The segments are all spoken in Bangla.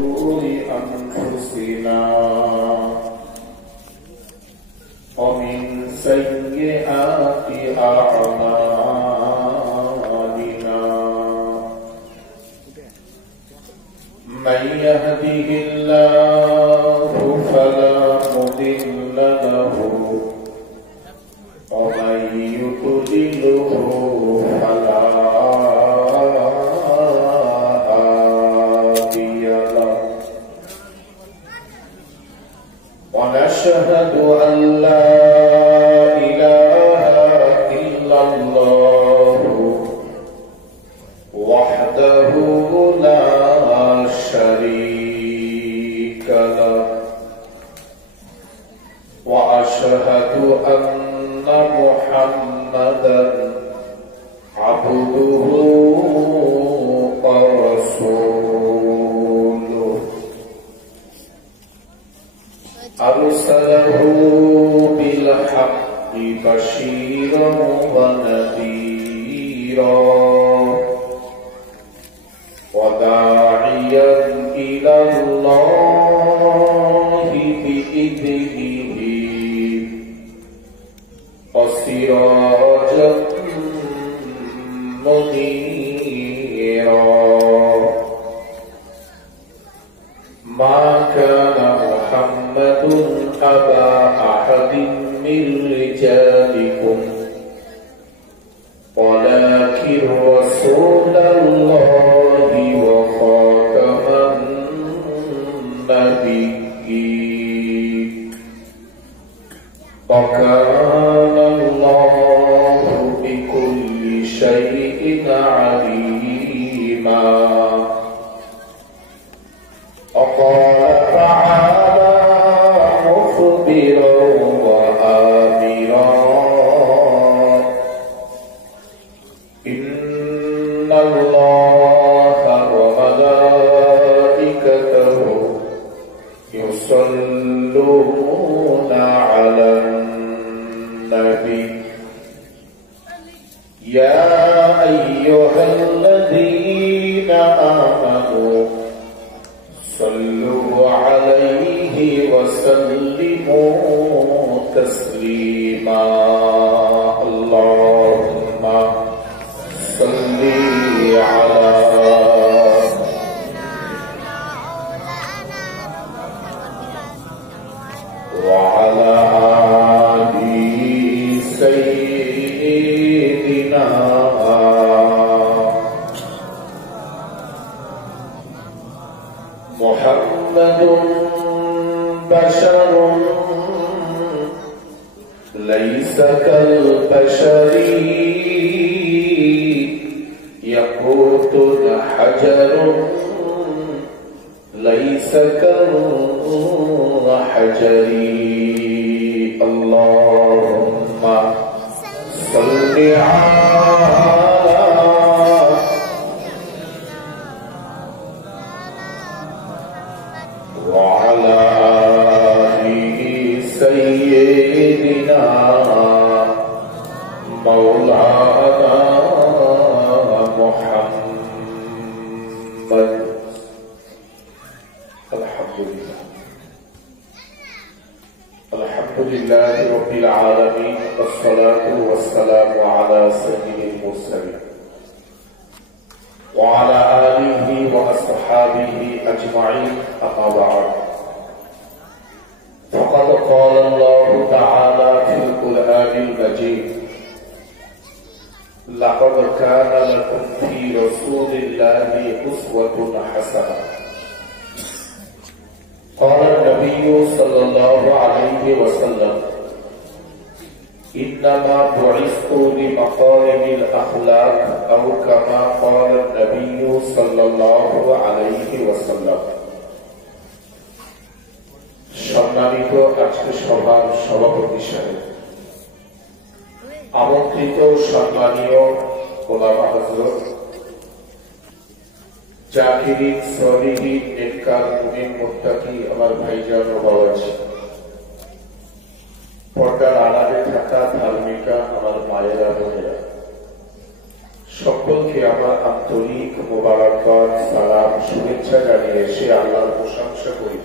شرور أنفسنا ومن سيئات أعمالنا من يهده الله فلا مضل له ومن يضلله فلا هادي له ونشهد أن لا إله إلا الله وحده لا شريك له وأشهد أن محمدا عبده ورسوله أرسله بالحق بشيرا ونذيرا وداعيا إلى الله بإذنه وسراجا منيرا ما كان محمد أبا أحد من رجالكم ولكن رسول الله وخاتم النبيين وكان الله بكل شيء عليما وقال تعالى مخبرا وآمرا إن الله وملائكته يصلون على النبي يا أيها الذين آمنوا صلوا عليه وسلموا تسليما اللهم صل على وعلى آل سيدنا محمد بشر ليس كالبشر يقوت حجر ليس كالحجر اللهم صل على وعلى آله سيدنا مولانا محمد الحمد لله رب العالمين والصلاة والسلام على سيد المرسلين وعلى آله وأصحابه أجمعين أما بعد فقد قال الله تعالى في القرآن المجيد لقد كان لكم في رسول الله أسوة حسنة قال النبي صلى الله عليه وسلم إنما بعثت لمقارن الأخلاق أو كما قال النبي صلى الله عليه وسلم সম্মানিত আজকে সভার সভাপতি সাহেব আমন্ত্রিত সম্মানীয় ওলামা হযরত জাকিরিন সলিহিন নেককার মুমিন মুত্তাকি আমার ভাইজান ও বাবাজি পর্দার আড়ালে থাকা ধার্মিকা আমার মায়েরা বোনেরা সকলকে প্রতি আমার আন্তরিক মোবারকবাদ, সালাম, শুভেচ্ছা জানিয়ে সে আল্লাহর প্রশংসা করি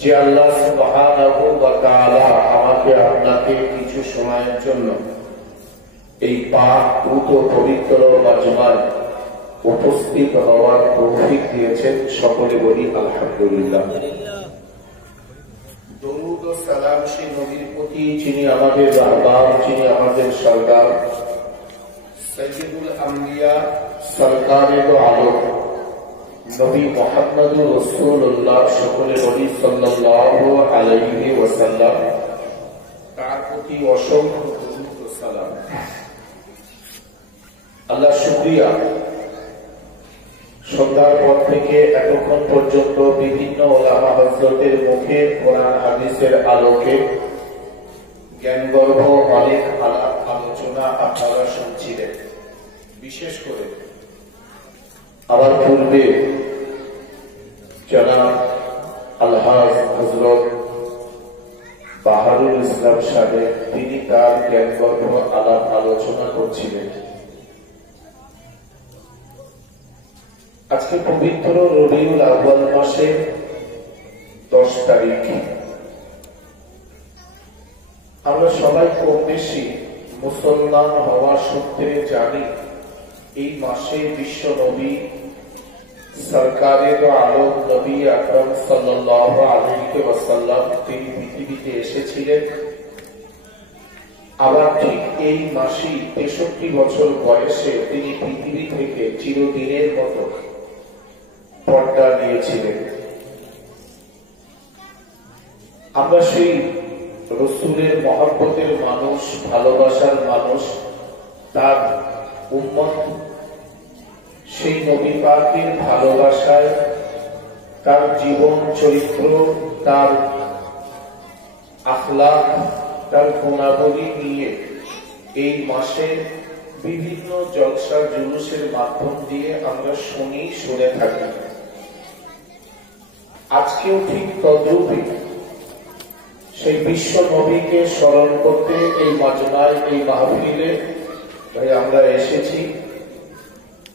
যে আল্লাহ সুবহানাহু ওয়া তাআলা আমাকে আপনাকে কিছু সময়ের জন্য এই পাক ভূত পবিত্র মাজমায় উপস্থিত হওয়ার তৌফিক দিয়েছেন। সকলে বলি আলহামদুলিল্লাহ। দরুদ ও সালাম সেই নবীর প্রতি যিনি আমাদের রাহবার, যিনি আমাদের সরদার, সাইয়্যিদুল আম্বিয়া, সরকারে দো আলম নবী মুহাম্মদুর রাসূলুল্লাহ, সকলে বলি সাল্লাল্লাহু আলাইহি ওয়াসাল্লাম, তার প্রতি অসংখ্য দরুদ ও সালাম। আল্লাহ শুকরিয়া, সন্ধ্যার পর থেকে এতক্ষণ পর্যন্ত বিভিন্ন ওলামা হযরতের মুখে কোরআন হাদিসের আলোকে জ্ঞানগর্ভ অনেক আলোচনা আপনারা শুনছিলেন। বিশেষ করে আমার পূর্বে জনাব আলহাজ হযরত বাহারুল ইসলাম সাহেব, তিনি তার জ্ঞানগর্ভ আলোচনা করছিলেন। আজকে পবিত্র রবিউল আউয়াল মাসের 10 তারিখ। আমরা সবাই কম বেশি মুসলমান হওয়ার সূত্রে জানি এই মাসে বিশ্ব নবী সরকারে দো আলম নবী আকরাম সাল্লাল্লাহু আলাইহি ওয়াসাল্লাম তিনি পৃথিবীতে এসেছিলেন। আবার ঠিক এই মাসেই 63 বছর বয়সে তিনি পৃথিবী থেকে চিরদিনের মতো পর্দা নিয়েছিলেন। আমরা সেই রসুলের মহব্বতের মানুষ, ভালোবাসার মানুষ, তার উম্মত, সেই নবী পাকের ভালোবাসায়, তার জীবন চরিত্র, তার আখলাক, তার গুণাবলী নিয়ে এই মাসে বিভিন্ন জলসা জুলুসের মাধ্যম দিয়ে আমরা শুনে থাকি। আজকেও ঠিক তদ্রূপই সেই বিশ্ব নবীকে স্মরণ করতে এই মাজমায়, এই মাহফিলে আমরা এসেছি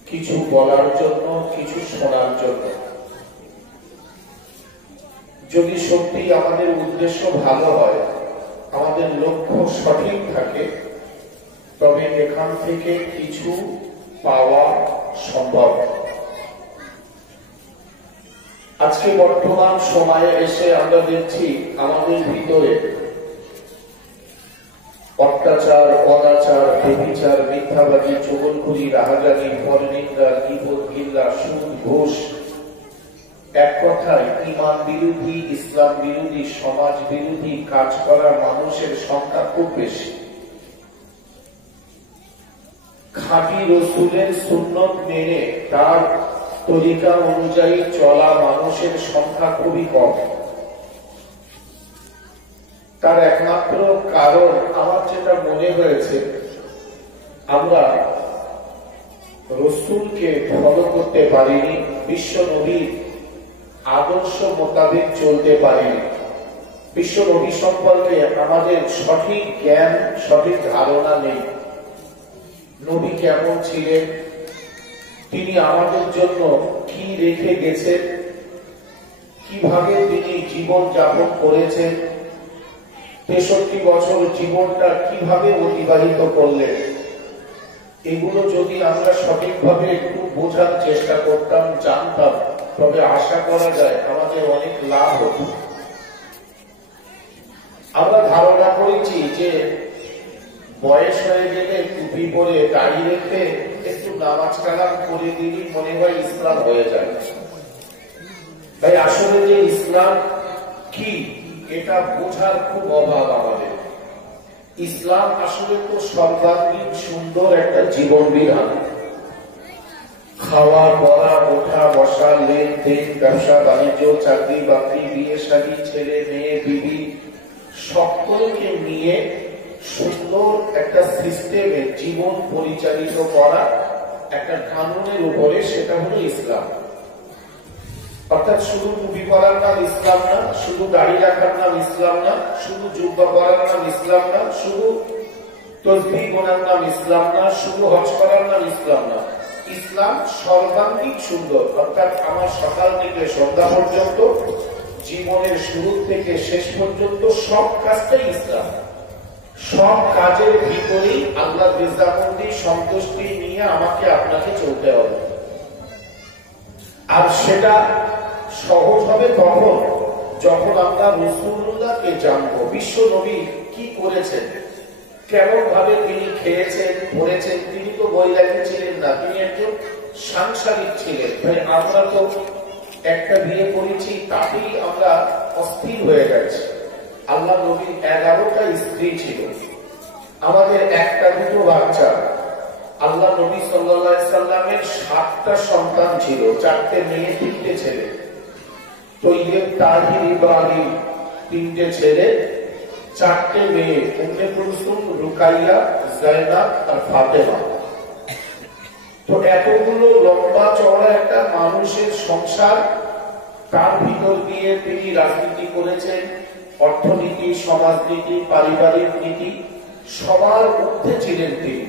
কিছু বলার জন্য, কিছু শোনার জন্য। যদি সত্যি আমাদের উদ্দেশ্য ভালো হয়, আমাদের লক্ষ্য সঠিক থাকে, তবে এখান থেকে কিছু পাওয়া সম্ভব। আজকে বর্তমান সময়ে এসে আমরা দেখছি আমাদের ভিতরে অত্যাচার, অনাচার, ব্যভিচার, মিথ্যাবাদী, চগলখুরি, রাহাজানি, পরনিন্দা, গীবত, গিল্লা, সুদ, ঘুষ, এক কথায় ঈমান বিরোধী, ইসলাম বিরোধী, সমাজ বিরোধী কাজ করা মানুষের সংখ্যা খুব বেশি। খাঁটি রসুলের সুন্নত মেনে তার তরিকা অনুযায়ী চলা মানুষের সংখ্যা খুবই কম। তার একমাত্র কারণ আমার যেটা মনে হয়েছে, আমরা রসুলকে ফলো করতে পারিনি, বিশ্ব নবীর আদর্শ মোতাবেক চলতে পারিনি। বিশ্ব নবী সম্পর্কে আমাদের সঠিক জ্ঞান, সঠিক ধারণা নেই। নবী কেমন ছিলেন, তিনি আমাদের জন্য কি রেখে গেছেন, কিভাবে তিনি জীবন যাপন করেছেন, 63 বছর জীবনটা কিভাবে অতিবাহিত করলেন, এগুলো যদি আমরা সঠিকভাবে একটু বোঝার চেষ্টা করতাম, জানতাম, তবে আশা করা যায় আমাদের অনেক লাভ হতো। আমরা ধারণা করেছি যে বয়স হয়ে গেলে টুপি পরে, দাড়ি রেখে একটু নামাজ কালাম করে দিলেই মনে হয় ইসলাম হয়ে যায়। তাই আসলে যে ইসলাম কি, এটা বোঝার খুব অভাব আমাদের। ইসলাম আসলে তো সর্বাঙ্গীন সুন্দর একটা জীবন বিধান। খাওয়া, পড়া, ওঠা, বসা, লেনদেন, ব্যবসা বাণিজ্য, চাকরি বাকরি, বিয়ে শাদী, ছেলে মেয়ে, বিবি, সকলকে নিয়ে সুন্দর একটা সিস্টেমে জীবন পরিচালিত করা একটা কানুনের উপরে, সেটা হলো ইসলাম। অর্থাৎ শুধু টুপি পরার নাম ইসলাম না, শুধু দাড়ি রাখার নাম ইসলাম না, শুধু জুব্বা পরার নাম ইসলাম না, শুধু তসবিহ গোনার নাম ইসলাম না, শুধু হজ করার নাম ইসলাম না। ইসলাম সর্বাঙ্গীন সুন্দর, অর্থাৎ আমার সকাল থেকে সন্ধ্যা পর্যন্ত, জীবনের শুরু থেকে শেষ পর্যন্ত সব কাজটাই ইসলাম। সব কাজের ভিতরেই আল্লাহ রিজামন্দি সন্তুষ্টি নিয়ে আমাকে আপনাকে চলতে হবে। আর সেটা সহজ হবে তখন যখন আমরা রাসূলুল্লাহকে জানবো, বিশ্ব নবী কি করেছেন, কেমন ভাবে তিনি খেয়েছেন পড়েছেন। তিনি তো বৈরাগী ছিলেন না, তিনি একজন সাংসারিক ছিলেন। মানে আমরা তো একটা বিয়ে করেছি তাতেই আমরা অস্থির হয়ে গেছি। আল্লাহ নবীর 11টা স্ত্রী ছিল, আমাদের একটা দুটো বাচ্চা। আল্লাহ নবী সাল্লাল্লাহু আলাইহি সাল্লামের 7টা সন্তান ছিল, 4টে মেয়ে 3টে ছেলে। তৈয়ব, তাহির, ইব্রাহিম 3টে ছেলে, 4টে মেয়ে, উম্মে কুলসুম, রুকাইয়া, জায়নাব আর ফাতেমা। তো এতগুলো লম্বা চওড়া একটা মানুষের সংসার, তার ভিতর দিয়ে তিনি রাজনীতি করেছেন, অর্থনীতি, সমাজনীতি, পারিবারিক নীতি, সবার ঊর্ধ্বে ছিলেন তিনি।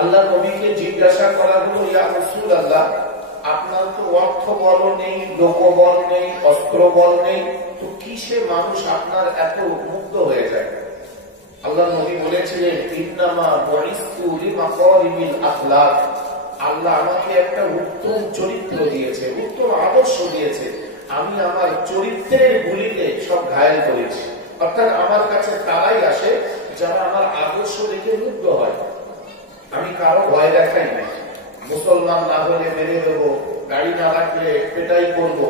আল্লাহ নবীকে জিজ্ঞাসা করা হলো, ইয়া রাসূলুল্লাহ, আপনার তো অর্থ বল নেই, লোকবল নেই, অস্ত্র বল নেই, তো কিসে মানুষ আপনার এত মুগ্ধ হয়ে যায়? আল্লাহ নবী বলেছিলেন, ইন্নামা বুইসতু লিমাকারিমিল আখলাক। আল্লাহ আমাকে একটা উত্তম চরিত্র দিয়েছে, উত্তম আদর্শ দিয়েছে। আমি আমার চরিত্রের গুলিতে সব ঘায়েল করেছি। অর্থাৎ আমার কাছে তারাই আসে যারা আমার আদর্শ দেখে মুগ্ধ হয়। আমি কারো ভয় দেখাই না, মুসলমান না হলে মেরে দেবো, গাড়ি না রাখলে পেটাই করবো,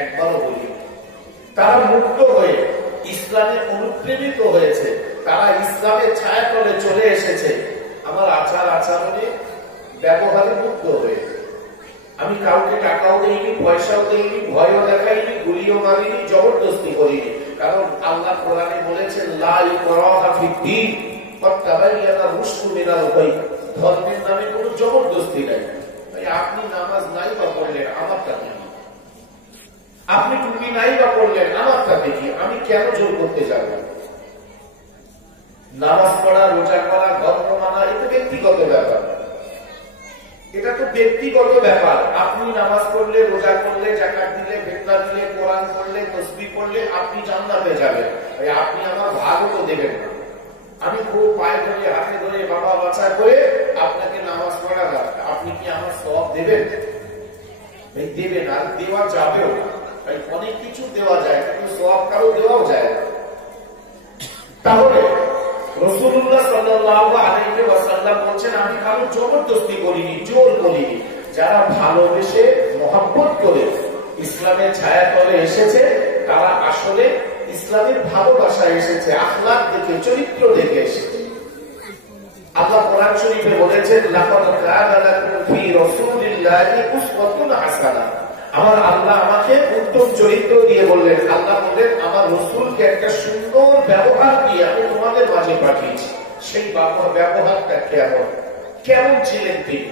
একবারও বলি। তারা মুগ্ধ হয়ে ইসলামে অনুপ্রেরিত হয়েছে, তারা ইসলামের ছায়াতলে চলে এসেছে আমার আচার আচরণে ব্যবহারে মুগ্ধ হয়ে। আমি কাউকে টাকাও দেইনি, পয়সাও দেইনি, ভয়ও দেখাইনি, গুলিও মারিনি, জবরদস্তি করিনি। কারণ আল্লাহ কোরআনে বলেছেন, লা ইকরাহা ফিদ্দীন ক্বাদ তাবায়্যানা রুশদু মিনাল গায়। ধর্মের নামে কোনো জবরদস্তি নাই। ভাই আপনি নামাজ নাই বা পড়লেন, আমার তাতে কি? আপনি টুপি নাই বা পড়লেন, আমার তাতে কি? আমি কেন জোর করতে যাব? নামাজ পড়া, রোজা করা, ধর্ম মানা, এটা ব্যক্তিগত ব্যাপার। এটা তো ব্যক্তিগত ব্যাপার। আপনি নামাজ পড়লে, রোজা করলে, যাকাত দিলে, ফিতরা দিলে, কোরআন পড়লে, তাসবিহ পড়লে আপনি জান্নাতে যাবেন। আপনি আমার ভাগও তো দেবেন না। আমি খুব পায়ে ধরে, হাতে ধরে, বাবা বাঁচা করে আপনাকে নামাজ পড়ালাম, আপনি কি আমার সওয়াব দেবেন? দেবেন, আর দেওয়া যাবেও। অনেক কিছু দেওয়া যায়, কিন্তু সওয়াব কারো দেওয়াও যায় না। তাহলে রাসূলুল্লাহ সাল্লাল্লাহু আলাইহি ওয়াসাল্লাম বলেন, আমি কারো জবরদস্তি করিনি, জোর করিনি। যারা ভালোবেসে মহব্বত করে ইসলামের ছায়াতলে এসেছে, তারা আসলে ইসলামের ভালোবাসায় এসেছে, আখলাক দেখে, চরিত্র দেখে এসেছে। আল্লাহ কোরআন শরীফে বলেছেন, লাকাদ কানা লাকুম ফি রাসূলিল্লাহি উসওয়াতুন হাসানাহ। আমার আল্লাহ আমাকে উত্তম চরিত্র দিয়ে বললেন, আল্লাহ বললেন আমার রাসূলকে একটা সুন্দর ব্যবহার দিয়ে আমি তোমাদের মাঝে পাঠিয়েছি। সেই ব্যবহারটা কেমন ছিলেন তিনি?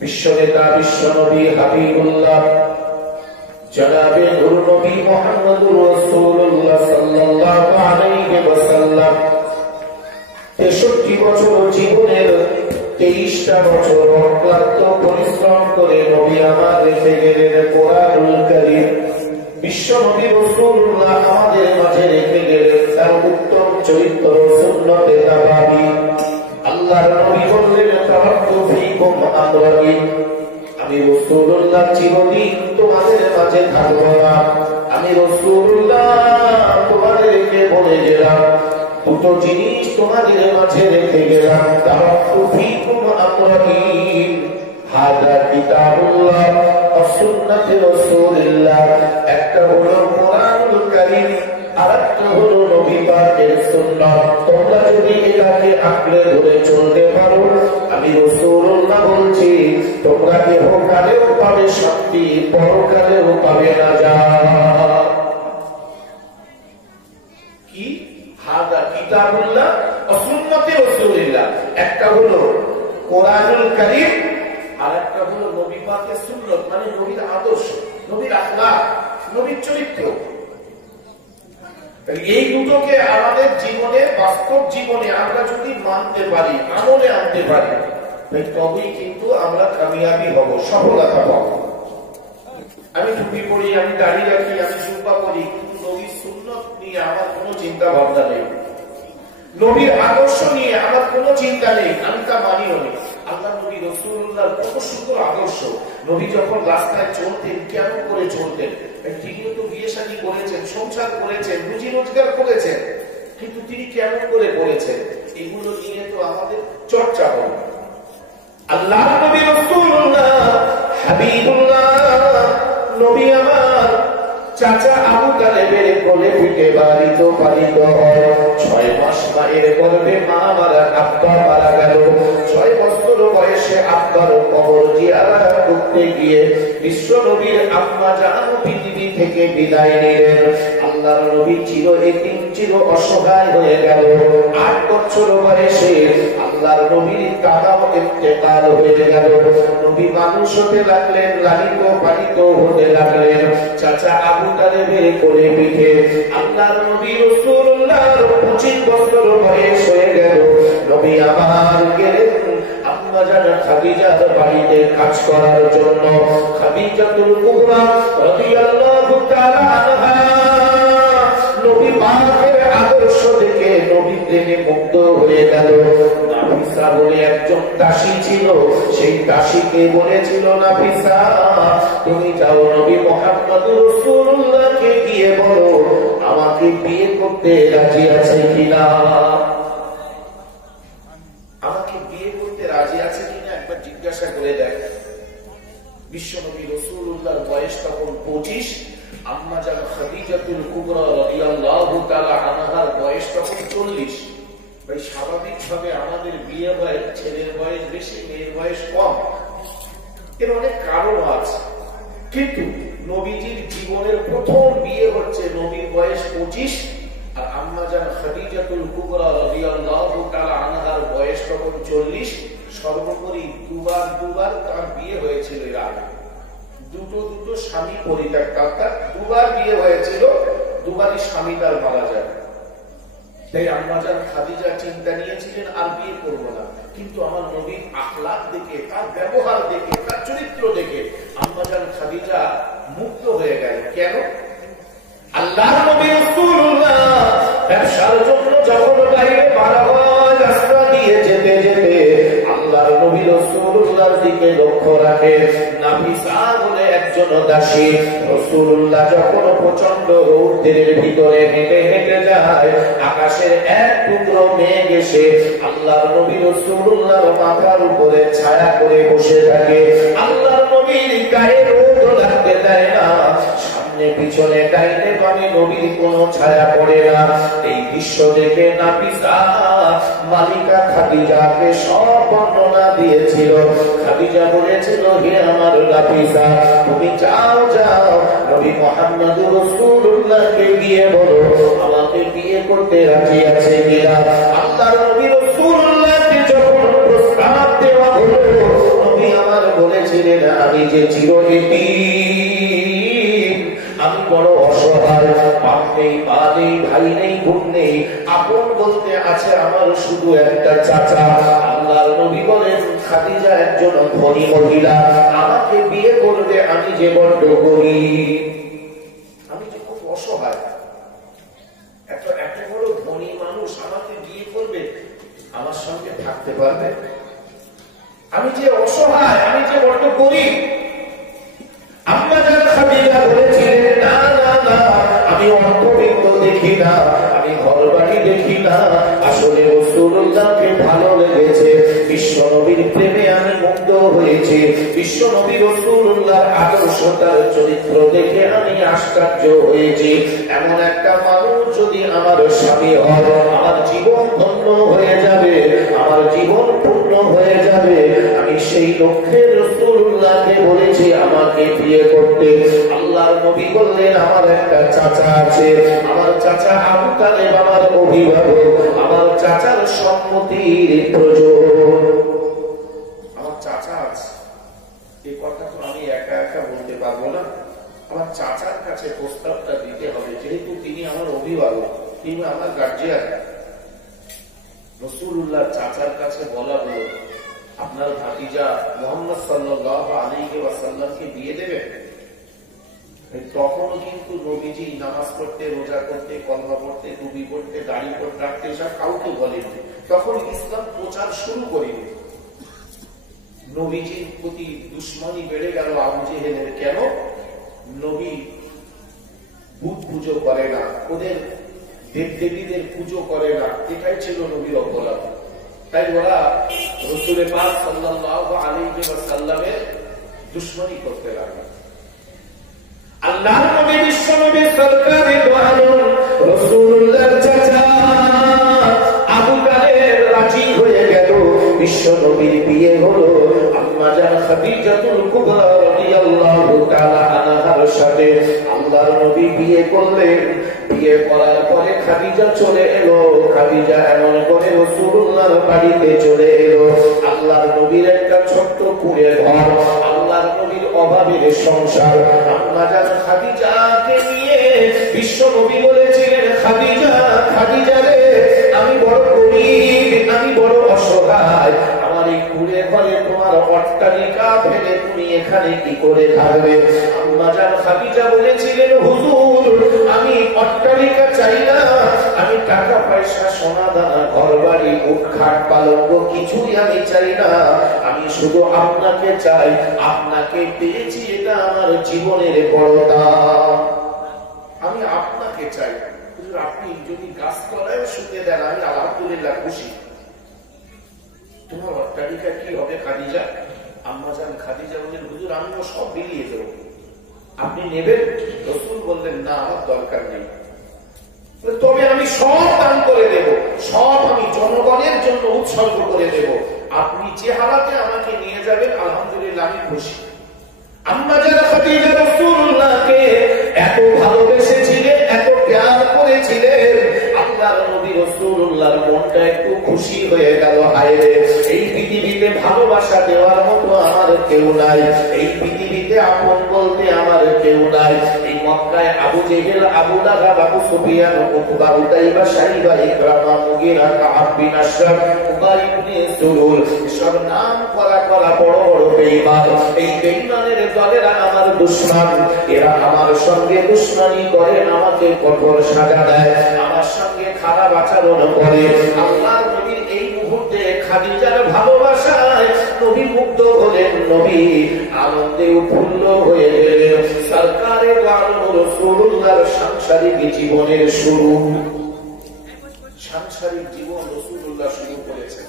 বিশ্বনেতা, বিশ্বনবী, হাবিবুল্লাহ জনাবে নূর নবী মুহাম্মদুর রাসূলুল্লাহ সাল্লাল্লাহু আলাইহি ওয়াসাল্লাম 63 বছর জীবনের 23টা বছর অক্লান্ত পরিশ্রম করে নবী আমার রেখে গেলেন কোরআনুল কারীম। বিশ্ব নবী রাসূলুল্লাহ আমাদের মাঝে রেখে গেলেন তার উত্তম চরিত্র, সুন্নতে নববী। আল্লাহর নবী বললেন, তারাক্তু ফীকুম আমরাইন। আমি রাসূলুল্লাহ চিরদিন তোমাদের মাঝে থাকবো না। আমি রাসূলুল্লাহ তোমাদেরকে বলে গেলাম, দুটো জিনিস তোমাদের মাঝে রেখে গেলাম। তারাক্তু ফীকুম আমরাইন, হাযা কিতাবুল্লাহ ওয়া সুন্নাতে রাসূলিল্লাহ। একটা হলো কোরআনুল কারীম, আরেকটা হলো নবী পাকের সুন্নাত। তোমরা যদি এটাকে আঁকড়ে ধরে চলতে পারো, আমি রাসূলুল্লাহ বলছি, তোমরা ইহকালেও পাবে শান্তি, পরকালেও পাবে নাজাত। কি? হাযা কিতাবুল্লাহ ওয়া সুন্নাতে রাসূলিল্লাহ। একটা হলো কোরআনুল কারীম, আরেকটা হলো নবী পাকের সুন্নাত, মানে নবীর আদর্শ, নবীর আখলাক, নবীর চরিত্র। এই দুটোকে আমাদের জীবনে, বাস্তব জীবনে আমরা যদি মানতে পারি, আমলে আনতে পারি, তবেই কিন্তু আমরা কামিয়াবি হব, সফলতা পাবো। আমি টুপি পরি, আমি দাড়ি রাখি, আমি জুব্বা পরি, কিন্তু নবীর সুন্নাত নিয়ে আমার কোনো চিন্তা ভাবনা নেই, নবীর আদর্শ নিয়ে আমার কোনো চিন্তা নেই, আমি তা মানিও নেই। আল্লাহ নবী রাসূলুল্লাহর কত সুন্দর আদর্শ। নবী যখন রাস্তায় চলতেন কেমন করে চলতেন, তিনিও তো বিয়ে শাদী করেছেন, সংসার করেছেন, রুজি রোজগার করেছেন, কিন্তু তিনি কেমন করে করেছেন, এগুলো নিয়ে তো আমাদের চর্চা হবে। আল্লাহ নবী রাসূলুল্লাহ হাবিবুল্লাহ নবী আমার চাচা আবু তালেবের কোলে পিঠে বাড়িত পালিত হয়। 6 মাস মায়ের গর্ভে মা মারা, আব্বা মারা গেল। 6 বছর বয়সে আব্বার কবর জিয়ারত করতে গিয়ে বিশ্ব নবীর আম্মা জান পৃথিবী থেকে বিদায় নিলেন। আল্লাহর নবী চির এতিম, চির অসহায় হয়ে গেল। 8 বছর বয়সে আল্লাহর নবীর দাদাও ইন্তেকাল হয়ে গেল। নবী মানুষ হতে লাগলেন, লালিত পালিত হতে লাগলেন। চাচা আবু তালেবের কোলে পিঠে আল্লাহর নবী রাসূলুল্লাহর 25 বছর বয়স হয়ে গেল। নবী আমার গেলেন আম্মা জান খাদিজার বাড়িতে কাজ করার জন্য। খাদিজাতুল কুবরা রাদিয়াল্লাহু তাআলা আনহা নবী পাকের আদর্শ দেখে নবী প্রেমে মুগ্ধ হয়ে গেল। নাফিসা বলে একজন দাসী ছিল, সেই দাসীকে বলেছিল, নাফিসা তুমি যাও নবী মুহাম্মদ রাসূলুল্লাহকে গিয়ে বলো আমাকে বিয়ে করতে রাজি আছে কিনা, আমাকে বিয়ে করতে রাজি আছে কিনা একবার জিজ্ঞাসা করে দেখ। বিশ্বনবী রাসূলুল্লাহর বয়স তখন 25, আম্মা জান খাদিজাতুল কুবরা রাদিয়াল্লাহু তাআলা আনহার বয়স তখন 40। ভাই স্বাভাবিকভাবে আমাদের বিয়ে হয়, ছেলের বয়স বেশি, মেয়ের বয়স কম, এর অনেক কারণ আছে। কিন্তু নবীজির জীবনের প্রথম বিয়ে হচ্ছে, নবীর বয়স 25 আর আম্মা জান খাদিজাতুল কুবরা রাদিয়াল্লাহু তাআলা আনহার বয়স তখন 40। সর্বোপরি দুবার তার বিয়ে হয়েছিল। এর আগে দুটো স্বামী পরিত্যাগ, তার 2 বার বিয়ে হয়েছিল, 2 বারই স্বামী তার মারা যায়। তাই আম্মা জান খাদিজা চিন্তা নিয়েছিলেন আর বিয়ে করব না, কিন্তু আমার নবীর আখলাক দেখে, তার ব্যবহার দেখে, তার চরিত্র দেখে আম্মা জান খাদিজা মুক্ত হয়ে গেল। কেন? আল্লাহর নবী রাসূলুল্লাহ ব্যবসার জন্য যখন বাইরে বার হয়, রাস্তা দিয়ে যেতে যেতে আল্লাহর নবী রাসূলুল্লাহর দিকে লক্ষ্য রাখে। নাফিসা বলে একজন দাসী, রাসূলুল্লাহ যখন প্রচন্ড রৌদ্রের ভিতরে হেঁটে হেঁটে যায়, আকাশের এক টুকরো মেঘ এসে আল্লাহর নবী রাসূলুল্লাহর মাথার উপরে ছায়া করে বসে থাকে। আল্লাহর নবীর গায়ে রোদ লাগতে দেয় না, সামনে পিছনে ডাইনে বামে নবীর কোনো ছায়া পড়ে না। এই দৃশ্য দেখে নাফিসা মালিকা খাদিজাকে সব বর্ণনা দিয়েছিল। খাদিজা বলেছিল, হে আমার নাফিসা তুমি যাও নবী মুহাম্মদ রাসূলুল্লাহকে গিয়ে বলো আমাকে বিয়ে করতে রাজি আছে কিনা। আল্লাহর নবী রাসূলুল্লাহকে যখন প্রস্তাব দেওয়া হলো, নবী আমার বলেছিলেন আমি যে চির এতিম, আমি বড় অসহায়, বাপ নেই, মা নেই, ভাই নেই, বোন নেই, আপন বলতে আছে আমার শুধু একটা চাচা। আল্লাহর নবী বলেন খাদিজা একজন ধনী মহিলা, আমাকে বিয়ে করবে, আমি যে বড্ড গরীব, আমি যে খুব অসহায়, এত বড় ধনী মানুষ আমাকে বিয়ে করবে, আমার সঙ্গে থাকতে পারবে? আমি যে অসহায়, আমি যে বড্ড গরীব। আম্মা জান খাদিজা বলেছিলেন, না না না, আমি অর্থবিত্ত দেখি না, আমি ঘর বাড়ি দেখি না, আসলে রাসূলুল্লাহকে ভালো লেগেছে, বিশ্বনবীর প্রেমে আমি মুগ্ধ হয়েছি, বিশ্বনবী রাসূলুল্লাহর আদর্শ, তার চরিত্র দেখে আমি আশ্চর্য হয়েছি। এমন একটা মানুষ যদি আমার স্বামী হয়, আমার জীবন ধন্য হয়ে যাবে, আমার জীবন পূর্ণ হয়ে যাবে। আমি সেই লক্ষ্যে রাসূলুল্লাহকে বলেছি আমাকে বিয়ে করতে। আল্লাহর নবী বললেন আমার একটা চাচা আছে, আমার চাচা আবু তালেব আমার অভিভাবক, আমার চাচার সম্মতির প্রয়োজন, আমার চাচা আছে। এই কথা তো আমি একা একা বলতে পারবো না, আমার চাচার কাছে প্রস্তাবটা দিতে হবে, যেহেতু তিনি আমার অভিভাবক, তিনি আমার গার্জিয়ান। রাসূলুল্লাহ চাচার কাছে বলা হলো, আপনার ভাতিজা মুহাম্মদ সাল্লাল্লাহু আলাইহি ওয়াসাল্লামকে বিয়ে দেবেন। তখনও কিন্তু নবীজি নামাজ পড়তে, রোজা করতে, কলমা পড়তে, টুপি পড়তে, দাড়ি রাখতে সব কাউকে বলেননি। তখন ইসলাম প্রচার শুরু করেনি। নবীজির প্রতি দুশ্মনী বেড়ে গেল আবু জেহেলের। কেন? নবী বুত পুজো করে না, ওদের দেবদেবীদের পুজো করে না, এটাই ছিল নবীর অপরাধ। তাই ওরা রাসূল পাক সাল্লাল্লাহু আলাইহি ওয়াসাল্লামের দুশমনী করতে লাগলো। আল্লাহর নবী বিশ্বনবী সরকারে দো আলম রাসূলুল্লাহর চাচা আবু তালেব রাজি হয়ে গেল। বিশ্বনবীর বিয়ে হলো আম্মা জান খাদিজাতুল কুবরা রাদিয়াল্লাহু তাআলা আনহার সাথে। আল্লাহর নবী বিয়ে করলেন। বিয়ে করার পরে খাদিজা চলে এলো। খাদিজা এমন করে রাসূলুল্লাহর বাড়িতে চলে এলো। আল্লাহর নবীর একটা ছোট্ট কুঁড়ে ঘর, আল্লাহর নবীর অভাবের সংসার। আম্মা জান খাদিজাকে নিয়ে বিশ্ব নবী বলেছিলেন, খাদিজা, খাদিজা রে, আমি বড় গরীব, আমি বড় অসহায়, আমার এই কুঁড়ে ঘরে তোমার অট্টালিকা ফেলে তুমি এখানে কি করে থাকবে? আম্মা জান খাদিজা বলেছিলেন, হুজুর, আমি অট্টালিকা চাই না, আমি টাকা পয়সা, সোনা দানা, ঘর বাড়ি, উট খাট পালঙ্ক কিছুই আমি চাই না, আমি শুধু আপনাকে চাই। আপনাকে পেয়েছি, এটা আমার জীবনের বড় দাম। আমি আপনাকে চাই। হুজুর, আপনি যদি গাছতলায় শুতে দেন, আমি আলহামদুলিল্লাহ খুশি। তোমার অট্টালিকা কি হবে খাদিজা? আম্মা জান খাদিজা বললেন, হুজুর, আমিও সব বিলিয়ে দেব, আপনি নেবেন? রাসূল বললেন, না, আমার দরকার নেই, তবে আমি সব দান করে দেব, সব আমি জনগণের জন্য উৎসর্গ করে দেব, আপনি যে হালাতে আমাকে নিয়ে যাবেন আলহামদুলিল্লাহ আমি খুশি। আম্মা জান খাদিজা রাসূলুল্লাহকে এত ভালোবেসেছিলেন, এত প্যার করেছিলেন, আল্লাহর নবী রাসূলুল্লাহর মনটা একটু খুশি হয়ে গেল। হায় রে, এই পৃথিবীতে ভালোবাসা দেওয়ার মতো আমার কেউ নাই, এই পৃথিবীতে আপন বলতে আমার কেউ নাই। এই মক্কায় আবু জেহেল, আবু লাহাব, আবু সুফিয়ান, উতবা, উতাইবা, শাইবা, ইকরামা, মুগীরা, কাআব বিন আশরাফ, উবাই ইবনে সুলুল, সব নাম করা বড় বড় বেঈমান। এই বেঈমানের দলেরা আমার দুশমন, এরা আমার সঙ্গে দুশমনি করে, আমাকে কঠোর সাজা দেয়, আমার সঙ্গে খারাপ আচরণ করে। আল্লাহর নবীর এই মুহূর্তে খাদিজার ভালোবাসায় নবী মুগ্ধ হলেন, নবী আনন্দে উৎফুল্ল হয়ে গেলেন। সরকারে দো আলম রাসূলুল্লাহর সাংসারিক জীবনের শুরু, সাংসারিক জীবন রাসূলুল্লাহ শুরু করেছেন।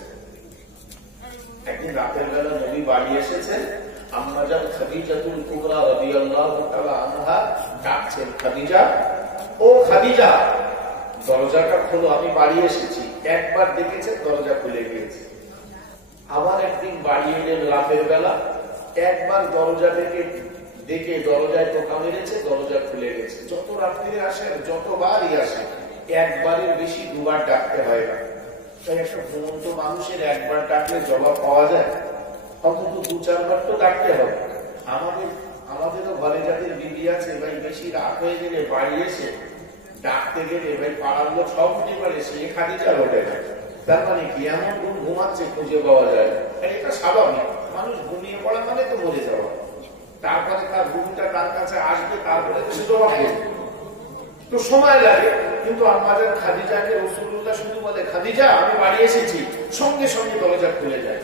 একদিন রাতের বেলা নবী বাড়ি এসেছেন। আম্মা জান খাদিজাতুল কুবরা রাদিয়াল্লাহু তাআলা আনহা ডাকছেন, খাদিজা, ও খাদিজা, দরজাটা খোলো, আমি বাড়ি এসেছি। একবার দেখেছেন, দরজা খুলে গিয়েছে। আবার একদিন বাড়ি এলেন রাতের বেলা, একবার দরজা থেকে দেখে দরজায় টোকা মেরেছে, দরজা খুলে গেছে। যত রাত্রে আসেন, যতবারই আসেন, একবারের বেশি দুবার ডাকতে হয় না। তাই একটা ঘুমন্ত মানুষের একবার ডাকলে জবাব পাওয়া যায়, অন্তত দু চারবার তো ডাকতে হবে। আমাদেরও ঘরে যাদের বিবি আছে, ভাই বেশি রাত হয়ে গেলে বাড়ি এসে ডাকতে গেলে ভাই পাড়ার লোক সব বুঝতে পারে সে খাদিজা ওঠে না। তার মানে কি এমন ঘুমাচ্ছে খুঁজে পাওয়া যায়? এটা স্বাভাবিক, মানুষ ঘুমিয়ে পড়া মানে তো মরে যাওয়া। তারপরে তার ঘুমটা তার কাছে আসবে, তারপরে তো সে জবাব দেবে, তো সময় লাগে। কিন্তু আম্মা জান খাদিজাকে রাসূলুল্লাহ শুধু বলে, খাদিজা, আমি বাড়ি এসেছি, সঙ্গে সঙ্গে দরজা খুলে যায়।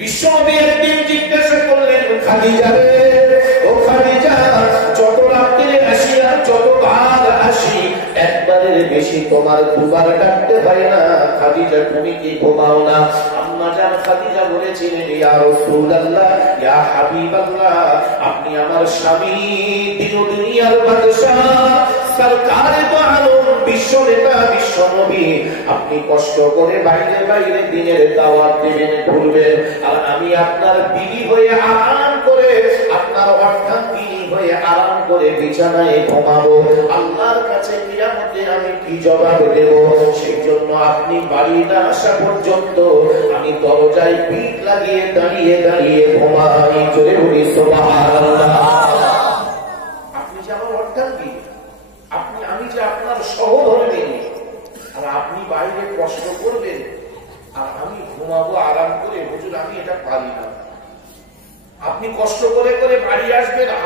বিশ্বনবী একদিন জিজ্ঞাসা করলেন, খাদিজা রে, ও খাদিজা, যত রাত্রে আসি আর যতবার আসি, একবারের বেশি তোমার দুবার ডাকতে হয় না, খাদিজা তুমি কি ঘুমাও না? আম্মা জান খাদিজা বলেছিলেন, ইয়া রাসূলুল্লাহ, ইয়া হাবিবাল্লাহ, আপনি আমার স্বামী, দিন দুনিয়ার বাদশা, সরকারে দো আলম, বিশ্ব নেতা, বিশ্ব নবী, আপনি কষ্ট করে বাইরে বাইরে দিনের দাওয়াত দেবেন, ঘুরবেন, আর আমি আপনার বিবি হয়ে আরাম করে, আপনার অর্ধাঙ্গিনী হয়ে আরাম করে বিছানায় ঘুমাবো। আল্লাহর কাছে কিয়ামতে আমি কি জবাব দেব? সেই জন্য আপনি বাড়ি না আসা পর্যন্ত আমি দরজায় পিঠ লাগিয়ে দাঁড়িয়ে দাঁড়িয়ে ঘুমাই। জোরে বলি সুবহানাল্লাহ।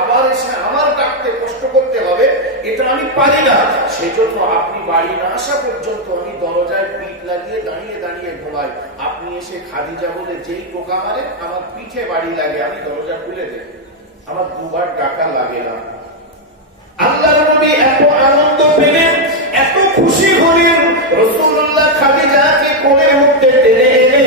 আবার এসে আমার ডাকতে কষ্ট করতে হবে, এটা আমি পারি না। সেজন্য আপনি বাড়ি না আসা পর্যন্ত আমি দরজায় পিঠ লাগিয়ে দাঁড়িয়ে দাঁড়িয়ে ঘুমাই। আপনি এসে খাদিজা বলে যেই টোকা মারে আমার পিঠে বাড়ি লাগে, আমি দরজা খুলে দেই, আমার দুবার ডাকা লাগে না। আল্লাহর নবী এত আনন্দ পেলেন, এত খুশি হলেন, রাসূলুল্লাহ খাদিজাকে কোলের মধ্যে টেনে এনে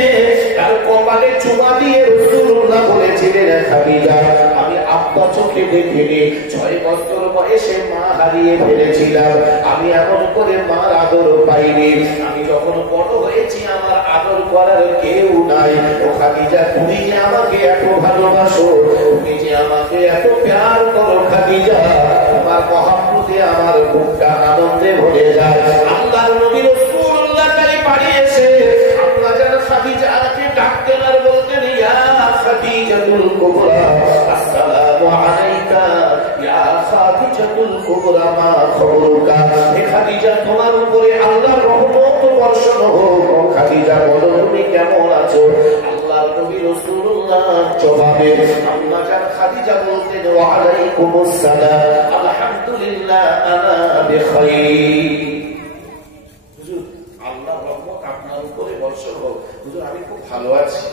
তার কপালে চুমা দিয়ে রাসূলুল্লাহ বলেছিলেন, খাদিজা আমি আব্বা চোখে দেখিনি, 6 বছর বয়সে মা হারিয়ে ফেলেছিলাম, আমি এমন করে মার আদর পাইনি, আমি যখন বড় হয়েছি আমার আদর করার কেউ নাই। ও খাদিজা তুমি যে আমাকে এত ভালোবাসো, তুমি যে আমাকে এত প্যার করো খাদিজা, তোমার মহব্বতে আমার বুকটা আনন্দে ভরে যায়। আল্লাহর নবী রাসূলুল্লাহ তাই বাড়ি এসে আম্মা জান খাদিজাকে ডাকতেন আর বলতেন, ইয়া খাদিজাতুল কুবরা আসসালামু আলাইকা, ইয়া খাদিজাতুল কুবরা মা খবরুকা। হে খাদিজা তোমার উপরে আল্লাহর রহমত বর্ষণ হোক। খাদিজা বলো তুমি কেমন আছো? আল্লাহর নবী রাসূলুল্লাহ জবাবে আম্মা জান খাদিজা বলতেন, ওয়া আলাইকুমুস সালাম, আলহামদুলিল্লাহ আনা বিখাইর। হুজুর আল্লাহর রহমত আপনার উপরে বর্ষণ হোক। হুজুর আমি খুব ভালো আছি।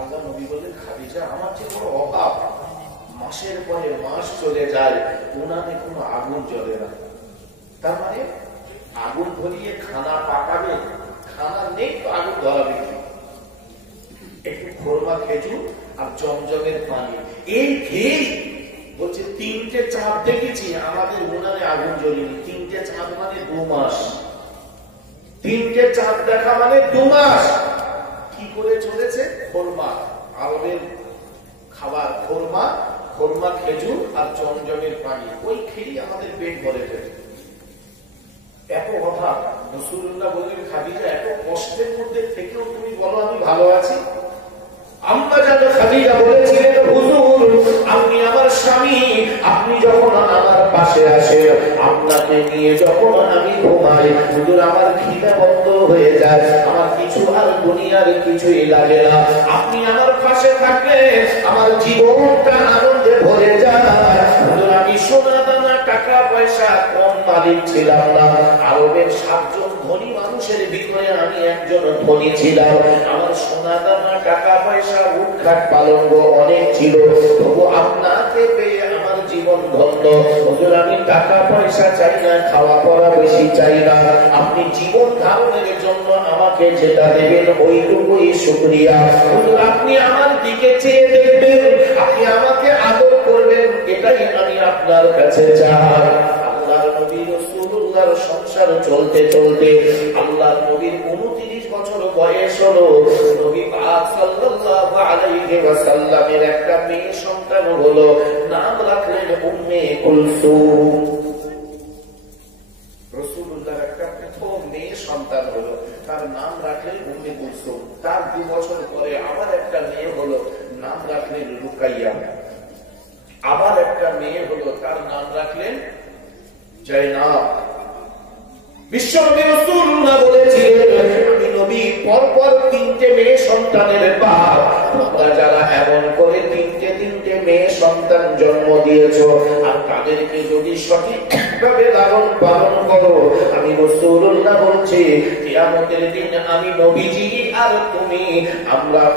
আল্লাহ নবী বললেন, খাদিজা আমার যে বড় অভাব, মাসের পরে মাস চলে যায় উনানে কোনো আগুন জ্বলে না। তার মানে আগুন ধরিয়ে খানা পাকাবে, খানা নেই তো আগুন ধরাবে কি? একটু খোরমা খেজুর আর জমজমের পানি এই খেয়েই বলছে 3টে চাঁদ দেখেছি, আমাদের উনানে আগুন জ্বলেনি। 3টে চাঁদ মানে 2 মাস, 3টে চাঁদ দেখা মানে 2 মাস। কি করে চলেছে? খোরমা, আরবের খাবার খোরমা, খোরমা খেজুর আর জমজমের পানি, ওই খেয়েই আমাদের পেট ভরে যায়। এত কথা রাসূলুল্লাহ বললেন, খাদিজা এত কষ্টের মধ্যে থেকেও তুমি বলো আমি ভালো আছি। আম্মা জান খাদিজা বলেছিলেন, হুজুর আপনি আমার স্বামী, আপনি যখন আমার পাশে আসেন, আপনাকে নিয়ে যখন আমি ঘুমাই, হুজুর আমার খিদে বন্ধ হয়ে যায়, আমার কিছু আর দুনিয়ার কিছুই লাগে না। আপনি আমার পাশে থাকলে আমার জীবনটা আনন্দে ভরে যায়। হুজুর আমি সোনা দানা টাকা পয়সা কম মালিক ছিলাম না, আরবের 7 জন ধনী মানুষের ভিতরে আমি একজন ধনী ছিলাম। আমার সোনা দানা টাকা পয়সা উৎখাট পালঙ্গ অনেক ছিল, তবু আপনাকে পেয়ে আমার জীবন ধন্য। হুজুর আমি টাকা পয়সা চাই না, খাওয়া পড়া বেশি চাই না, আপনি জীবন ধারণের জন্য আমাকে যেটা দেবেন ওইটুকুই শুকরিয়া। হুজুর আপনি আমার দিকে চেয়ে দেখবেন, আপনি আমাকে আদর করবেন, এটাই আমি আপনার কাছে চাই। আল্লাহর নবী রাসূলুল্লাহর সংসার চলতে চলতে আল্লাহর নবীর 29 বছর বয়স হলো। নবী পাক সাল্লাল্লাহু আলাইহি ওয়াসাল্লামের একটা মেয়ে সন্তান হলো, নাম রাখলেন উম্মে কুলসুম। রাসূলুল্লাহর একটা প্রথম মেয়ে সন্তান হলো, তার নাম রাখলেন উম্মে কুলসুম। তার 2 বছর পরে আবার একটা মেয়ে হলো, নাম রাখলেন রুকাইয়া। আবার একটা মেয়ে হলো, তার নাম রাখলেন জায়নাব। বিশ্বনবী রাসূলুল্লাহ বলেছিলেন, আমি নবী পরপর 3টে মেয়ে সন্তানের বাপ, তোমরা যারা এমন করে 3টে মেয়ে সন্তান জন্ম দিয়েছো আর তাদেরকে যদি সঠিকভাবে লালন পালন করো, আমি রাসূলুল্লাহ বলছি কিয়ামতের দিন আমি নবীজি আর তুমি,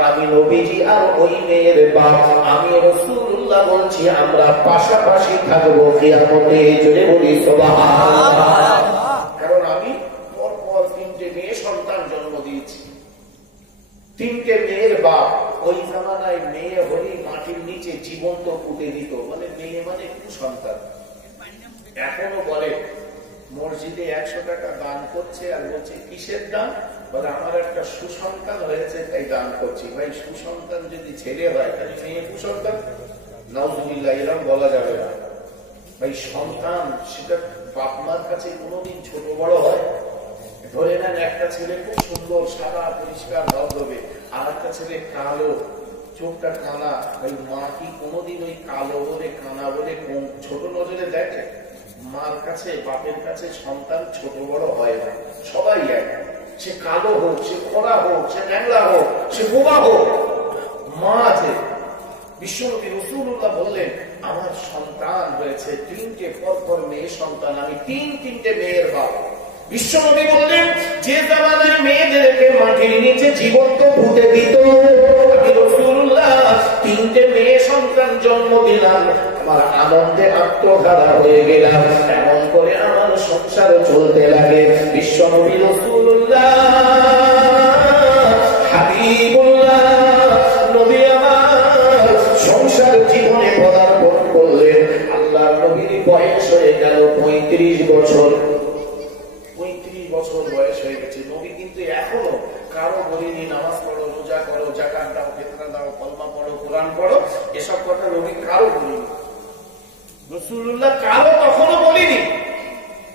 আমি নবীজি আর ওই মেয়ের বাপ, আমি রাসূলুল্লাহ বলছি আমরা পাশাপাশি থাকবো কিয়ামতে। জোরে বলি সুবহানাল্লাহ। কারণ আমি পরপর 3টে মেয়ে সন্তান জন্ম দিয়েছি, 3টে মেয়ের বাপ। ওই জামানায় মেয়ে হলেই মাটির নিচে জীবন্ত পুঁতে দিত, মানে মেয়ে মানে কুসন্তান। এখনো বলে মসজিদে 100 টাকা দান করছে আর বলছে কিসের দান? বলে আমার একটা সুসন্তান হয়েছে তাই দান করছি। ভাই সুসন্তান যদি ছেলে হয় তাহলে মেয়ে কুসন্তান? নাউজুবিল্লাহ, এরকম বলা যাবে না। ভাই সন্তান সেটা বাপ মার কাছে কোনোদিন ছোট বড় হয়? ধরে নেন একটা ছেলে খুব সুন্দর সাদা পরিষ্কার ধবধবে, আর একটা ছেলে কালো, চোখটা কানা। ভাই মা কি কোনোদিন ওই কালো বলে কানা বলে ছোট নজরে দেখে? মার কাছে বাপের কাছে সন্তান ছোট বড় হয় না, সবাই এক। সে কালো হোক, সে খোড়া হোক, সে ন্যাংলা হোক, সে বোবা হোক, মা আছে। বিশ্বনবী রাসূলুল্লাহ বললেন আমার সন্তান হয়েছে, 3টে পরপর মেয়ে সন্তান, আমি 3টে মেয়ের বাপ। বিশ্বনবী বললেন, যে জামানায় মেয়েদেরকে মাটির নিচে জীবন্ত পুঁতে দিত, আমি রাসূলুল্লাহ 3টে মেয়ে সন্তান জন্ম দিলাম, আমার আনন্দে আত্মহারা হয়ে গেলাম। এমন করে আমার সংসার চলতে লাগে। বিশ্বনবী রাসূলুল্লাহ হাবিবুল্লাহ নবী আমার সংসার জীবনে পদার্পণ করলেন। আল্লাহর নবীর বয়স হয়ে গেল 35 বছর। 35 বছর বয়স হয়ে গেছে। নবী কিন্তু এখনো কারো বলিনি নামাজ পড়ো, রোজা করো, যাকাত দাও, ফিতরা দাও, কলমা পড়ো, কোরআন পড়ো, এসব কথা নবী কারো বলিনি। রাসূলুল্লাহ কারো তখনও বলিনি।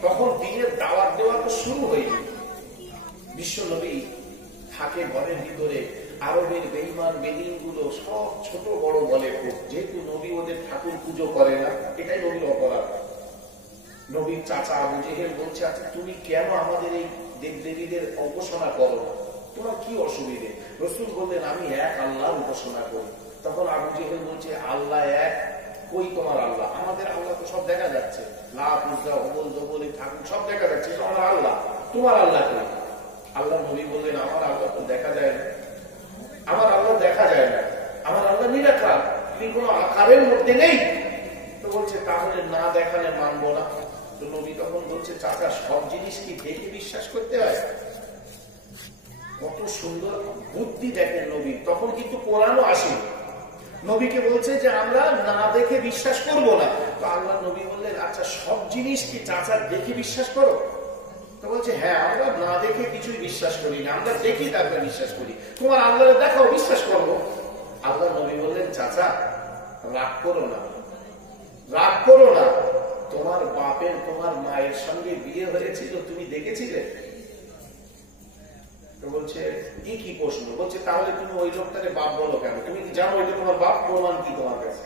তখন দিনের দাওয়াত দেওয়া তো শুরু হয়নি। বিশ্ব নবী থাকে ঘরের ভিতরে, আরবের বেঈমান বেদিন গুলো সব ছোট বড় বলে, যেহেতু নবী ওদের ঠাকুর পুজো করে না, এটাই নবীর অপরাধ। নবীর চাচা আবু জেহেল বলছে, আচ্ছা তুমি কেন আমাদের এই দেবদেবীদের উপাসনা করো, তোমার কি অসুবিধে? রাসূল বললেন, আমি এক আল্লাহর উপাসনা করি। তখন আবু জেহেল বলছে, আল্লাহ এক, কই তোমার আল্লাহ? আমাদের আল্লাহ তো সব দেখা যাচ্ছে, লাত উজ্জা হবল দবল ঠাকুর সব দেখা যাচ্ছে, আমার আল্লাহ, তোমার আল্লাহ কই? আল্লাহ নবী বললেন, আমার আল্লাহ তো দেখা যায় না, আমার আল্লাহ দেখা যায় না, আমার আল্লাহ নিরাকার, তিনি কোন আকারের মধ্যে নেই। তো বলছে, তাহলে না দেখালে মানবো না। তো নবী তখন বলছে, চাচা সব জিনিস কি দেখে বিশ্বাস করতে হয়? কত সুন্দর বুদ্ধি দেখেন নবী। তখন কিন্তু কোরআনও আসেনি। নবীকে বলছে যে আমরা না দেখে বিশ্বাস করব না। তো আল্লাহ নবী বললেন, আচ্ছা সব জিনিস কি চাচা দেখে বিশ্বাস করো? তো বলছে, হ্যাঁ আমরা না দেখে কিছুই বিশ্বাস করি না, আমরা দেখি তারপরে বিশ্বাস করি। তোমার আল্লাহ দেখাও, বিশ্বাস করবো। আল্লাহ নবী বললেন, চাচা রাগ করো না, রাগ করো না, তোমার বাপের তোমার মায়ের সঙ্গে বিয়ে হয়েছিল, তুমি দেখেছিলে? তো বলছে, কি প্রশ্ন? বলছে, তাহলে তুমি ওই লোকটাকে বাপ বলো কেন? তুমি কি জানো ওইটা তোমার বাপ? প্রমাণ কি তোমার কাছে?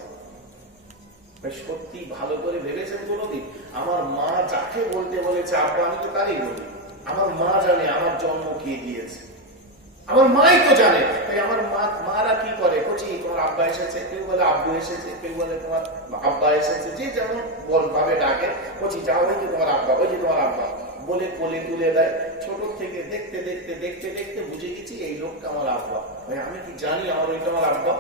সত্যি ভালো করে ভেবেছেন কোনদিন? আমার মা যাকে বলতে বলেছে আব্বা, আমি তো তারই বলি। আমার মা জানে আমার জন্ম কে দিয়েছে, আমার মাই তো জানে। তাই আমার মারা কি করে, বলছি তোমার আব্বা এসেছে, কেউ বলে আব্বু এসেছে, কেউ বলে তোমার আব্বা এসেছে, যে যেমন ভাবে ডাকে, বলছি যাও ওই যে তোমার আব্বা, ওই যে তোমার আব্বা বলে কোলে তুলে দেয়। ছোট থেকে দেখতে দেখতে দেখতে দেখতে বুঝে গেছি এই লোকটা আমার আব্বা। ভাই আমি কি জানি আমার ওইটা আমার আব্বা?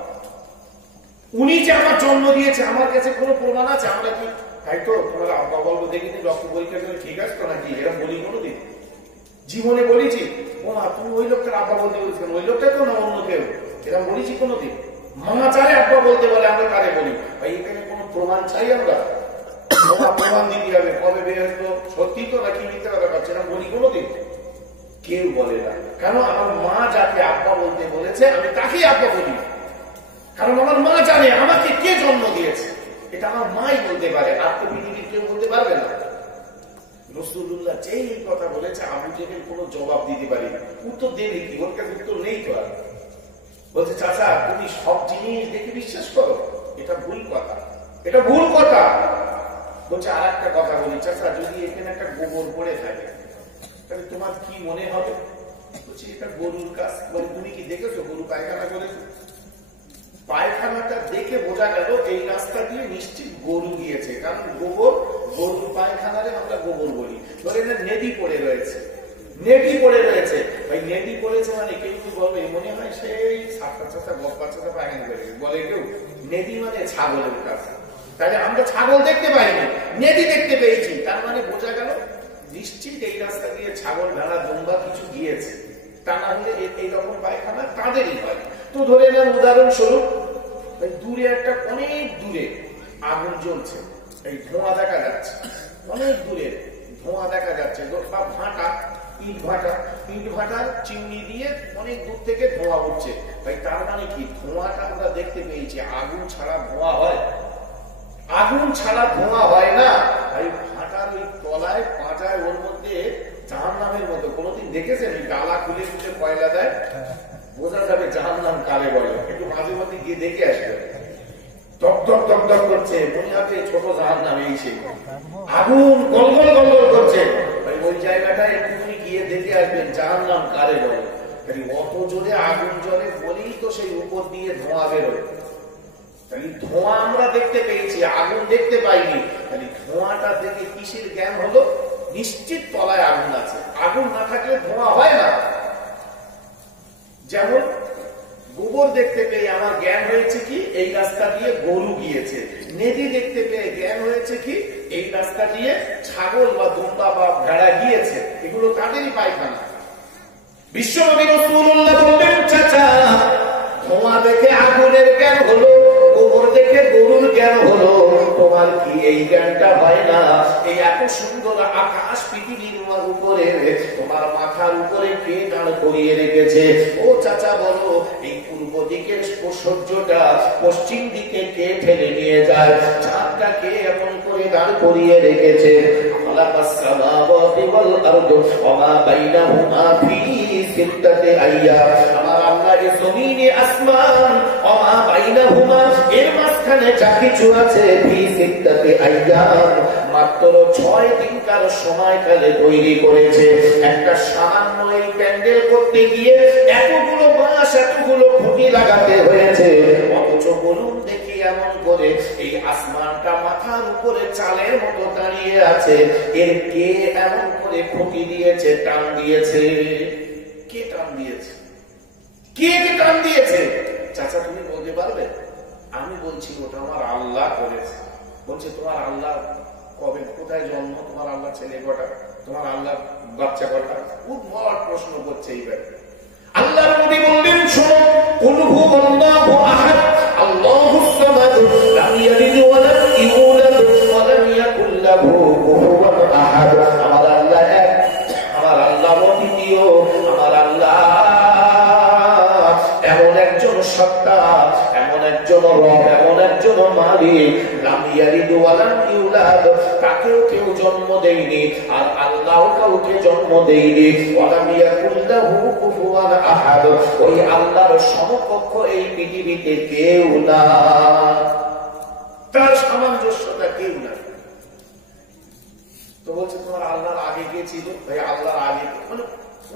উনি যে আমার জন্ম দিয়েছে, আমার কাছে কোনো প্রমাণ আছে? আমরা কি তাই তো তোমার আব্বা বলবো, দেখিনি রক্ত পরীক্ষা করে ঠিক আছে তো নাকি? এরকম বলি কোনোদিন? জীবনে বলেছি ও মা তুমি ওই লোকটার আব্বা বলতে বলছেন, ওই লোকটা তো না অন্য কেউ, এরকম বলেছি কোনোদিন? মা চারে আব্বা বলতে বলে, আমরা কারে বলি? ভাই এখানে কোনো প্রমাণ চাই আমরা? প্রমাণ দিতে হবে, কবে বের হতো, সত্যি তো নাকি মিথ্যা কথা পাচ্ছে, এরকম বলি কোনোদিন? কেউ বলে না। কেন? আমার মা যাকে আব্বা বলতে বলেছে আমি তাকেই আব্বা বলি, কারণ আমার মা জানে আমাকে কে জন্ম দিয়েছে, এটা আমার মাই বলতে পারে, আর তো পৃথিবীর কেউ বলতে পারবে না। রাসূলুল্লাহ যেই কথা বলেছে, আবু জেহেল কোনো জবাব দিতে পারি না, উত্তর দেবে কি? ওর কাছে উত্তর নেই তো আর। বলছে, চাচা তুমি সব জিনিস দেখে বিশ্বাস করো, এটা ভুল কথা, এটা ভুল কথা। বলছে, আর একটা কথা বলি চাচা, যদি এখানে একটা গোবর পড়ে থাকে তাহলে তোমার কি মনে হবে? বলছি, এটা গরুর কাজ। বলে, তুমি কি দেখেছো গরু পায়খানা করেছে? পায়খানাটা দেখে বোঝা গেল এই রাস্তা দিয়ে নিশ্চিত গরু গিয়েছে, কারণ গোবর, গরুর পায়খানারে আমরা গোবর বলি। ধরে নেদি পড়ে রয়েছে, নেদি পড়ে রয়েছে, ভাই নেদি পড়েছে মানে কেউ কি বলবে মনে হয় সেই সাতটা চাষা গপ্পা চাষা পায়খানা করেছে, বলে কেউ? নেদি মানে ছাগলের কাজ। তাহলে আমরা ছাগল দেখতে পাইনি, নেদি দেখতে পেয়েছি, তার মানে বোঝা গেল নিশ্চিত এই রাস্তা দিয়ে ছাগল, ভেড়া, দুম্বা কিছু গিয়েছে, তা না হলে এইরকম পায়খানা তাদেরই হয়। তো ধরে নেন উদাহরণস্বরূপ, দূরে একটা অনেক দূরে আগুন জ্বলছে, এই ধোঁয়া দেখা যাচ্ছে, অনেক দূরে ধোঁয়া দেখা যাচ্ছে, বা ভাটা, ইট ভাটা, ইট ভাটার চিমনি দিয়ে অনেক দূর থেকে ধোঁয়া উঠছে। ভাই তার মানে কি? ধোঁয়াটা আমরা দেখতে পেয়েছি, আগুন ছাড়া ধোঁয়া হয়? আগুন ছাড়া ধোঁয়া হয় না। ভাই ভাটার ওই তলায় পাঁচায় ওর মধ্যে জাহান্নামের মতো, কোনোদিন দেখেছেন ওই ডালা খুলে খুলে কয়লা দেয়? বোঝা যাবে জাহান্নাম কারে বলে। একটু মাঝে মধ্যে গিয়ে দেখে আসবে, টক টক টক টক করছে, মনে হবে ছোট জাহান্নাম এই সেই আগুন গলগল গলগল করছে। ভাই ওই জায়গাটায় একটুখানি গিয়ে দেখে আসবেন জাহান্নাম কারে বলে। অত জোরে আগুন জ্বলে বলেই তো সেই উপর দিয়ে ধোঁয়া বেরোয়। তাহলে ধোঁয়া আমরা দেখতে পেয়েছি, আগুন দেখতে পাইনি। তাহলে ধোঁয়াটা দেখে কিসের জ্ঞান হলো? নিশ্চিত তলায় আগুন আছে। আগুন না থাকলে ধোঁয়া হয় না। যেমন গোবর দেখতে পেয়ে আমার জ্ঞান হয়েছে কি এই রাস্তা দিয়ে গরু গিয়েছে। নদী দেখতে পেয়ে জ্ঞান হয়েছে কি এই রাস্তা দিয়ে ছাগল বা দুম্বা বা ভেড়া গিয়েছে। এগুলো কাদেরই পায়খানা। বিশ্বনবী রাসূলুল্লাহ বললেন, চাচা ধোঁয়া দেখে আগুনের জ্ঞান হলো, গোবর দেখে গরুর জ্ঞান হলো, তোমার কি এই জ্ঞানটা হয় না? এই এত সুন্দর আকাশ পৃথিবীর উপরে তোমার মাথার উপরে কে দাঁড় করিয়ে রেখেছে? ও চাচা বলো, এই পূর্ব দিকের সূর্যটা পশ্চিম দিকে কে ঠেলে নিয়ে যায়? চাঁদটা কে এমন করে দাঁড় করিয়ে রেখেছে? খালাকাস সামাওয়াতি ওয়াল আরদ ওয়া মা বাইনাহুমা ফি সিত্তাতি আইয়াম। আমার আল্লাহ এই জমিনে আসমান ওয়া মা বাইনাহুমা এর মাঝখানে যা কিছু আছে ফি সিত্তাতি আইয়াম মাত্র 6 দিনকার সময়কালে তৈরি করেছে। একটা সামান্য এই প্যান্ডেল করতে গিয়ে এতগুলো বাঁশ এতগুলো খুঁটি লাগাতে হয়েছে। অথচ বলুন দেখি এমন করে এই আসমানটা মাথার উপরে চালের মতো দাঁড়িয়ে আছে, এর কে এমন করে খুঁটি দিয়েছে, টান দিয়েছে? কে টান দিয়েছে? কে টান দিয়েছে? চাচা তুমি বলতে পারবে? আমি বলছি ওটা আমার আল্লাহ করেছে। বলছে তোমার আল্লাহ কবে কোথায় জন্ম? তোমার আল্লাহ ছেলে কটা? তোমার আল্লাহ বাচ্চা কটা? উদ্ভট প্রশ্ন করছে এইবার। আল্লাহর নবী বললেন, শোনো, কুল হুয়াল্লাহু আহাদ আল্লাহুস সামাদ লাম ইয়ালিদ ওয়া লাম ইউলাদ ওয়া লাম ইয়াকুল লাহু কুফুওয়ান আহাদ। আমার আল্লাহ এক, আমার আল্লাহ অদ্বিতীয়, আমার আল্লাহ এমন একজন সত্তা, এমন একজন রব, এমন একজন মালিক, লাম ইয়ালিদ ওয়া লাম ইউলাদ, তাকেও কেউ জন্ম দেয়নি আর আল্লাহও কাউকে জন্ম দেয়নি। ওয়া লাম ইয়াকুল লাহু কুফুওয়ান আহাদ, ওই আল্লাহর সমকক্ষ এই পৃথিবীতে কেউ না, তার সামঞ্জস্যতা কেউ না। তো বলছে তোমার আল্লাহর আগে কে ছিল? ভাই আল্লাহর আগে মানে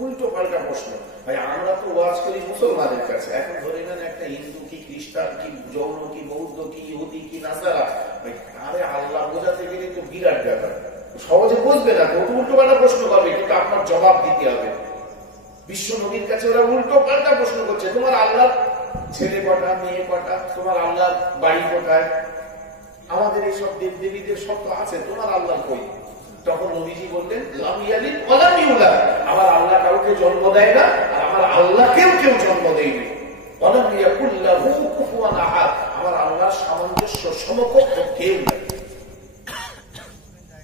উল্টো পাল্টা প্রশ্ন। ভাই আমরা তো ওয়াজ করি মুসলমানের কাছে, এখন ধরে নেন একটা হিন্দু কি খ্রিস্টান কি জৈন কি বৌদ্ধ কি ইহুদি কি নাসারা, ভাই আরে আল্লাহ বোঝাতে গেলে তো বিরাট ব্যাপার, সহজে বুঝবে না, তো উল্টো পাল্টা প্রশ্ন করবে, কিন্তু আপনার জবাব দিতে হবে। বিশ্ব নবীর কাছে ওরা উল্টো পাল্টা প্রশ্ন করছে, তোমার আল্লাহর ছেলে কটা, মেয়ে কটা, তোমার আল্লাহর বাড়ি কোথায়? আমাদের এইসব দেব দেবীদের সব তো আছে, তোমার আল্লাহ কই? তখন নবীজি বললেন, লাম ইয়ালিদ ওয়া লাম ইউলাদ, আমার আল্লাহ কাউকে জন্ম দেয় না আর আমার আল্লাহকেও কেউ জন্ম দেয়নি। ওয়া লাম ইয়াকুল লাহু কুফুওয়ান আহাদ, আমার আল্লাহর সামঞ্জস্য সমকক্ষ কেউ নাই।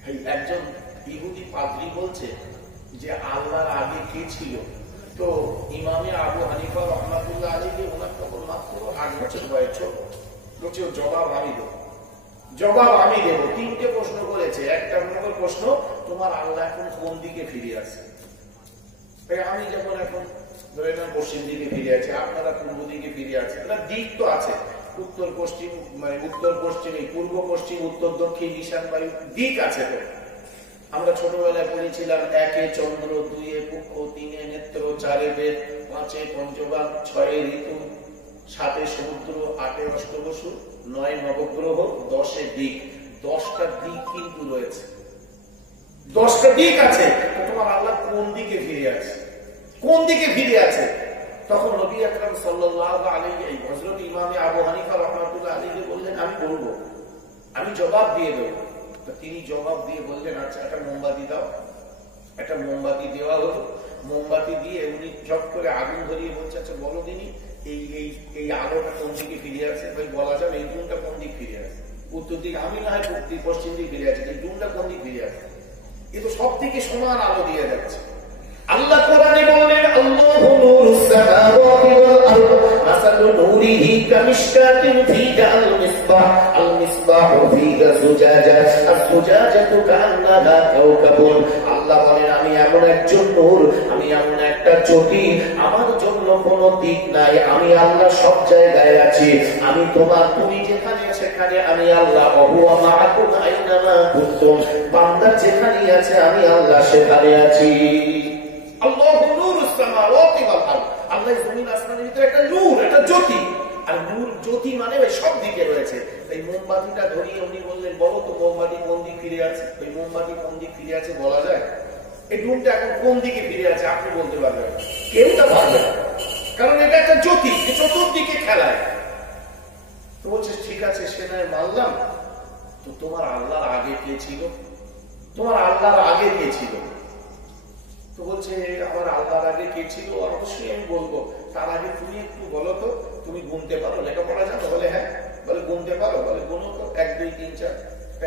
এই একজন ইহুদি পাদ্রী বলছে যে আল্লাহর আগে কে ছিল? তো ইমামে আবু হানিফা রাহমাতুল্লাহ আলাইহি ওনার তখন মাত্র 8 বছর বয়স, ছোট। বলছে জবাব আমি দেব, জবাব আমি দেব। 3টে প্রশ্ন করেছে। 1 নম্বর প্রশ্ন, তোমার আল্লাহ এখন কোন দিকে ফিরে আছে? আমি যেমন এখন ধরে নেন পশ্চিম দিকে ফিরে আছে, আপনারা পূর্ব দিকে ফিরে আছে, দিক তো আছে, উত্তর পশ্চিম, মানে উত্তর পশ্চিমে পূর্ব পশ্চিম উত্তর দক্ষিণ ঈশান বায়ু দিক আছে। তো আমরা ছোটবেলায় পড়েছিলাম 1 চন্দ্র, 2 পক্ষ, 3 নেত্র, 4 বেদ, 5 পঞ্চবান, 6 ঋতু, 7 সমুদ্র, 8 অষ্টবসু, 9 নবগ্রহ, 10 দিক। 10টা দিক কিন্তু রয়েছে, 10টা দিক আছে। তোমার আল্লাহ কোন দিকে ফিরে আছে? কোন দিকে ফিরে আছে? তখন নবী আকরাম সাল্লাল্লাহু আলাইহি হযরত ইমামে আবু হানিফা রাহমাতুল্লাহ আলাইহি বললেন, আমি বলবো, আমি জবাব দিয়ে দেব। তো তিনি জবাব দিয়ে বললেন, আচ্ছা একটা মোমবাতি দাও। একটা মোমবাতি দেওয়া হলো, মোমবাতি দিয়ে উনি ঝট করে আগুন ধরিয়ে বলছে, আচ্ছা বলো দিনই এই এই এই আলোটা কোন দিকে ফিরে আছে? ভাই বলা যাবে এই ডুমটা কোন দিক ফিরে আছে? উত্তর দিকে আমি না হয় পশ্চিম দিকে ফিরে আছে, এই ডুমটা কোন দিক ফিরে আছে? এ তো সব দিকে সমান আলো দিয়ে যাচ্ছে। আল্লাহ কোরআনে বললেন, আল্লাহু নূরুস সামাওয়াতি ওয়াল আরদ মাসালু নূরিহি কামিশকাতিন ফীহা আল-মিসবাহ আল-মিসবাহু ফীহা যুজাজা আস-যুজাজাতু কান্নাহা কাওকাবুন। আল্লাহ বলেন, আমি এমন একজন নূর, আমি এমন একটা জ্যোতি, আমার জন্য কোনো দিক নাই, আমি আল্লাহ সব জায়গায় আছি। আমি তোমার, তুমি যেখানে সেখানে আমি আল্লাহ। ওয়া মাআকুম আইনামা কুনতুম, বান্দা যেখানে আছে আমি আল্লাহ সেখানে আছি। আল্লাহু নূরুস সামাওয়াতি ওয়াল আরদ, আল্লাহ জমিন আসমানের ভিতরে একটা নূর, একটা জ্যোতি। আর নূর জ্যোতি মানে ওই সব দিকে রয়েছে। এই মোমবাতিটা ধরিয়ে উনি বললেন, বলো তো মোমবাতি কোন দিক ফিরে আছে? ওই মোমবাতি কোন দিক ফিরে আছে বলা যায়? এই ডুমটা এখন কোন দিকে ফিরে আছে আপনি বলতে পারবেন? কেউ তা পারবে না, কারণ এটা একটা জ্যোতি, চতুর্দিকে খেলায়। তো বলছে ঠিক আছে, সে নয় মানলাম, তো তোমার আল্লাহর আগে কে ছিল? তোমার আল্লাহর আগে কে ছিল? তো বলছে আমার আল্লাহর আগে কে ছিল অবশ্যই আমি বলবো, তার আগে তুমি একটু বলো তো, তুমি গুনতে পারো, লেখাপড়া জানো? বলে হ্যাঁ। বলে গুনতে পারো? বলে গুনো তো, 1 2 3 4,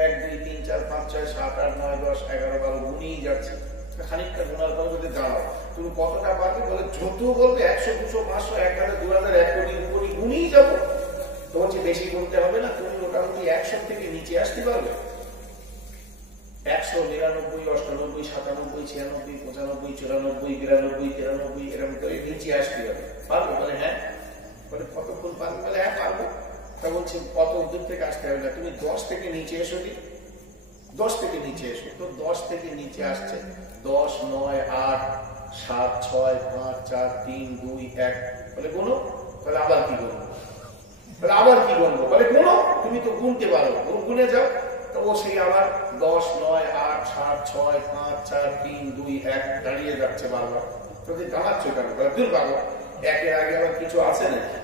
1 2 3 4 5 6 7 8 9 10 11 12 গুনিয়ে যাচ্ছে। খানিকটা গোনার পরে যদি দাঁড়াও তুমি কতটা পারবে? বলে যত বলবে 100 200 500 1000 2000 1 কোটি উপরে গুনিয়ে যাবো। তো বলছে বেশি গুনতে হবে না, তুমি মোটামুটি 100 থেকে নিচে আসতে পারবে। 100 99 98 97 96 95 94 95 92 93 এরকম করে নিচে আসতে হবে, পারবো? বলে হ্যাঁ। বলে কতক্ষণ পারবে? বলে হ্যাঁ পারবো। তা বলছে কত দূর থেকে আসতে হবে না, তুমি 10 থেকে নিচে এসো, 10 থেকে নিচে এসো। তো 10 থেকে নিচে আসছে, 10 9 8 7 6 5 4 3 2 1। বলে গুনো। বলে আবার কি গুনবো? বলে আবার কি গুনবো? বলে গুনো, তুমি তো গুনতে পারো, গুনে যাও। তো ও সেই আবার 10 9 8 7 6 5 4 3 2 1 দাঁড়িয়ে যাচ্ছে বারবার। যদি দাঁড়াচ্ছ কেন? দূর পাবো, একের আগে আবার কিছু আছে নাকি?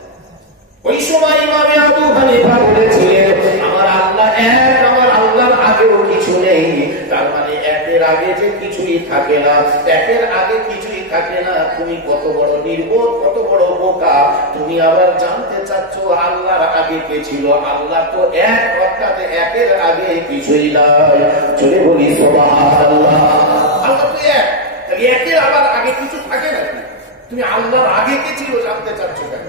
ওই সময় ইমামে আবু হানিফা বলেছিলেন আমার আল্লাহ এক, আমার আল্লাহর আগেও কিছু নেই। তার মানে একের আগে যে কিছুই থাকে না, একের আগে কিছুই থাকে না। তুমি কত বড় নির্বোধ, কত বড় বোকা! তুমি আবার জানতে চাচ্ছ আল্লাহর আগে কে ছিল? আল্লাহ তো এক, অর্থাৎ একের আগে কিছুই নাই। চলে বলি সুবহানাল্লাহ। আল্লাহ তো এক, তাহলে একের আবার আগে কিছু থাকে নাকি? তুমি আল্লাহর আগে কে ছিল জানতে চাচ্ছ কেন?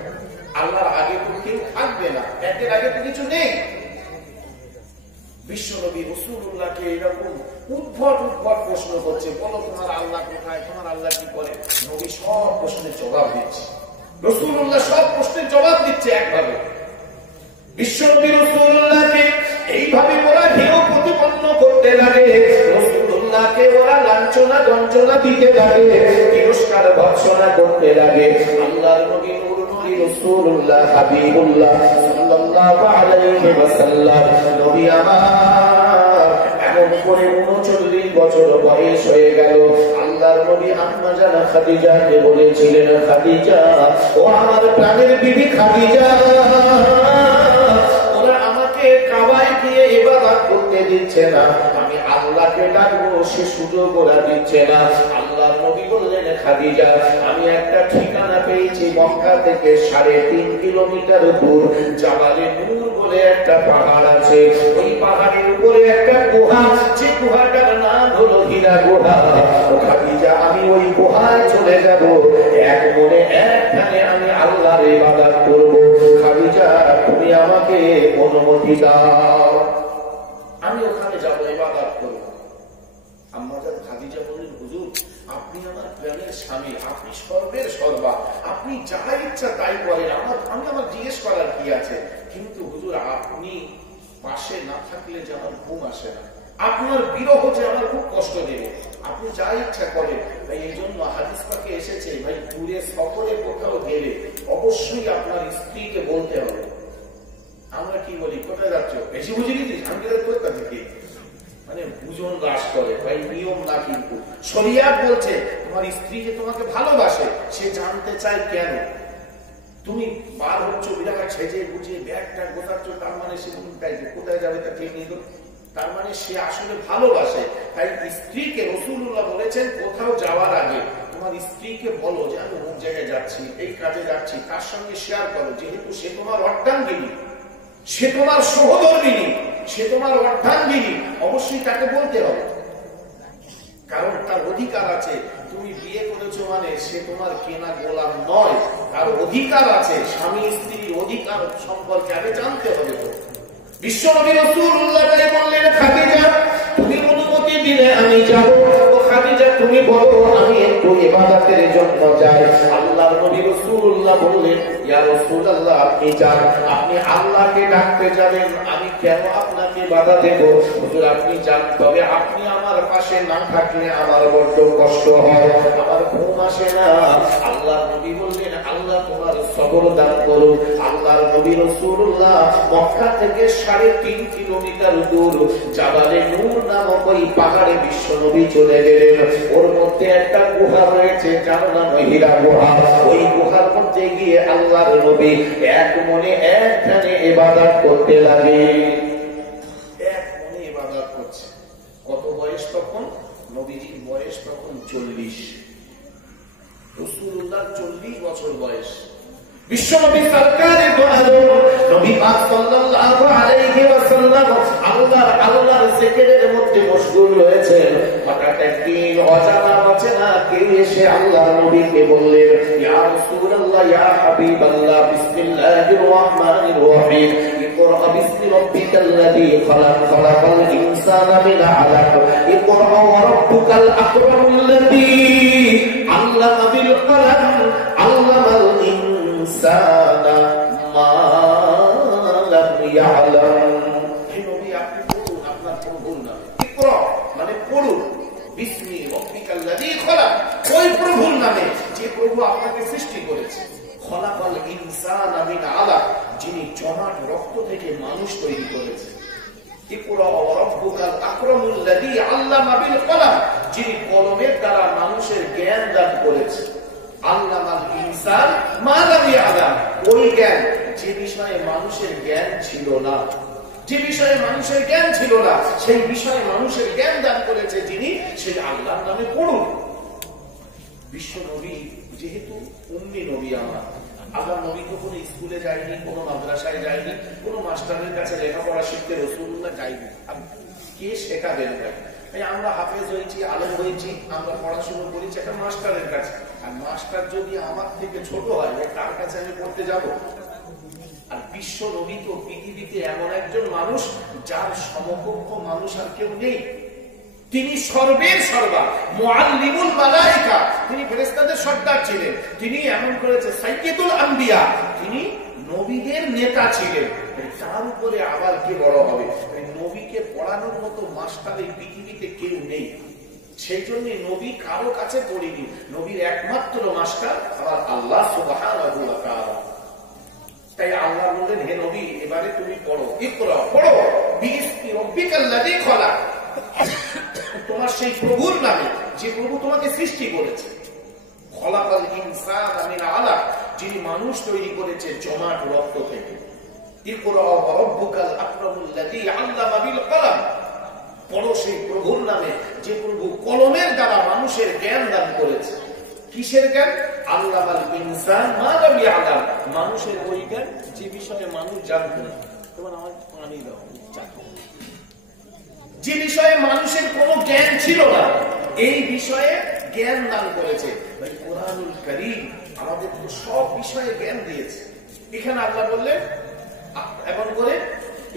আল্লাহর আগে তো কেউ থাকবে না, একের আগে তো কিছু নেই। বিশ্বনবী রাসূলুল্লাহকে এরকম উদ্ভট প্রশ্ন করছে, বলো তোমার আল্লাহ কোথায়, তোমার আল্লাহ কি করে? নবী সব প্রশ্নের জবাব দিচ্ছে, রাসূলুল্লাহ সব প্রশ্নের জবাব দিচ্ছে একভাবে। বিশ্বনবী রাসূলুল্লাহকে এইভাবে ওরা হেয় প্রতিপন্ন করতে লাগে, রাসূলুল্লাহকে ওরা লাঞ্ছনা গঞ্জনা দিতে লাগে, তিরস্কার ভর্ৎসনা করতে লাগে। আল্লাহর নবী রাসূলুল্লাহ হাবিবুল্লাহ সাল্লাল্লাহু আলাইহি ওয়াসাল্লাম নবী আমার এমন করে 39 বছর বয়স হয়ে গেল। আল্লাহর নবী আম্মা জান খাদিজাকে বলেছিলেন, খাদিজা, ও আমার প্রাণের বিবি খাদিজা, ওরা আমাকে কাবায় গিয়ে ইবাদত করতে দিচ্ছে না, আমি আল্লাহকে ডাকবো সে সুযোগ ওরা দিচ্ছে না। আল্লাহর নবী বললেন, খাদিজা, আমি একটা ঠিকানা পেয়েছি, মক্কা থেকে 3.5 কিলোমিটার দূর জাবালে নূর বলে একটা পাহাড় আছে। ওই পাহাড়ের উপরে একটা গুহা, যে গুহাটার নাম হলো হীরা গুহা। খাদিজা, আমি ওই গুহায় চলে যাব, এক মনে একখানে আমি আল্লাহর ইবাদত করব। খাদিজা, তুমি আমাকে অনুমতি দাও, আমি ওখানে যাব, ইবাদত করব। আম্মা জান খাদিজা বললেন, হুজুর, আপনি আমার প্রাণের স্বামী, আপনি সর্বের সর্বা, আপনি যা ইচ্ছা তাই করেন, আমি আমার জিজ্ঞেস করার কি আছে? কিন্তু হুজুর, আপনি পাশে না থাকলে যে আমার ঘুম আসে না, আপনার বিরহ যে আমার খুব কষ্ট দেবে, আপনি যা ইচ্ছা করেন। তাই এই জন্য হাদিস পাকে এসেছে, ভাই দূরে সফরে কোথাও গেলে অবশ্যই আপনার স্ত্রীকে বলতে হবে। আমরা কি বলি, কোথায় যাচ্ছ, বেশি বুঝে গেছিস, আমি কোথা থেকে, মানে বুঝন হ্রাস করে। ভাই নিয়ম না, কিন্তু শরিয়াত বলছে তোমার স্ত্রী যে তোমাকে ভালোবাসে, সে জানতে চায় কেন তুমি বার হচ্ছ বিরাট সেজে বুঝিয়ে ব্যাগটা গোছাচ্ছ, তার মানে সে কোথায় যাবে তা ঠিক নেই, তার মানে সে আসলে ভালোবাসে। তাই স্ত্রীকে রাসূলুল্লাহ বলেছেন, কোথাও যাওয়ার আগে তোমার স্ত্রীকে বলো যে আমি অমুক জায়গায় যাচ্ছি, এই কাজে যাচ্ছি, তার সঙ্গে শেয়ার করো, যেহেতু সে তোমার অর্ধাঙ্গিনী, সে তোমার সহধর্মিনী, সে তোমার অর্ধাঙ্গিনী, অবশ্যই তাকে বলতে হবে, কারণ তার অধিকার আছে। তুমি বিয়ে করেছো মানে সে তোমার কেনা গোলাম নয়, তার অধিকার আছে, স্বামী স্ত্রীর অধিকার সম্পর্কে আগে জানতে হবে। তো বিশ্বনবী রাসূলুল্লাহ বললেন, খাদিজা, তুমি অনুমতি দিলে আমি যাব। খাদিজা, তুমি বলো, আমি একটু ইবাদতের জন্য যাই। আল্লাহর নবী রাসূলুল্লাহ বললেন, ইয়া রাসূলুল্লাহ, আপনি যান, আপনি আল্লাহকে ডাকতে যাবেন, আমি কেন আপনাকে বাধা দেব? হুজুর, আপনি যান, তবে আপনি আমার পাশে না থাকলে আমার বড্ড কষ্ট হয়, আমার ঘুম আসে না। আল্লাহর নবী বললেন, আল্লাহ আল্লাহ তোমার সবর দান করুন। আল্লাহর নবী রাসূলুল্লাহ মক্কা থেকে 3.5 কিলোমিটার দূর জাবালে নূর নামক ওই পাহাড়ে বিশ্ব নবী চলে গেলেন। ওর মধ্যে একটা গুহা রয়েছে, যার নাম হীরা গুহা। ওই গুহার মধ্যে গিয়ে আল্লাহর নবী এক মনে এক ধ্যানে ইবাদত করতে লাগে। এক মনে ইবাদত করছে। কত বয়স তখন? নবীজির বয়স তখন 40। রাসূলুল্লাহ 40 বছর বয়স। বিশ্বনবী সরকারে দো আলম নবী পাক সাল্লাল্লাহু আলাইহি ওয়াসাল্লাম আল্লাহর জিকিরের মধ্যে মশগুল হয়েছেন। হঠাৎ একদিন অজানা কে এসে আল্লাহর নবীকে বললেন, ইয়া রাসূলুল্লাহ, ইয়া হাবিবাল্লাহ, বিসমিল্লাহির রহমানির রহিম, ইকরা বিসমি রাব্বিকাল্লাযী খালাক, খালাকাল ইনসানা মিন আলাক, ইকরা ওয়া রাব্বুকাল আকরামুল্লাযী আল্লামা বিল কলম, আল্লামাল ইনসানা মা লাম ইয়ালাম। হে নবী, আপনি পড়ুন আপনার প্রভুর নাম। ইকরা মানে পড়ুন, বিসমি রাব্বিকাল্লাযী খালাক, ওই প্রভুর নামে যে প্রভু আপনাকে সৃষ্টি করেছে। খলাকাল ইনসানা মিন আলাক, যিনি জমাট রক্ত থেকে মানুষ তৈরি করেছে। ইকরা ওয়া রাব্বুকাল আকরামুল্লাযী আল্লামা বিল কলম, যিনি কলমের দ্বারা মানুষের জ্ঞান দান করেছে। আল্লামাল ইনসান মা লাম ইয়ালাম, ওই জ্ঞান যে বিষয়ে মানুষের জ্ঞান ছিল না, যে বিষয়ে মানুষের জ্ঞান ছিল না, সেই বিষয়ে মানুষের জ্ঞান দান করেছে যিনি, সেই আল্লাহর নামে পড়ুন। বিশ্ব নবী যেহেতু উম্মি নবী, আল্লাহ নবী কখনো স্কুলে যায়নি, কোনো মাদ্রাসায় যায়নি, কোনো মাস্টারের কাছে লেখাপড়া শিখতে রাসূলুল্লাহ যায়নি। কে শেখাবেন? আমরা হাফেজ হয়েছি, আলেম হয়েছি, আমরা পড়াশোনা করেছি একটা মাস্টারের কাছে। আর মাস্টার যদি আমার থেকে ছোট হয়, তার কাছে আমি পড়তে যাব? আর বিশ্ব নবী তো পৃথিবীতে এমন একজন মানুষ যার সমকক্ষ মানুষ আর কেউ নেই। তিনি সর্বের সর্বা, মুআল্লিমুল মালায়েকা, তিনি ফেরেশতাদের সর্দার ছিলেন। তিনি এমন করেছে সাইয়্যিদুল আম্বিয়া, তিনি নবীদের নেতা ছিলেন। তার উপরে আবার কে বড় হবে? নবীকে পড়ানোর মতো মাস্টার এই পৃথিবীতে কেউ নেই। সেই জন্য নবী কারো কাছে পড়িনি, নবীর একমাত্র মাস্টার আমার আল্লাহ সুবহানাহু ওয়া তাআলা। তাই আল্লাহ বলেন, হে নবী, এবারে তুমি পড়ো, ইকরা, পড়ো বিসমি রাব্বিকাল্লাযী খালাক, তোমার সেই প্রভুর নামে যে প্রভু তোমাকে সৃষ্টি করেছে। খলাকাল ইনসানা মিন আলাক, যিনি মানুষ তৈরি করেছে জমাট রক্ত থেকে। ইকরা ওয়া রাব্বুকাল আকরামুল্লাযী আল্লামা বিল কলম, পড়ো সেই প্রভুর নামে যে প্রভু কলমের দ্বারা মানুষের জ্ঞান দান করেছে। কিসের জ্ঞান? আল্লামাল ইনসান মা লাম ইয়ালাম, মানুষের ওই জ্ঞান যে বিষয়ে মানুষ জানতো না। তোমার আমার পানি দাও, যে বিষয়ে মানুষের কোনো জ্ঞান ছিল না, এই বিষয়ে জ্ঞান দান করেছে। ভাই, কোরআনুল কারীম আমাদের সব বিষয়ে জ্ঞান দিয়েছে। এখানে আল্লাহ বললেন এমন করে,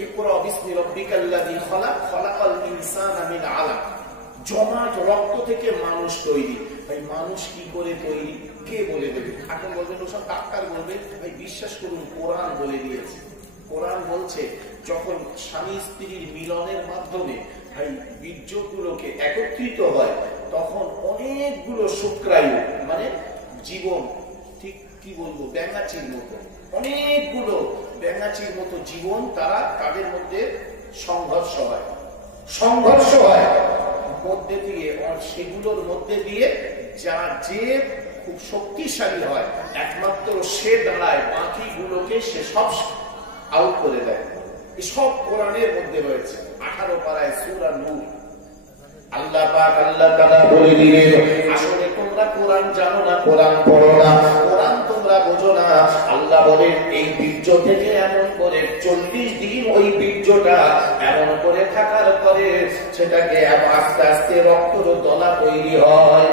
ইকরা বিসমি রাব্বিকাল্লাযী খালাক, খালাকাল ইনসানা মিন আলাক, জমাট রক্ত থেকে মানুষ তৈরি। ভাই, মানুষ কি করে তৈরি কে বলে দেবে? এখন বলবেন ওসব ডাক্তার বলবে। ভাই, বিশ্বাস করুন, কোরআন বলে দিয়েছে। কোরআন বলছে, যখন স্বামী স্ত্রীর মিলনের মাধ্যমে ভাই বীর্যগুলোকে একত্রিত হয়, তখন অনেকগুলো শুক্রায়ু মানে জীবন, ঠিক কি বলবো, ব্যাঙাচির মতো, অনেকগুলো ব্যাঙাচির মতো জীবন তাদের মধ্যে সংঘর্ষ হয়। মধ্যে দিয়ে, সেগুলোর মধ্যে দিয়ে যে খুব শক্তিশালী হয়, একমাত্র সে দাঁড়ায়, বাকিগুলোকে সে সব আউট করে দেয়। এসব কোরআনের মধ্যে রয়েছে। 18 পারায় সূরা নূর আল্লাহ পাক আল্লাহ তাআলা বলে দিলেন, আসলে তোমরা কোরআন জানো না, কোরআন পড়ো না, কোরআন তোমরা বোঝো না। আল্লাহ বলেন, এই বীর্য থেকে এমন করে 40 দিন ওই বীর্যটা এমন করে থাকার পরে সেটাকে আস্তে আস্তে রক্তের দলা তৈরি হয়।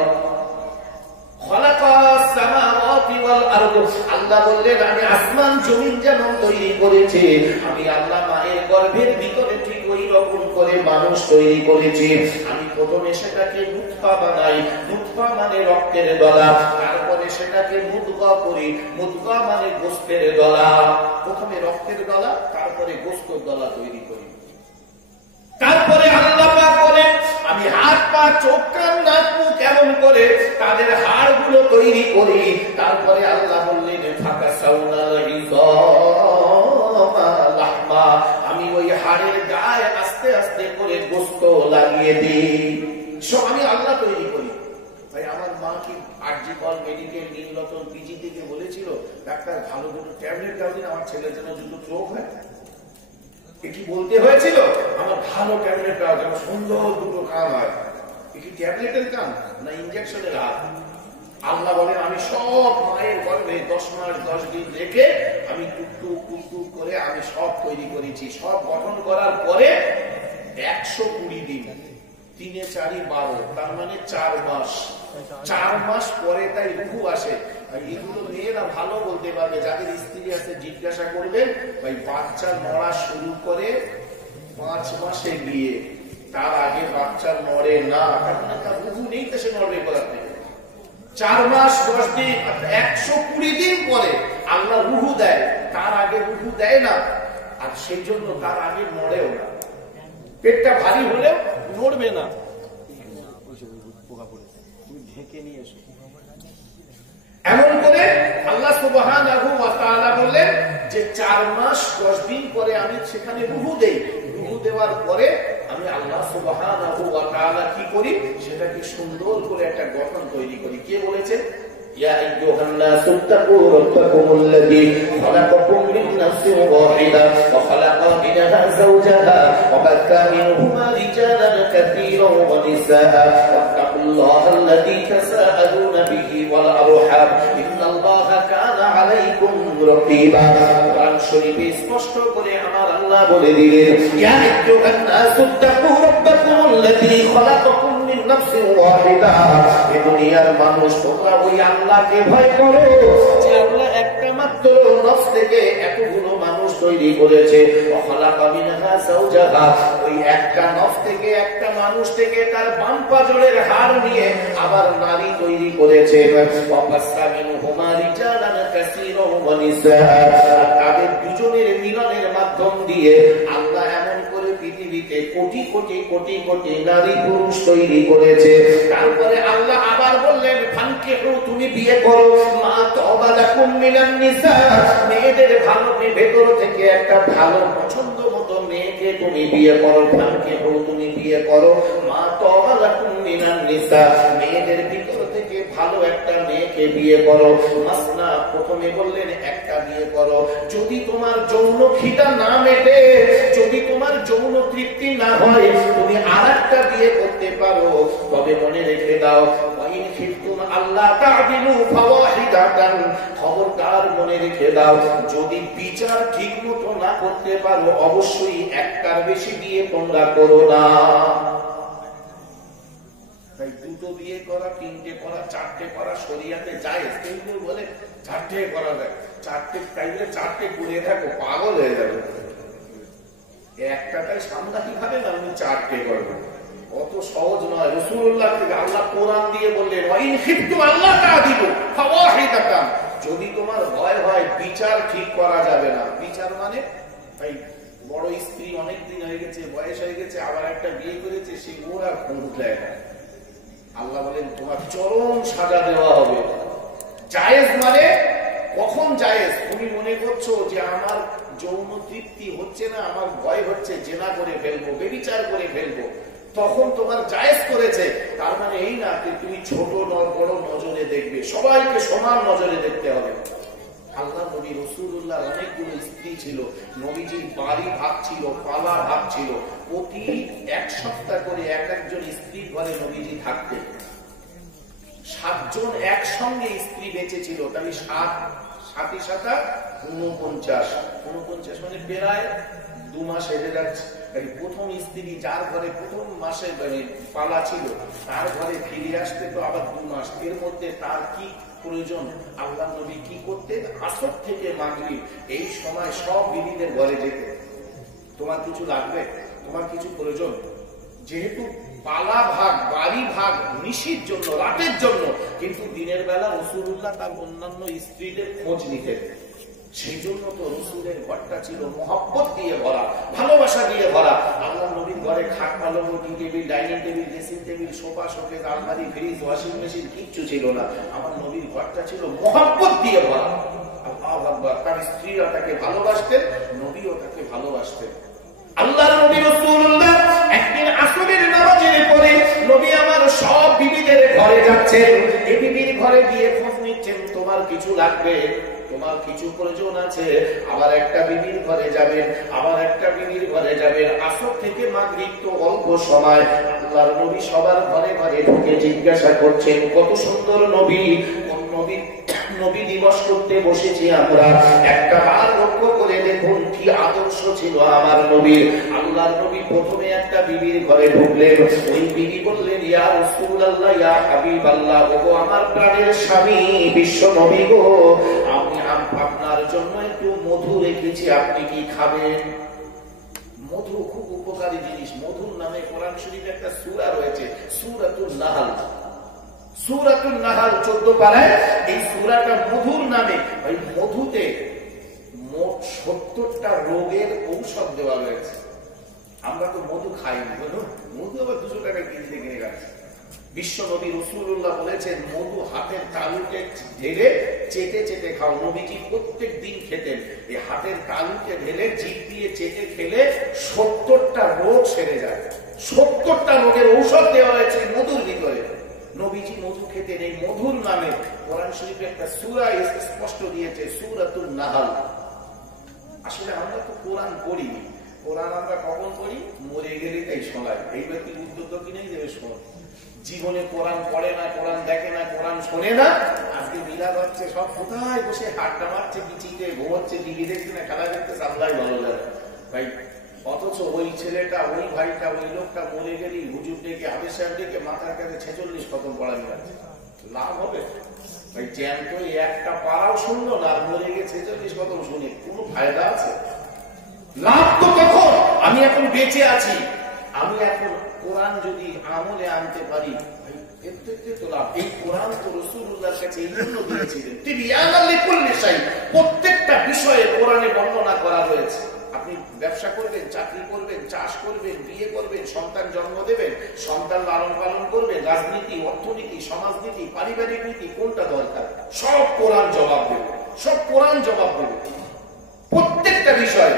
আল্লাহ বললেন, আমি আসমান জমিন যেমন তৈরি করেছি, আমি আল্লাহ মায়ের গর্ভের ভিতরে ঠিক ওই রকম করে মানুষ তৈরি করেছি। আমি প্রথমে সেটাকে নুতফা বানাই, নুতফা মানে রক্তের দলা, তারপরে সেটাকে মুদগা করি, মুদগা মানে গোশতের দলা। প্রথমে রক্তের দলা, তারপরে গোশতের দলা তৈরি করি। তারপরে আল্লাহ পাক বলেন, আমি হাত পা চোখ কান নাক মুখ এমন করে তাদের হাড়গুলো তৈরি করি। তারপরে আল্লাহ বললেন, আমি ওই হাড়ের গায়ে আস্তে আস্তে করে গোস্ত লাগিয়ে দিই। সব আমি আল্লাহ তৈরি করি। ভাই আমার মা কি আরজিকর মেডিকেল নীলরতন পিজি থেকে বলেছিল, ডাক্তার ভালো দুটো ট্যাবলেট দাও দিন, আমার ছেলের জন্য দুটো চোখ হয়। কি বলতে হয়েছিল? আমার ভালো ট্যাবলেট দাও যেন সুন্দর দুটো কান হয়। কি ট্যাবলেটের কান না ইঞ্জেকশনের হাত? আল্লাহ বলেন আমি সব মায়ের গর্ভে 10 মাস 10 দিন রেখে আমি টুকটুক টুকটুক করে আমি সব তৈরি করেছি। সব গঠন করার পরে 120 দিন, 3 4 12, তার মানে 4 মাস। 4 মাস পরে তাই রুহু আসে। এগুলো মেয়েরা ভালো বলতে পারবে, যাদের স্ত্রী আছে জিজ্ঞাসা করবেন। ভাই বাচ্চা নড়া শুরু করে 5 মাসে গিয়ে, তার আগে বাচ্চা নড়ে না, কারণ তার রুহু নেই, তো সে নড়বে কোথা থেকে? 4 মাস 10 দিন 120 দিন পরে আল্লাহ রুহু দেয়, তার আগে রুহু দেয় না। আর সেই জন্য তার আগে নড়েও না। পেটটা ভারী হলেও নড়বে না। এমন করে আল্লাহ সুবহানাহু ওয়া তাআলা বললেন যে 4 মাস 10 দিন পরে আমি সেখানে রুহু দেই। রুহু দেওয়ার পরে আমি আল্লাহ সুবহানাহু ওয়া তাআলা কি করি? সেটাকে সুন্দর করে একটা গঠন তৈরি করি। কে বলেছে? ইয়া আইয়ুহান নাসু তাকু রাব্বাকুমুল্লাযী খালাকাকুম মিন নাফসিন ওয়াহিদা ওয়া খালাকা মিনহা যাওজাহা ওয়া বাথা মিনহুমা রিজালান কাসীরান ওয়া নিসাআ ওয়াত্তাকুল্লাহাল্লাযী তাসাআলুনা বিহি ওয়াল আরহাম ইন্নাল্লাহা কানা আলাইকুম রাকীবা। কোরআন শরীফে স্পষ্ট করে আমার আল্লাহ বলে দিলেন, ইয়া আইয়ুহান নাসু তাকু রাব্বাকুমুল্লাযী খালাকাকুম মিন নাফসিন ওয়াহিদা। এই দুনিয়ার মানুষ, তোমরা ওই আল্লাহকে ভয় করো যে আল্লাহ একটা মাত্র নফস থেকে এতগুলো মানুষ তৈরি করেছে। ওই একটা নফস থেকে, একটা মানুষ থেকে তার বাম পাজরের হাড় নিয়ে আবার নারী তৈরি করেছে। তাদের দুজনের মিলনের মাধ্যম দিয়ে আল্লাহ এমন করে পৃথিবীতে কোটি কোটি কোটি কোটি নারী পুরুষ তৈরি করেছে। তারপরে আল্লাহ আবার বললেন, ফানকিহু, তুমি বিয়ে করো, মা তওবা লাকুম মিনান নিসা, মেয়েদের ভালো ভেতর থেকে একটা ভালো পছন্দ মতো মেয়েকে তুমি বিয়ে করো। ফানকিহু, তুমি বিয়ে করো, মা তওবা লাকুম মিনান নিসা, মেয়েদের ভিতর থেকে ভালো একটা মেয়েকে বিয়ে করো। মাসনা, প্রথমে বললেন একটা বিয়ে করো। যদি তোমার যৌন খিদা না মেটে, যদি তোমার যৌন তৃপ্তি না হয়, তুমি আরেকটা বিয়ে করতে পারো। তবে মনে রেখে দাও, ওয়াইন খিফতুম আল্লাহ তা'দিলু ফাওয়াহিদাতান, খবরদার মনে রেখে দাও, যদি বিচার ঠিকমতো না করতে পারো অবশ্যই একটার বেশি বিয়ে তোমরা করো না। তাই দুটো বিয়ে করা, 3টে করা, 4টে করা শরীয়তে জায়েজ। কিন্তু বলে 4টে করা যায়, 4টে চাইলে 4টে করে থাকো, পাগল হয়ে যাবে। একটাটাই সামলাতে পারে না, আমি 4টে করবো, অত সহজ নয়। রাসূলুল্লাহ থেকে আল্লাহ কোরআন দিয়ে বললেন, ওয়াইন খিফতুম আল্লাহ তা'দিলু ফাওয়াহিদাতান, যদি তোমার ভয় হয় বিচার ঠিক করা যাবে না। বিচার মানে ভাই বড় স্ত্রী অনেকদিন হয়ে গেছে, বয়স হয়ে গেছে, আবার একটা বিয়ে করেছে, সে ওর আর ঘুম দেয় না। আল্লাহ বলেন তোমার চরম সাজা দেওয়া হবে। জায়েজ মানে কখন জায়েজ? তুমি মনে করছো যে আমার যৌন তৃপ্তি হচ্ছে না, আমার ভয় হচ্ছে, জেনা করে ফেলবো, ব্যভিচার করে ফেলবো, তখন তোমার জায়েজ করেছে। তার মানে এই না যে তুমি ছোট বড় নজরে দেখবে, সবাইকে সমান নজরে দেখতে হবে। আল্লাহ নবী রাসূলুল্লাহ অনেকগুলো স্ত্রী ছিল, নবীজির বাড়ি ভাগ ছিল, পালা ভাগ ছিল, প্রতি 1 সপ্তাহ করে এক একজন স্ত্রী ঘরে নবীজি থাকতেন। 7 জন একসঙ্গে স্ত্রী বেঁচে ছিল, তাহলে 7 7 49 মানে প্রায় 2 মাস হেরে যাচ্ছে। প্রথম স্ত্রী যার ঘরে প্রথম মাসে পালা ছিল, তার ঘরে ফিরে আসতে তো আবার 2 মাস। এর মধ্যে তার কি প্রয়োজন? আল্লাহ নবী কি করতেন? আসর থেকে মাগরিব এই সময় সব বিবিদের ঘরে যেতে, তোমার কিছু লাগবে, তোমার কিছু প্রয়োজন। যেহেতু পালা ভাগ, বাড়ি ভাগ নিশির জন্য, রাতের জন্য, কিন্তু দিনের বেলা রাসূলুল্লাহ তার অন্যান্য স্ত্রীদের খোঁজ নিতেন। সেই জন্য তো রাসূলের ঘরটা ছিল মহব্বত দিয়ে ভরা, ভালোবাসা দিয়ে ভরা। আল্লাহ নবীর ঘরে খাট পালঙ্ক, tea table, dining table, dressing table, sofa, showcase, আলমারি, ফ্রিজ, ওয়াশিং মেশিন কিচ্ছু ছিল না। আমার নবীর ঘরটা ছিল মহব্বত দিয়ে ভরা। তার স্ত্রীরা তাকে ভালোবাসতেন, নবীও তাকে ভালোবাসতেন। আল্লাহর নবী রাসূলুল্লাহ একদিন আসরের নামাজের পরে নবী আমার সব বিবিদের ঘরে যাচ্ছেন। এই বিবির ঘরে গিয়ে খোঁজ নিচ্ছেন, তোমার কিছু লাগবে, তোমার কিছু প্রয়োজন আছে। আবার একটা বিবির ঘরে যাবেন, আবার একটা বিবির ঘরে যাবেন। আসর থেকে মাগরিব তো অল্প সময়। আল্লাহর নবী সবার ঘরে ঘরে ঢুকে জিজ্ঞাসা করছেন, কত সুন্দর নবী, কোন নবী নবী দিবস করতে বসেছি আমরা, একটা বার লক্ষ্য করে দেখুন কি আদর্শ ছিল আমার নবীর। আল্লাহর নবী প্রথমে একটা বিবির ঘরে ঢুকলেন। ওই বিবি বললেন, ইয়া রাসূলুল্লাহ, ইয়া হাবিবাল্লাহ, ওগো আমার প্রাণের স্বামী বিশ্ব নবী গো, আমি আপনার জন্য একটু মধু রেখেছি, আপনি কি খাবেন? মধু খুব উপকারী জিনিস। মধুর নামে কোরআন শরীফে একটা সূরা রয়েছে, সূরাতুন নাহল। সূরাতুন নাহল 14 পারায় এই সূরাটা মধুর নামে। ওই মধুতে মোট 70টা রোগের ঔষধ দেওয়া রয়েছে। আমরা তো মধু খাই না, মধু আবার 200 টাকা কেজিতে কিনে খাচ্ছি। বিশ্ব নবী রাসূলুল্লাহ বলেছেন, মধু হাতের তালুতে ঢেলে চেটে চেটে খাও। নবীজি প্রত্যেক দিন খেতেন। এই হাতের তালুতে ঢেলে জিভ দিয়ে চেটে খেলে 70টা রোগ সেরে যায়। 70টা রোগের ঔষধ দেওয়া হয়েছে মধুর ভিতরে। নবীজি মধু খেতেন। এই মধুর নামে কোরআন শরীফে একটা সূরা স্পষ্ট দিয়েছে, সূরাতুন নাহল। আসলে আমরা তো কোরআন পড়িনি। কোরআন আমরা কখন পড়ি? মরে গেলে তাই শোনাই। এই ব্যক্তি উদ্যোগ কিনেই দেবে শোন। জীবনে কোরআন পড়ে না, কোরআন দেখে না, কোরআন শোনে না। আজকে মিলাদ হচ্ছে, সব কোথায় বসে হাড্ডা মারছে, বিচিতে ঘুমোচ্ছে, টিভি দেখছে না, খেলা দেখতে সামলাই ভালো লাগে ভাই। অথচ ওই ছেলেটা, ওই ভাইটা, ওই লোকটা মরে গেলি হুজুর ডেকে, হাফেজ সাহেব ডেকে মাথার কাছে 46 খতম পড়ানো যাচ্ছে, লাভ হবে ভাই? জ্যান্ত একটা পাড়াও শুনলো না, আর মরে গিয়ে 46 খতম শুনে কোনো ফায়দা আছে? লাভ তো তখন আমি এখন বেঁচে আছি, আমি এখন কোরআন যদি আমলে আনতে পারি, এর থেকে তো লাভ। এই কোরআন তো রাসূলুল্লাহর কাছে এই জন্য দিয়েছিলেন, তিবিয়ানাল লিকুল্লি শাই। প্রত্যেকটা বিষয়ে কোরআনে বর্ণনা করা রয়েছে। আপনি ব্যবসা করবেন, চাকরি করবেন, চাষ করবেন, বিয়ে করবেন, সন্তান জন্ম দেবেন, সন্তান লালন পালন করবেন, রাজনীতি, অর্থনীতি, সমাজনীতি, পারিবারিক নীতি কোনটা দরকার, সব কোরআন জবাব দেবে, সব কোরআন জবাব দেবে। প্রত্যেকটা বিষয়ে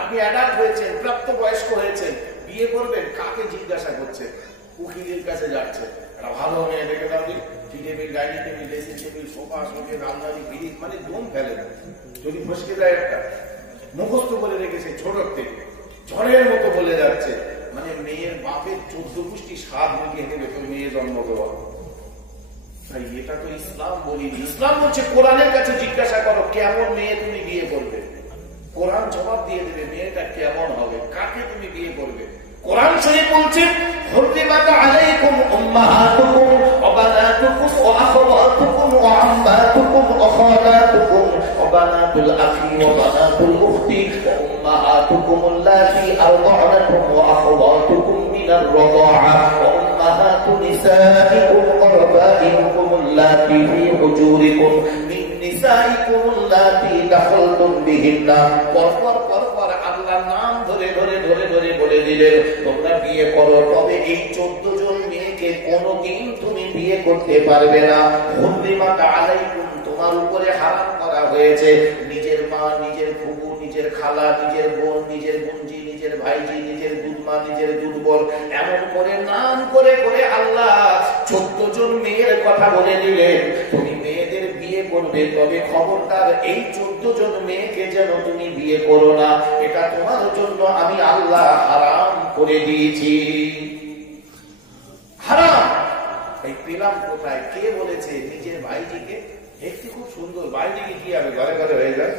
আপনি অ্যাডাল্ট হয়েছেন, প্রাপ্ত বয়স্ক হয়েছেন, বিয়ে করবেন, কাকে জিজ্ঞাসা করছেন? উকিলের কাছে যাচ্ছে, একটা ভালো মেয়ে দেখে দাও, tea table, dining table, dressing table, sofa, showcase, আলমারি, ফ্রিজ, মানে দম ফেলে দেয়। যদি ফসকে দেয় একটা, মুখস্থ করে রেখেছে ছোট থেকে, ঝড়ের মতো বলে যাচ্ছে, মানে মেয়ের বাপের 14 গোষ্ঠী স্বাদ মিটিয়ে দেবে তোর মেয়ে জন্ম দেওয়া। তাই এটা তো ইসলাম বলিনি। ইসলাম হচ্ছে কোরআনের কাছে জিজ্ঞাসা করো কেমন মেয়ে তুমি বিয়ে করবে, কোরআন জবাব দিয়ে দেবে মেয়েটা কেমন হবে, কাকে তুমি বিয়ে করবে। কোরআন শরীফ বলছে, হুররিমাত আলাইকুম উম্মাহাতুকুম ওয়া বানাতুকুম ওয়া আখওয়াতুকুম ওয়া আম্মাতুকুম ওয়া খালাতুকুম ওয়া বানাতুল আখি ওয়া বানাতুল উখতি ওয়া উম্মাহাতুকুম আল্লাতী আরদা'নাকুম ওয়া আখওয়াতুকুম মিনার রাদা'a ওয়া উম্মাহাতু নিসাইকুম ওয়া রাবা'ibukum আল্লাতী ফী হুজুরিকুম মিন নিসাইকুম আল্লাতী দাখালতুম বিহিন্না। পরপর আল্লাহর নাম ধরে ধরে ধরে ধরে বলে দিলেন তোমরা বিয়ে করো, তবে এই 14 জন মেয়েকে কোনোদিন তুমি বিয়ে করতে পারবে না। হুররিমাত আলাইকুম, তোমার উপরে হারাম করা হয়েছে। নিজের মা, নিজের ফুফু, নিজের খালা, নিজের বোন, নিজের বোনজি, নিজের ভাইজি, নিজের দুধমা, নিজের দুধবোন, এমন করে নাম করে করে আল্লাহ 14 জন মেয়ের কথা বলে দিলেন। তুমি মেয়েদের বিয়ে করবে, তবে খবরদার এই 14 জন মেয়েকে যেন তুমি বিয়ে করো না, এটা তোমার জন্য আমি আল্লাহ হারাম করে দিয়েছি। হারাম। এই পেলাম কোথায়? কে বলেছে? নিজের ভাইজিকে। দেখতে খুব সুন্দর, ভাইজিকে কি হবে, ঘরে ঘরে হয়ে যায়,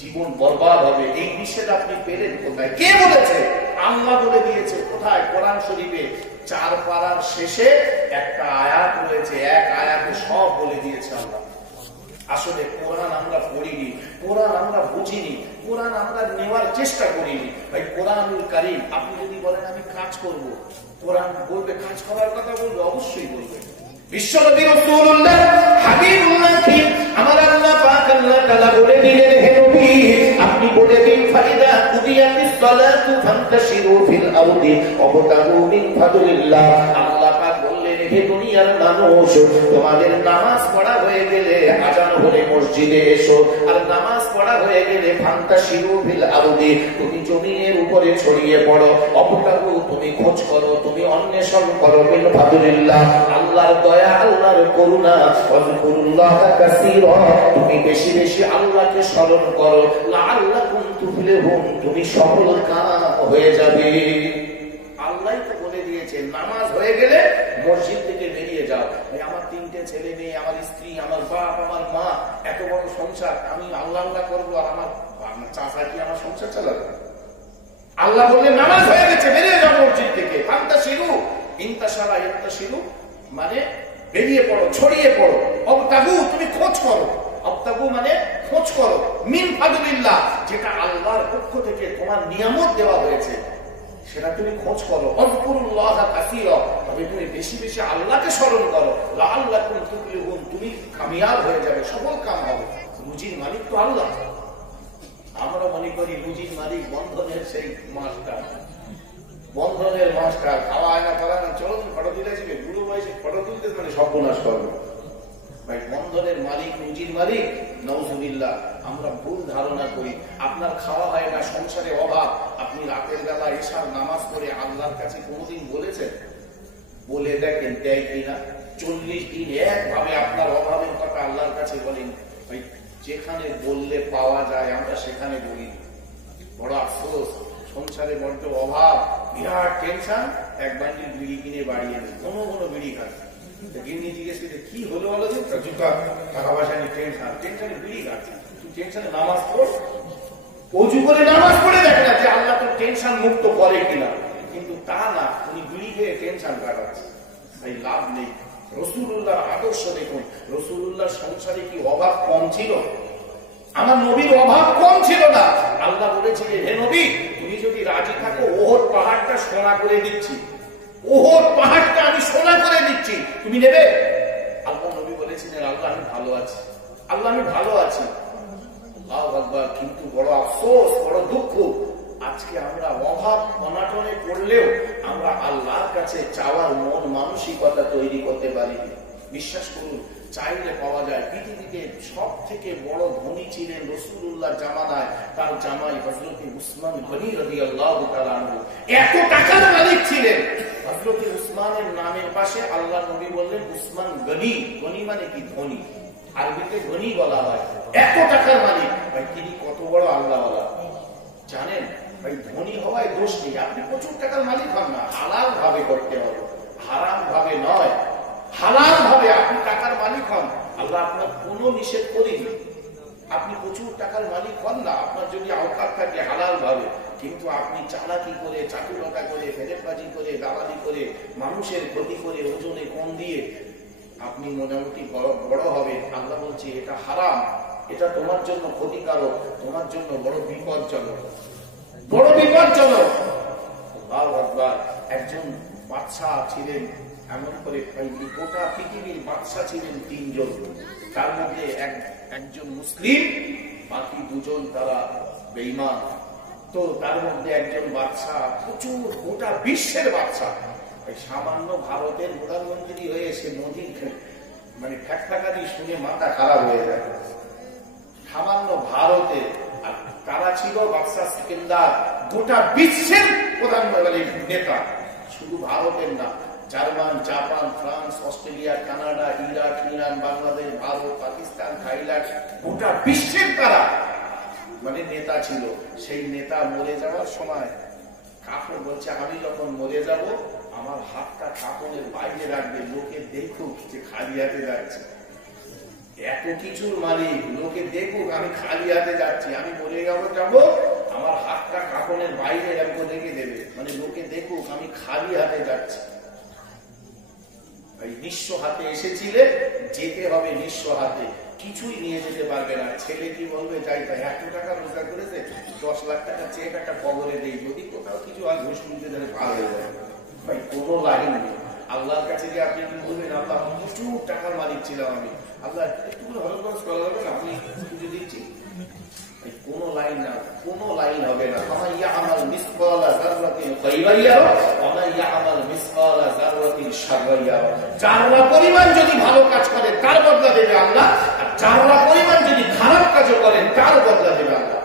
জীবন বরবাদ হবে। এই নিষেধ আপনি পেলেন কোথায়? কে বলেছে? আল্লাহ বলে দিয়েছে। কোথায়? কোরআন শরীফে 4 পারার শেষে একটা আয়াত রয়েছে, এক আয়াতে সব বলে দিয়েছে আল্লাহ। আসলে কোরআন আমরা পড়িনি, কোরআন আমরা বুঝিনি, কোরআন আমরা নেওয়ার চেষ্টা করিনি। ভাই কোরআনুল কারীম, আপনি যদি বলেন আমি কাজ করব, কোরআন বলবে কাজ করার কথা, বলবে অবশ্যই বলবে। বিশ্বনবী রাসূলুল্লাহ হাবিবুল্লাহ কি আমার আল্লাহ পাক আল্লাহ তাআলা বলে দিলেন, হে নবী আপনি বলে দিন, ফাইদা কুদিয়াতিস সালাতু ফান্তাশিরু ফিল আরদি ওয়াবতাগু মিন ফাদলিল্লাহ। আল্লাহ পাক বললেন, হে হে দুনিয়ার মানুষ, তোমাদের নামাজ পড়া হয়ে গেলে আজান হলে মসজিদে এসো, আর নামাজ পড়া হয়ে গেলে ফান্তাশিরু ফিল আরদি, তুমি জমিনের উপরে ছড়িয়ে পড়ো, অবতাগু তুমি খোঁজ করো, তুমি অন্বেষণ করো মিন ফাদলিল্লাহ, আল্লাহর দয়া আল্লাহর করুণা, ওয়াজকুরুল্লাহ কাসীরা, তুমি বেশি বেশি আল্লাহকে স্মরণ করো, লাআল্লাকুম তুফলিহুন, তুমি সফল কাম হয়ে যাবে। আল্লাহ তো বলে দিয়েছে নামাজ হয়ে গেলে মসজিদ থেকে বেরিয়ে যাও। আমার 3টে ছেলে মেয়ে, আমার স্ত্রী, আমার বাপ, আমার মা, এত বড় সংসার, আমি আল্লাহ আল্লাহ করবো আর আমার চাচা কি আমার সংসার চালাবে? আল্লাহ বললে নামাজ হয়ে গেছে বেরিয়ে যাও মসজিদ থেকে। ফান্তাশিরু, ইনতাশারা ইনতাশিরু মানে বেরিয়ে পড়ো, ছড়িয়ে পড়ো। অবতাগু তুমি খোঁজ করো, অবতাগু মানে খোঁজ করো, মিন ফাদলিল্লাহ, যেটা আল্লাহর পক্ষ থেকে তোমার নিয়ামত দেওয়া হয়েছে সেটা তুমি খোঁজ করো। ওয়াজকুরুল্লাহ কাসীরা, তবে তুমি বেশি বেশি আল্লাহকে স্মরণ করো, লাআল্লাকুম তুফলিহুন, তুমি কামিয়াব হয়ে যাবে, সফল কাম হবে। রুজির মালিক তো আল্লাহ। আমরা মনে করি রুজির মালিক বন্ধনের সেই মাস্টার, বন্ধনের মাস্টার, খাওয়া আয়না করা না, চলো তুমি ফটো তুলে আসবে, বুড়ো বয়সে ফটো তুলতে মানে সর্বনাশ করবে। ভাই বন্ধনের মালিক রুজির মালিক নাউজুবিল্লাহ, আমরা ভুল ধারণা করি। আপনার খাওয়া হয় না, সংসারে অভাব, আপনি রাতের বেলা এশার নামাজ পড়ে আল্লাহর কাছে কোনোদিন বলেছেন? বলে দেখেন দেয় কিনা? 40 দিন একভাবে আপনার অভাবের কথা আল্লাহর কাছে বলেন। ভাই যেখানে বললে পাওয়া যায় আমরা সেখানে বলি। বড় আফসোস, সংসারে বড্ড অভাব, বিরাট টেনশন, এক বান্ডিল বিড়ি কিনে বাড়িয়ে নেই, কোনো কোনো বিড়ি খাচ্ছে। গিন্নি জিজ্ঞেস করে কি হলো বলো, টাকা পয়সা নিয়ে টেনশন, টেনশনে বিড়ি খাচ্ছে, তুই টেনশনে নামাজ পড়, অজু করে নামাজ পড়ে দেখে না যে আল্লাহ তোর টেনশন মুক্ত করে কিনা, কিন্তু তা না, উনি বিড়ি খেয়ে টেনশন কাটাচ্ছে। ভাই লাভ নেই। রাসূলুল্লাহর আদর্শ দেখুন, রাসূলুল্লাহর সংসারে কি অভাব কম ছিল? আমার নবীর অভাব কম ছিল না। আল্লাহ বলেছিলেন, হে নবী তুমি যদি রাজি থাকো ওহদ পাহাড়টা সোনা করে দিচ্ছি, ওহদ পাহাড়টা আমি সোনা করে দিচ্ছি, তুমি নেবে? আল্লাহ নবী বলেছিলেন, আল্লাহ আমি ভালো আছি, আল্লাহ আমি ভালো আছি। আল্লাহু আকবার। কিন্তু বড় আফসোস, বড় দুঃখ, আজকে আমরা অভাব অনাটনে পড়লেও আমরা আল্লাহর কাছে চাওয়ার মন মানসিকতা তৈরি করতে পারি। বিশ্বাস করুন, চাইলে পাওয়া যায়। পৃথিবীতে সব থেকে বড় ধনী ছিলেন রাসূলুল্লাহর জামানায় তার জামাই হযরত উসমান গনি রাদিয়াল্লাহু তাআলা আনহু। এত টাকার মালিক ছিলেন। হযরত উসমানের নামের পাশে আল্লাহ নবী বললেন উসমান গনি। গনি মানে কি? ধনী। আরবিতে গনি বলা হয়। এত টাকার মালিক। ভাই তিনি কত বড় আল্লাহওয়ালা জানেন? ভাই ধনী হওয়ায় দোষ নেই, আপনি প্রচুর টাকার মালিক হন না, হালাল ভাবে করতে হবে, হারাম ভাবে নয়। হালাল ভাবে আপনি টাকার মালিক হন, আল্লাহ আপনার কোনো নিষেধ করেনি। আপনি প্রচুর টাকার মালিক হন না, আপনার যদি আওকাত থাকে হালাল ভাবে, কিন্তু আপনি চালাকি করে, চাটুলতা করে, ফেরেবাজি করে, দালালি করে, মানুষের ক্ষতি করে, ওজনে কম দিয়ে আপনি মোটামুটি বড় হবে, আল্লাহ বলছে এটা হারাম, এটা তোমার জন্য ক্ষতিকারক, তোমার জন্য বড় বিপজ্জনক, বড় বিপজ্জনক। আল্লাহু আকবার। একজন বাদশা ছিলেন, এমন করে গোটা পৃথিবীর বাদশা ছিলেন 3 জন, তার মধ্যে একজন মুসলিম, বাকি 2 জন তারা বেঈমান। তো তার মধ্যে একজন বাদশা, প্রচুর গোটা বিশ্বের বাদশা, সামান্য ভারতের প্রধানমন্ত্রী হয়ে সে মোদির মানে ঠ্যাকঠাকানি শুনে মাথা খারাপ হয়ে যায়। সামান্য ভারতে, আর তারা ছিল বাদশা সিকান্দার, গোটা বিশ্বের প্রধানমন্ত্রী নেতা, শুধু ভারতের না, German, Japan, France, Australia, Canada, Iraq, Iran, Bangladesh, Bharat, Pakistan, Thailand, গোটা বিশ্বের তারা মানে নেতা ছিল। সেই নেতা মরে যাওয়ার সময় কাফন বলছে, আমি যখন মরে যাব আমার হাতটা কাফনের বাইরে রাখবে, লোকে দেখুক যে খালি হাতে যাচ্ছে। এত কিছুর মালিক, লোকে দেখুক আমি খালি হাতে যাচ্ছি, আমি মরে যাব, আমার হাতটা কাফনের বাইরে রাখবো, রেখে দেবে, মানে লোকে দেখুক আমি খালি হাতে যাচ্ছি। নিঃস্ব হাতে এসেছিলে, যেতে হবে নিঃস্ব হাতে, কিছুই নিয়ে যেতে পারবে না। ছেলে কি বলবে, যাই তাই 100 টাকা রোজগার করেছে, 10 লাখ টাকা চেক একটা কবরে দেই, যদি কোথাও কিছু আর ঘুষ নিতে গেলে ভালো হয়ে যায়। ভাই কোনো লাইন নেই। আল্লাহর কাছে যে আপনি কি বলবেন, আল্লাহ প্রচুর টাকার মালিক ছিলাম আমি, আল্লাহ একটু হল খরচ করা যাবে না, আপনি কিছু দিচ্ছি, কোনো লাইন না, কোনো লাইন হবে না। ফামান ইয়ামাল মিসকালা যাররাতিন খায়রান ইয়ারা ওয়া মান ইয়ামাল মিসকালা যাররাতিন যারা পরিমাণ যদি ভালো কাজ করে তার বদলা দেবে আল্লাহ, আর যারা পরিমাণ যদি খারাপ কাজও করে তার বদলা দেবে আল্লাহ।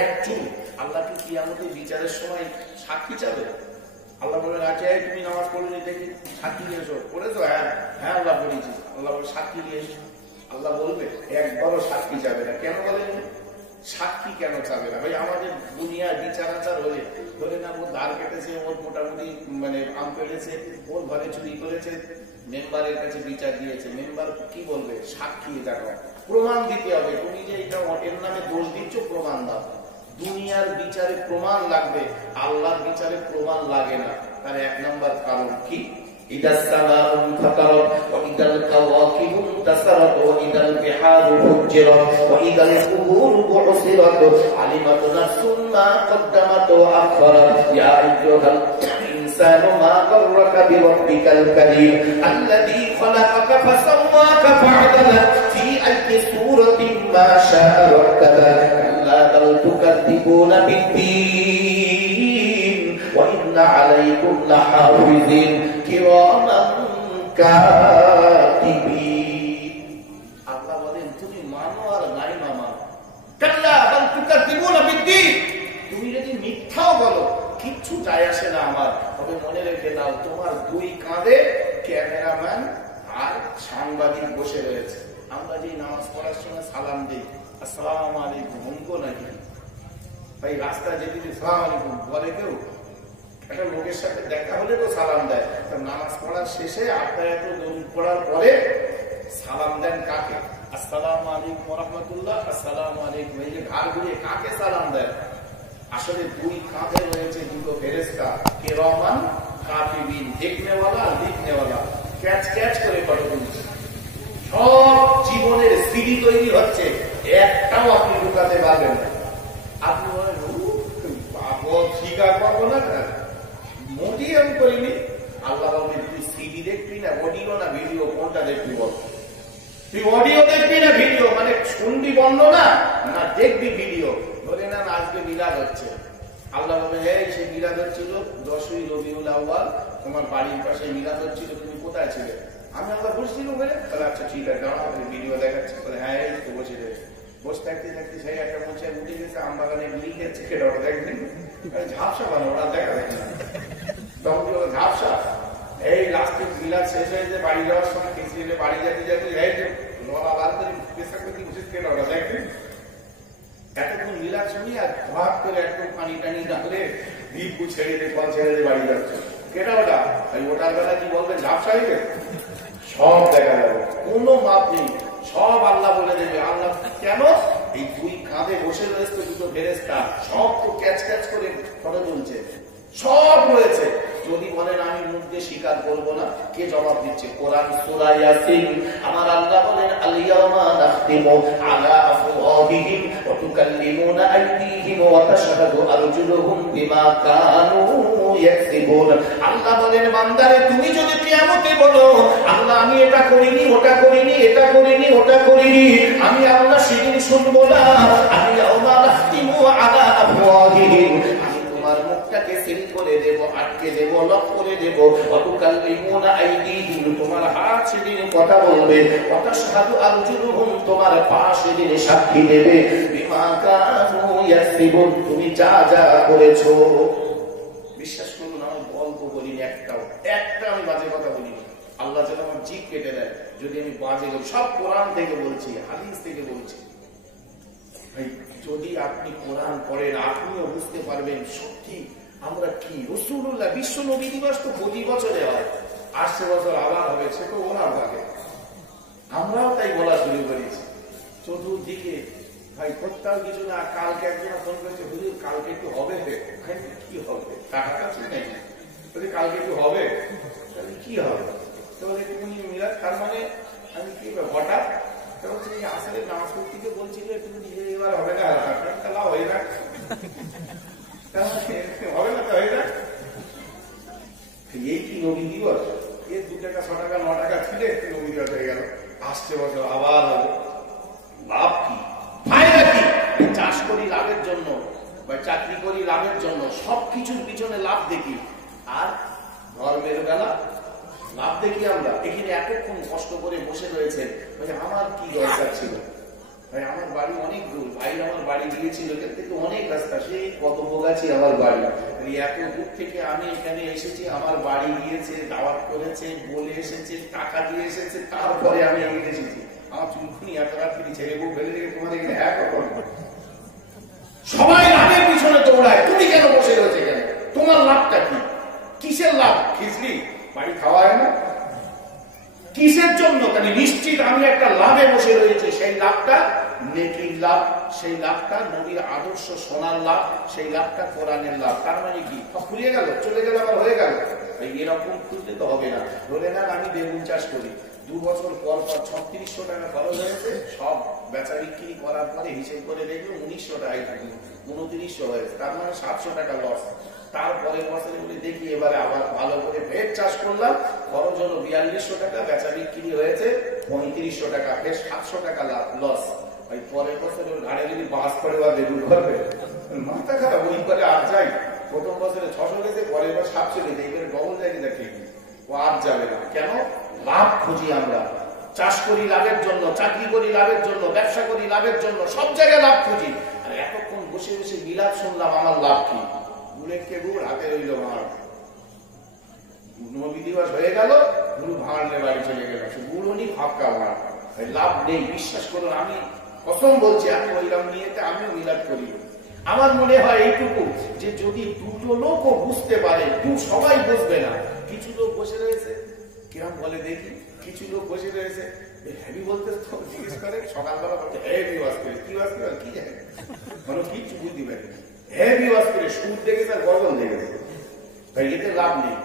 এক চুল আল্লাহকে কিয়ামতের বিচারের সময় সাক্ষী চাবে। আল্লাহ বলে রাখে তুমি নামাজ পড়লে দেখি সাক্ষী নিয়ে এসো, পড়েছো? হ্যাঁ হ্যাঁ আল্লাহ পড়েছি। আল্লাহ বলে সাক্ষী নিয়ে এসো। আল্লাহ বলবে একবারও সাক্ষী যাবে না। কেন বলেন? সাক্ষী কেন চাবে না? ভাই আমাদের দুনিয়ার বিচার আচার হলে ধরে না ওর ধার কেটেছে, ওর মোটামুটি মানে আম পেড়েছে, ওর ঘরে চুরি করেছে, মেম্বারের কাছে বিচার দিয়েছে, মেম্বার কি বলবে? সাক্ষী দেখো, প্রমাণ দিতে হবে। তুমি যে এটা এর নামে দোষ দিচ্ছ, প্রমাণ দাও। দুনিয়ার বিচারে প্রমাণ লাগবে, আল্লাহর বিচারে প্রমাণ লাগে না। তার এক নম্বর কারণ কি? إذا السماء انفطرت وإذا الكواكب انتثرت وإذا البحار فجرت وإذا القبور بعثرت علمت نفس ما قدمت وأخرت يا أيها الإنسان ما غرك بربك الكريم الذي خلقك فسواك فعدلك في أي صورة ما شاء ركبك كلا بل تكذبون بالدين وإن عليكم لحافظين كراما كاتبين। আল্লাহ বলেন তুমি মানো আর নাই মানো, কাল্লা বাল তুকাযিবুনা বিদ্দীন, তুমি যদি মিথ্যাও বলো কিচ্ছু যায় আসে না আমার। তবে মনে রেখে দাও তোমার দুই কাঁধে ক্যামেরাম্যান আর সাংবাদিক বসে রয়েছে। আমরা যে নামাজ পড়ার সময় সালাম দিই আসসালামু আলাইকুম, অঙ্ক নাকি ভাই? রাস্তায় যেতে আসসালামু আলাইকুম বলে কেউ? একটা লোকের সাথে দেখা হলে তো সালাম দেয়। নামাজ পড়ার শেষে আত্মায়াত দরুদ পড়ার পরে সালাম দেন কাকে? আসসালামু আলাইকুম ওয়া রাহমাতুল্লাহ, আসসালামু আলাইকুম। এই যে ঘাড় ঘুরিয়ে কাকে সালাম দেয়? আসলে দুই কাঁধে রয়েছে দুটো ফেরেশতা, কিরামান কাতিবিন, দেখনেওয়ালা আর লিখনেওয়ালা, ক্যাচ ক্যাচ করে ফটো তুলছে। সব জীবনের সিডি তৈরি হচ্ছে, একটাও আপনি ঢুকাতে পারবেন না। আপনি বলেন স্বীকার করবো না, মোটেই আমি করিনি। আল্লাহ বলবেন তুই সিডি দেখবি না অডিও না ভিডিও, কোনটা দেখবি বল? তুই অডিও দেখবি না ভিডিও, মানে শুনবি বর্ণনা না দেখবি ভিডিও? ধরে না আজকে মিলাদ হচ্ছে, আল্লাহ বলবেন এই সে মিলাদ হচ্ছিল 10ই রবিউল আউয়াল, তোমার বাড়ির পাশে মিলাদ হচ্ছিল, তুমি কোথায় ছিলে? আমি আল্লাহ বসছিল বলে। তাহলে আচ্ছা ঠিক আছে, আমার ভিডিও দেখাচ্ছে। বলে হ্যাঁ এই তো বসে রয়েছে। বসে থাকতে থাকতে সেই একটা মঞ্চে উঠে গেছে, আম বাগানে লিখে যাচ্ছে, কেটে ওটা দেখবেন ঝাপসা বানো, ওরা দেখা দেখে না তখন কি ওরা ঝাপসা। এই লাস্টে মিলাদ শেষ হয়েছে, বাড়ি যাওয়ার সময় কিছু বাড়ি যেতে যেতে এই যে লড়া বার করে পেশা করতে উচিত কেটে ওটা দেখবেন। এতক্ষণ মিলাদ শুনি আর ভাগ করে একদম পানি টানি না হলে দ্বীপ ছেড়ে দিয়ে কল ছেড়ে দিয়ে বাড়ি যাচ্ছে, কেটা ওটা ওটার বেলা কি বলবেন? ঝাপসা হইবে, সব দেখা যাবে, কোনো মাপ নেই, সব আল্লাহ বলে দেবে। আল্লাহ কেন? এই দুই কাঁধে বসে রয়েছে দুটো ফেরেশতা, সব তো ক্যাচ ক্যাচ করে ফটো তুলছে, সব রয়েছে। যদি বলেন আমি মুখ দিয়ে স্বীকার করবো না, কে জবাব দিচ্ছে? কোরআন সূরা ইয়াসিন আমার আল্লাহ বলেন আল-ইয়াওমা নাখতিমু আলা আফওয়াহিহিম ওয়া তুকাল্লিমুনা আইদিহিম ওয়া তাশহাদু আরজুলুহুম বিমা কানু ইয়াকসিবুন। আল্লাহ বলেন বান্দারে তুমি যদি কিয়ামতে বলো আল্লাহ আমি এটা করিনি, ওটা করিনি, এটা করিনি, ওটা করিনি, আমি আল্লাহ সেদিন শুনবো না। আল-ইয়াওমা নাখতিমু আলা আফওয়াহিহিম, তোমার মুখটাকে সিল করে দেব, আটকে দেব, লক করে দেব। ওয়াতুকাল্লিমুনা আইদিহিম, তোমার হাত সেদিন কথা বলবে। ওয়া তাশহাদু আরজুলুহুম, তোমার পা সেদিন সাক্ষী দেবে। বিমা কানু ইয়াকসিবুন, তুমি যা যা করেছো। বিশ্বাস করুন আমি গল্প বলিনি, একটা আমি বাজে কথা বলিনি। আল্লাহ যেন আমার জিভ কেটে দেয় যদি আমি বাজে বলি। সব কোরআন থেকে বলছি, হাদিস থেকে বলছি। যদি আপনি কোরআন পড়েন আপনিও বুঝতে পারবেন সত্যি আমরা কি। রাসূলুল্লাহ বিশ্ব নবী দিবস তো প্রতি বছরে হয়, আসছে বছর আবার হবে, সে তো ওনার ভাগে। আমরাও তাই বলা শুরু করেছি চতুর্দিকে। ভাই কোথাও কিছু না। কালকে একজন ফোন করেছে, হুজুর কালকে একটু হবে, কি হবে? টাকা কাছে নেই, কালকে একটু হবে, তাহলে কি হবে? তাহলে তুমি মিলাদ, তার মানে আমি কি হঠাৎ আসলে নামাজ পড়তে বলছিল একটু নিজে এবার হবে না, তাহলে হয়ে না, হবে না, হয়ে না। এই কি নবী দিবস? এর 2 টাকা 6 টাকা 9 টাকা ছিল, একটু নবী দিবস হয়ে গেল। আসছে বছর আবার হবে। লাভ কি, ফায়দা কি? চাষ করি লাভের জন্য বা চাকরি করি লাভের জন্য, সবকিছুর পিছনে লাভ দেখি, আর ধর্মের বেলা লাভ দেখি আমরা এখানে এতক্ষণ কষ্ট করে বসে রয়েছেন, ভাই আমার কি দরকার ছিল? ভাই আমার বাড়ি অনেক দূর, ভাই আমার বাড়ি গিয়েছিল এখান থেকে অনেক রাস্তা, সেই কত ভোগাছি আমার বাড়ি, এত দূর থেকে আমি এখানে এসেছি, আমার বাড়ি গিয়েছে, দাওয়াত করেছে, বলে এসেছে, টাকা দিয়ে এসেছে, তারপরে আমি এগিয়ে এসেছি। আমার চুলখুনি এত রাত্রি ছেড়ে বউ ফেলে রেখে তোমার এখানে সবাই লাভের পিছনে দৌড়ায়, তুমি কেন বসে রয়েছে? কেন তোমার লাভটা কি? কিসের লাভ? খিচড়ি বাড়ি খাওয়া হয় না? কিসের জন্য? কারণ নিশ্চিত আমি একটা লাভে বসে রয়েছি, সেই লাভটা নেকির লাভ, সেই লাভটা নবীর আদর্শ শোনার লাভ, সেই লাভটা কোরআনের লাভ। তার মানে কি ফুরিয়ে গেল, চলে গেল, আমার হয়ে গেল? এরকম খুলতে তো হবে না। ধরে নেন আমি বেগুন চাষ করি, 2 বছর পর পর 3600 টাকা খরচ হয়েছে, সব বেচা বিক্রি করার পরে হিসেব করে দেখলো 1900 টাকাই থাকে, 2900 হয়েছে, তার মানে 700 টাকা লস। তারপরের বছরে বলি দেখি এবারে আবার ভালো করে ফের চাষ করলাম, খরচ হলো 4200 টাকা, বেচা বিক্রি হয়েছে 3500 টাকা, ফের 700 টাকা লস। ওই পরের বছরে ঘাড়ে যদি বাস করে বা বেগুন করবে, মাথা খারাপ। ওই করে আর যাই, প্রথম বছরে 600 গেছে, পরের বার 700 গেছে, এইবারে ডবল জায়গা দেখি ও আর যাবে না। কেন? লাভ খুঁজি আমরা, চাষ করি লাভের জন্য, চাকরি করি লাভের জন্য, ব্যবসা করি লাভের জন্য, সব জায়গায় লাভ খুঁজি। আর এতক্ষণ বসে বসে মিলাদ শুনলাম, আমার লাভ কি? গুড়েকে গুড় হাতে রইল ভাঁড়, নবী দিবস হয়ে গেল, গুরু ভাঁড় নিয়ে বাড়ি চলে গেল, গুড় নি ফাঁকা ভাঁড়, লাভ নেই। বিশ্বাস করুন, আমি কসম বলছি, আমি ওইরাম নিয়েতে আমিও মিলাদ করি। আমার মনে হয় এইটুকু, যে যদি দুটো লোকও বুঝতে পারে, সবাই বুঝবে না। কিছু লোক বসে রয়েছে, কিরম বলে দেখি, কিছু লোক বসে রয়েছে, হেভি বলতে জিজ্ঞেস করে, সকালবেলা বলতে হেভি ওয়াজ করে, কি ওয়াজ করে কি জানে, মানে কিচ্ছু বুঝতে পারে, হেভি ওয়াজ করে, সুর দেখেছে আর গজল দেখেছে, তাই এতে লাভ নেই।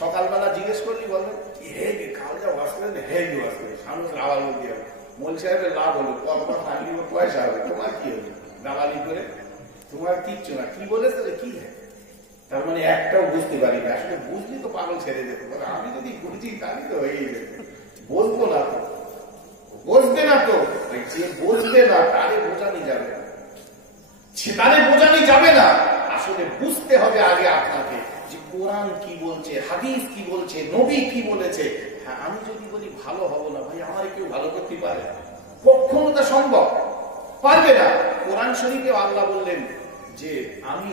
সকালবেলা জিজ্ঞেস করলি বলবেন হেভি, কাল যা ওয়াজ করে হেভি ওয়াজ করে, সামনে আবার বলতে হবে, মোল সাহেবের লাভ হলো, পয়সা হবে, তোমার কি হলো দালালি করে? তোমার কিচ্ছু না, কি বলেছে কি যায়? তার মানে একটাও বুঝতে পারি না। আসলে বুঝলি তো পাগল ছেড়ে যেত, আমি যদি বুঝি তাহলে তো হয়ে যেত। বলবো না তো, বুঝবে না তো, যে বুঝবে না তারে বোঝানি যাবে না, তারে বোঝানি যাবে না। আসলে বুঝতে হবে আগে আপনাকে, যে কোরআন কি বলছে, হাদিস কি বলছে, নবী কি বলেছে। হ্যাঁ, আমি যদি বলি ভালো হবো না, ভাই আমার কেউ ভালো করতে পারে? কখনো তা সম্ভব পারবে না। কোরআন শরীফে আল্লাহ বললেন যে আমি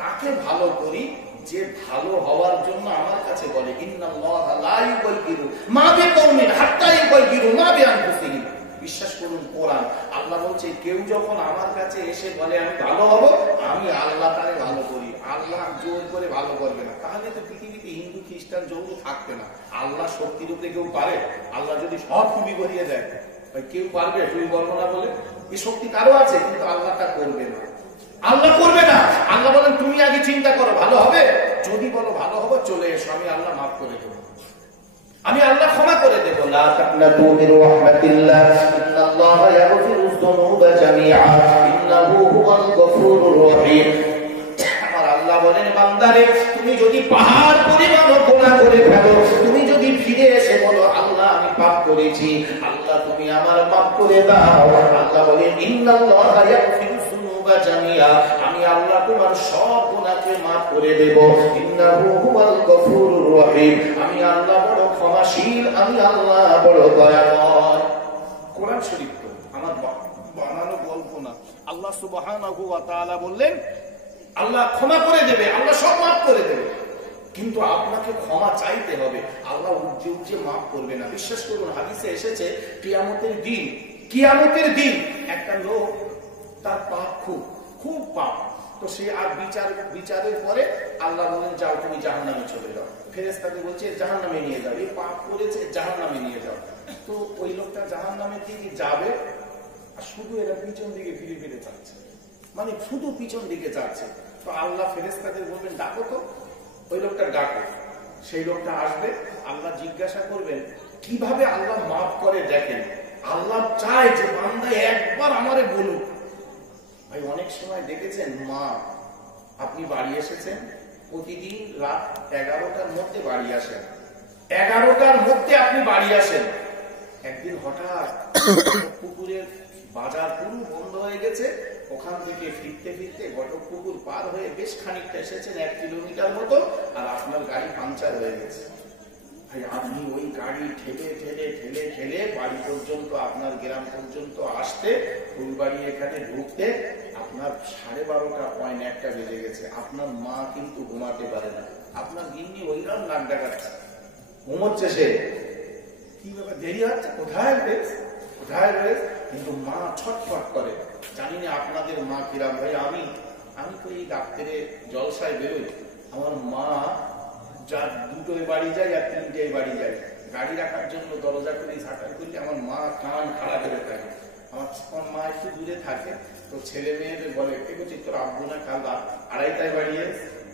তাকে ভালো করি যে ভালো হওয়ার জন্য আমার কাছে বলে, ইন্নাল্লাহা লা ইউগাইয়িরু মা বিকওমিন হাত্তা ইউগাইয়িরু মা বিআনফুসিহিম। বিশ্বাস করুন, কোরআন আল্লাহ বলছে, কেউ যখন আমার কাছে এসে বলে আমি ভালো হব, আমি আল্লাহ তারে ভালো করি। আল্লাহ জোর করে ভালো করবে না, তাহলে তো পৃথিবীতে হিন্দু খ্রিস্টান জৌল থাকবে না। আল্লাহ শক্তির উপরে কেউ পারে? আল্লাহ যদি সব তুমি করিয়ে দেয়, কেউ পারবে? তুমি বর্ণনা বলে এই শক্তি কারো আছে, কিন্তু আল্লাহ তা করবে না, আল্লাহ করবে না। আল্লাহ বলেন তুমি আগে চিন্তা করো ভালো হবে, যদি বলো ভালো হবে চলে এসো, আমি আল্লাহ মাফ করে দেবো, আমি আল্লাহ ক্ষমা করে দেবো। লা তাকনাতু মির রাহমাতিল্লাহ ইন্নাল্লাহা ইয়াগফিরুয যুনুবা জামিআ ইন্নাহু হুয়াল গফুরুর রহিম। আমার আল্লাহ বলেন, বান্দারে তুমি যদি পাহাড় পরিমাণ গুনাহ করে ফেলো, তুমি যদি ফিরে এসে বলো আল্লাহ আমি পাপ করেছি, আল্লাহ তুমি আমার মাফ করে দাও। আল্লাহ বলেন ইন্নাল্লাহা ইয়াগফিরুয যুনুবা জামিআ, আমি আল্লাহ তোমার সব গুনাহকে মাফ করে দেব। ইন্নাহু হুয়াল গফুরুর রহিম, আমি আল্লাহ বড় ক্ষমাশীল, আমি আল্লাহ বড় দয়াময়। কোরআন শরীফ তো আমার বানানো গল্প না। আল্লাহ সুবহানাহু ওয়া তাআলা বললেন আল্লাহ ক্ষমা করে দেবে, আল্লাহ সব মাফ করে দেবে, কিন্তু আপনাকে ক্ষমা চাইতে হবে। আল্লাহ উজ্জে উজ্জে মাফ করবে না। বিশ্বাস করুন, হাদিসে এসেছে কিয়ামতের দিন একটা লোক, তার পাপ খুব পাপ, তো সে আর বিচারের পরে আল্লাহ বলেন যাও তুমি জাহান্নামে চলে যাও। ফেরেশতাকে বলছে জাহান্নামে নিয়ে যাও, এই পাপ করেছে জাহান্নামে নিয়ে যাও। তো ওই লোকটা জাহান্নামের দিকে যাবে, আর শুধু এরা পিছন দিকে ফিরে ফিরে যাচ্ছে, মানে শুধু পিছন দিকে যাচ্ছে। তো আল্লাহ ফেরেশতাদের বলবেন ডাকো তো, ওই লোকটা ডাকো। সেই লোকটা আসবে, আল্লাহ জিজ্ঞাসা করবেন কিভাবে আল্লাহ মাফ করে দেখেন। আল্লাহ চায় যে বান্দা একবার আমারে বলুক। ভাই অনেক সময় দেখেছেন, মা আপনি বাড়ি এসেছেন, প্রতিদিন রাত 11টার মধ্যে বাড়ি আসেন, 11টার মধ্যে আপনি বাড়ি আসেন। একদিন হঠাৎ পুকুরের বাজার পুরো বন্ধ হয়ে গেছে, ওখান থেকে ফিরতে ফিরতে ঘটক পুকুর পার হয়ে বেশ খানিকটা এসেছেন, 1 কিলোমিটার মতো, আর আপনার গাড়ি পাংচার হয়ে গেছে। ভাই আপনি ওই গাড়ি ঠেলে ঠেলে ঠেলে ঠেলে বাড়ি পর্যন্ত, আপনার গ্রাম পর্যন্ত আসতে, ফুলবাড়ি এখানে ঢুকতে আপনার 12:30 বেজে গেছে। আপনার মা কিন্তু ঘুমাতে পারে না, আপনার গিন্নি ওইরকম নাক ডাকাচ্ছে, ঘুমোচ্ছে সে, কি ব্যাপার দেরি হচ্ছে, কোথায় রয়েছে কোথায় রয়েছে, কিন্তু মা ছটফট করে। জানি না আপনাদের মা কিরাম। ভাই আমি তো এই রাত্রে জলসায় বেরোই, আমার মা যা 2টোয় বাড়ি যায় আর 3টেয় বাড়ি যায়, গাড়ি রাখার জন্য দরজা খুলে ঝাঁটার করলে আমার মা কান খাড়া করে থাকে। আমার মা একটু দূরে থাকে, তো ছেলে মেয়েদের বলে বলছি তোর আব্বু না কাল 2:30টায় বাড়িয়ে,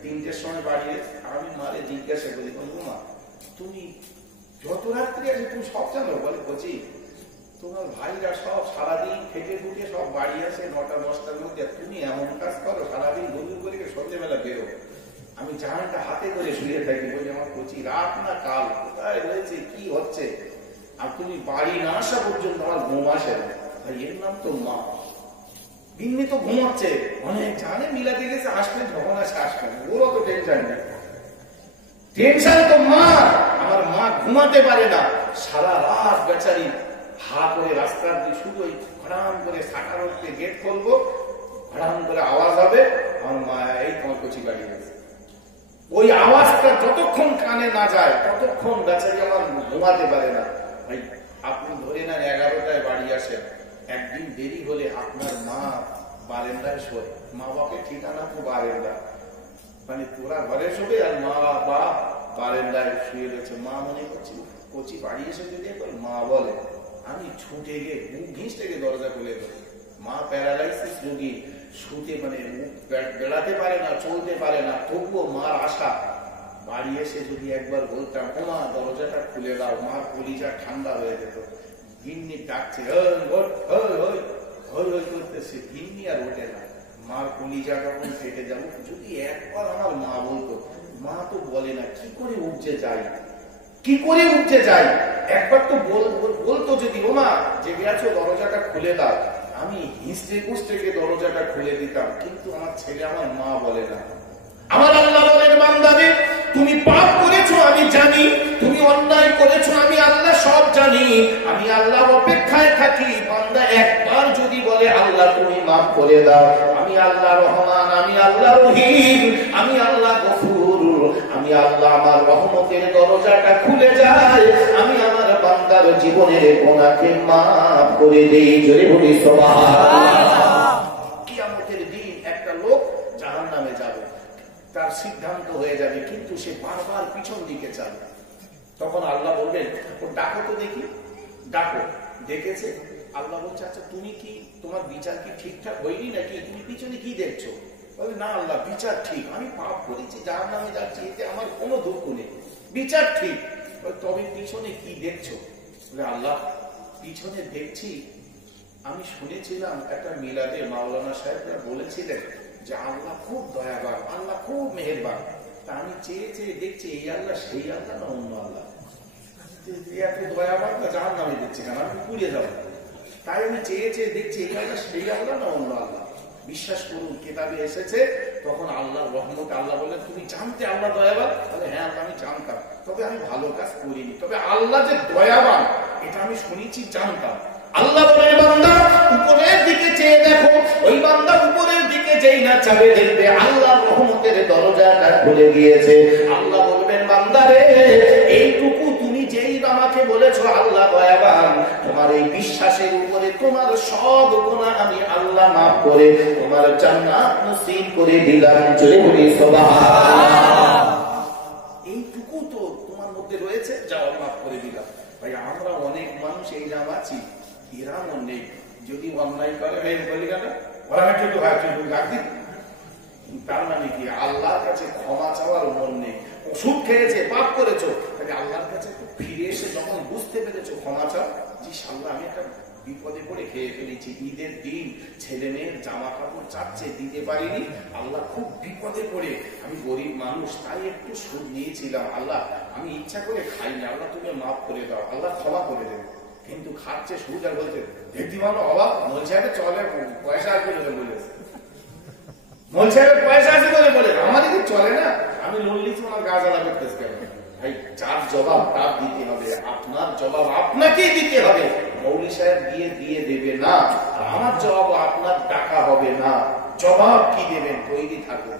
3টের সময় বাড়িয়ে। আমি মারে জিজ্ঞাসা করি, মা তুমি যত রাত্রি আছে তুমি সব জানো? বলে বলছি তোমার ভাইরা সব সারাদিন খেটে খুটে সব বাড়ি আসে 9টা-10টার মধ্যে, তুমি এমন কাজ করো, সারাদিন গরু করে সন্ধ্যেবেলা বেরো। আমি জাহানটা হাতে করে শুয়ে থাকি, বলি আমার কচি রাত না কাল, কোথায় রয়েছে কি হচ্ছে, আর তুমি বাড়ি না আসা পর্যন্ত আমার ঘুম আসে না। ভাই এর নাম তো মা। গিন্নি তো ঘুমাচ্ছে, অনেক জানে মিলাতে গেছে, আসলে যখন আসে আসবে, ওরও তো টেনশন নেই। টেনশন তো মা। আমার মা ঘুমাতে পারে না, সারা রাত বেচারি হা করে রাস্তার দিয়ে শুধু ওই ঘড়াম করে শাটার উঠতে গেট খুলবো, ঘড়াম করে আওয়াজ হবে, আমার মা এই তোমার কচি গাড়ি গেছে। ওই আওয়াজটা যতক্ষণ কানে না যায় ততক্ষণ বেচারি আমার ঘুমাতে পারে না। ভাই আপনি ধরে নেন 11টায় বাড়ি আসেন, একদিন দেরি হলে আপনার মা বারেন্দায় শোয়, মা বাপের ঠিকানা তো বারেন্দা, মানে তোরা ঘরে শোবে আর মা বাপ বারেন্দায় শুয়ে রয়েছে। মা মনে করছি কচি বাড়ি এসে যদি একবার মা বলে, আমি ছুটে গিয়ে মুখ ঘিস থেকে দরজা খুলে দেবো। মা প্যারালাইসিস রোগী, শুতে মানে মুখ বেড়াতে পারে না, চলতে পারে না, তবুও মার আশা। বাড়ি এসে যদি একবার বলতাম ও মা দরজাটা খুলে দাও, মার কলিজা ঠান্ডা হয়ে যেত। গিন্নি ডাকছে করতেছে, গিন্নি আর ওঠে না, মার কলিজা কখন ফেটে যাবো। যদি একবার আমার মা বলতো, মা তো বলে না, কি করে উঠছে যাই, কি করে উঠতে যাই, একবার তো বলতো যদি ও মা জেগে আছো দরজাটা খুলে দাও, আমি হিস্টে কুস্টে দরজাটা খুলে দিতাম। কিন্তু আমার ছেলে আমার মা বলে না। আমার আল্লাহ বলেন বান্দাদের তুমি পাপ করেছো আমি জানি, তুমি অন্যায় করেছো আমি আল্লাহ সব জানি, আমি আল্লাহ অপেক্ষায় থাকি। বান্দা একবার যদি বলে আল্লাহ তুমি মাফ করে দাও, আমি আল্লাহ রহমান, আমি আল্লাহ রহিম, আমি আল্লাহ গফুর, আমি আল্লাহ আমার রহমতের দরজাটা খুলে যায়, আমি আমার বান্দার জীবনের গুনাহকে মাফ করে দেই। জোরে বলি সুবহানাল্লাহ। কিয়ামতের দিন একটা লোক জাহান্নামে যাবে, তার সিদ্ধান্ত হয়ে যাবে, কিন্তু সে বারবার পিছন দিকে চাবে। তখন আল্লাহ বলবেন ও ডাকো তো দেখি, ডাকো। ডেকেছে, আল্লাহ বলছে আচ্ছা তুমি কি, তোমার বিচার কি ঠিকঠাক হয়নি নাকি, তুমি পিছনে কি দেখছো? বলে না আল্লাহ বিচার ঠিক, আমি পাপ করেছি, জাহান্নামে যাচ্ছি, এতে আমার কোনো দুঃখ নেই, বিচার ঠিক। তবে পিছনে কি দেখছো? বলে আল্লাহ পিছনে দেখছি, আমি শুনেছিলাম একটা মিলাদে মাওলানা সাহেবরা বলেছিলেন যে আল্লাহ খুব দয়াবান, আল্লাহ খুব মেহেরবান। তা আমি চেয়ে চেয়ে দেখছি এই আল্লাহ সেই আল্লাহ না অন্য আল্লাহ, এত দয়াবান না জাহান্নামে দেখছি কেন, আমি পুড়িয়ে যাবো। তাই আমি চেয়ে চেয়ে দেখছি এই আল্লাহ সেই আল্লাহ না অন্য আল্লাহ। বিশ্বাস করুন কিতাবে এসেছে, তখন আল্লাহ রহমতে আল্লাহ বললেন তুমি জানতে আল্লাহ দয়াবান? বলে হ্যাঁ আল্লাহ আমি জানতাম, তবে আমি ভালো কাজ করিনি, তবে আল্লাহ যে দয়াবান এটা আমি শুনেছি, জানতাম। আল্লাহ বলে বান্দা উপরের দিকে চেয়ে দেখো, ওই বান্দা উপরের দিকে যেই না চাবে দেখবে আল্লাহ রহমতের দরজাটা খুলে গিয়েছে। আল্লাহ বলবেন বান্দারে এইটুকু তুমি যেই আমাকে বলেছো আল্লাহ দয়াবান, তোমার এই বিশ্বাসের উপরে তোমার সব গুনাহ আমি আল্লাহ মাফ করে তোমার জান্নাত নসিব করে দিলাম। জোরে বলি সুবহানাল্লাহ। এইটুকু তো তোমার মধ্যে রয়েছে, যাও মাফ করে দিলাম। ভাই আমরা অনেক মানুষ এই নাম আছি, এরা মন নেই, যদি অন্যায় করে বলি কেন ওরা তার মানে কি আল্লাহর কাছে ক্ষমা চাওয়ার মন নেই। ওষুধ খেয়েছে, পাপ করেছো, তাহলে আল্লাহর কাছে ফিরে এসে যখন বুঝতে পেরেছো ক্ষমা চাও, জি আল্লাহ আমি একটা বিপদে পড়ে খেয়ে ফেলেছি, ঈদের দিন ছেলে মেয়ের জামা কাপড় চাচ্ছে দিতে পারিনি, আল্লাহ খুব বিপদে পড়ে, আমি গরিব মানুষ তাই একটু সুদ নিয়েছিলাম, আল্লাহ আমি ইচ্ছা করে খাইনি, আল্লাহ তুমি মাফ করে দাও, আল্লাহ ক্ষমা করে দেবে। কিন্তু খাচ্ছে সুদ আর বলছে দেখতে পাবো অবাক মোল সাহেবের চলে পয়সা আসবে বলেছে, মোল সাহেবের পয়সা আছে বলে বলে আমাদের কি চলে না, আমি লোন নিচ্ছি আমার গাছ আলা করতেছি কেন? ভাই যার জবাব তার দিতে হবে, আপনার জবাব আপনাকেই দিতে হবে। মৌলী সাহেব দিয়ে দেবে না, আর আমার জবাব আপনার ডাকা হবে না। জবাব কি দেবেন? তৈরি থাকুন।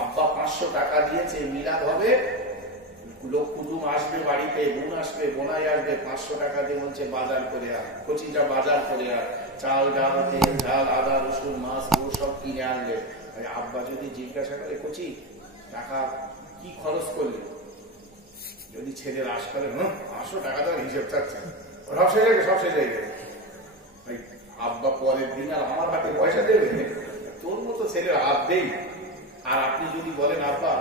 আব্বা 500 টাকা দিয়েছে, মিলাদ হবে, লোক কুটুম আসবে, বাড়িতে বোন আসবে, বোনাই আসবে, 500 টাকা দিয়ে বলছে বাজার করে আর, কচিটা বাজার করে আর, চাল ডাল তেল ঝাল আদা রসুন মাছ সব কিনে আনলে। আব্বা যদি জিজ্ঞাসা করে কচি টাকা কি খরচ করলে, যদি ছেলে রাস করে 500 টাকা দেওয়ার হিসেব চাচ্ছে, সব শেষে গেছে। আব্বা পরের দিন আর আমার হাতে পয়সা দেবে? তোর মতো ছেলের হাত দেই। আর আপনি যদি বলেন আব্বা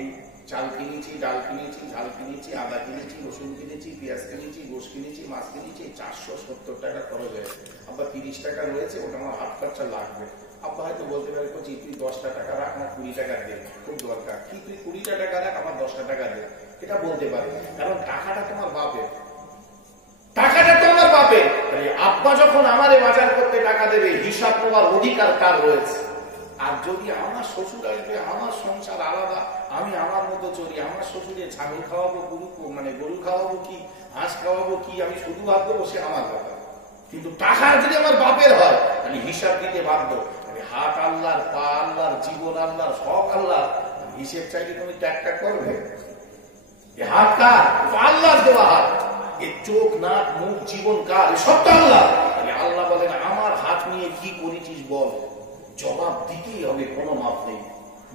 এই চাল কিনেছি, ডাল কিনেছি, ঝাল কিনেছি, আদা কিনেছি, রসুন কিনেছি, পেঁয়াজ কিনেছি, গোশ কিনেছি, মাছ কিনেছি, 470 টাকা খরচ হয়েছে, আব্বা 30 টাকা রয়েছে, ওটা আমার হাত খরচা লাগবে। আব্বা হয়তো বলতে পারে কচি তুই 10টা টাকা রাখ, আমার 20 টাকা দে, খুব দরকার। কি তুই 20টা টাকা রাখ, আমার 10টা টাকা দে, এটা বলতে পারে, কারণ টাকাটা তোমার বাপের। টাকাটা তোমার বাপের। আব্বা যখন আমারে বাজার করতে টাকা দেবে, হিসাব তোমার অধিকার কার রয়েছে। আর যদি আমার শ্বশুর আসবে, আমার সংসার আলাদা, আমি আমার মতো চলি, আমার শ্বশুরে ছাগল খাওয়াবো, গরু খাওয়াবো কি, হাঁস খাওয়াবো কি, আমি শুধু ভাব দেবো, সে আমার ব্যাপার। কিন্তু টাকা যদি আমার বাপের হয়, তাহলে হিসাব দিতে বাধ্য। হাত আল্লাহর, পা আল্লাহর, জীবন আল্লাহর, সব আল্লাহ। হিসেব চাইলে তুমি ত্যাগটা করবে? হাত কার? আল্লাহর দেওয়া হাত। এ চোখ নাক মুখ জীবন কার? সব তো আল্লাহ। আল্লাহ বলেন আমার হাত নিয়ে কি করেছিস বল, জবাব দিতেই হবে, কোনো মাপ নেই।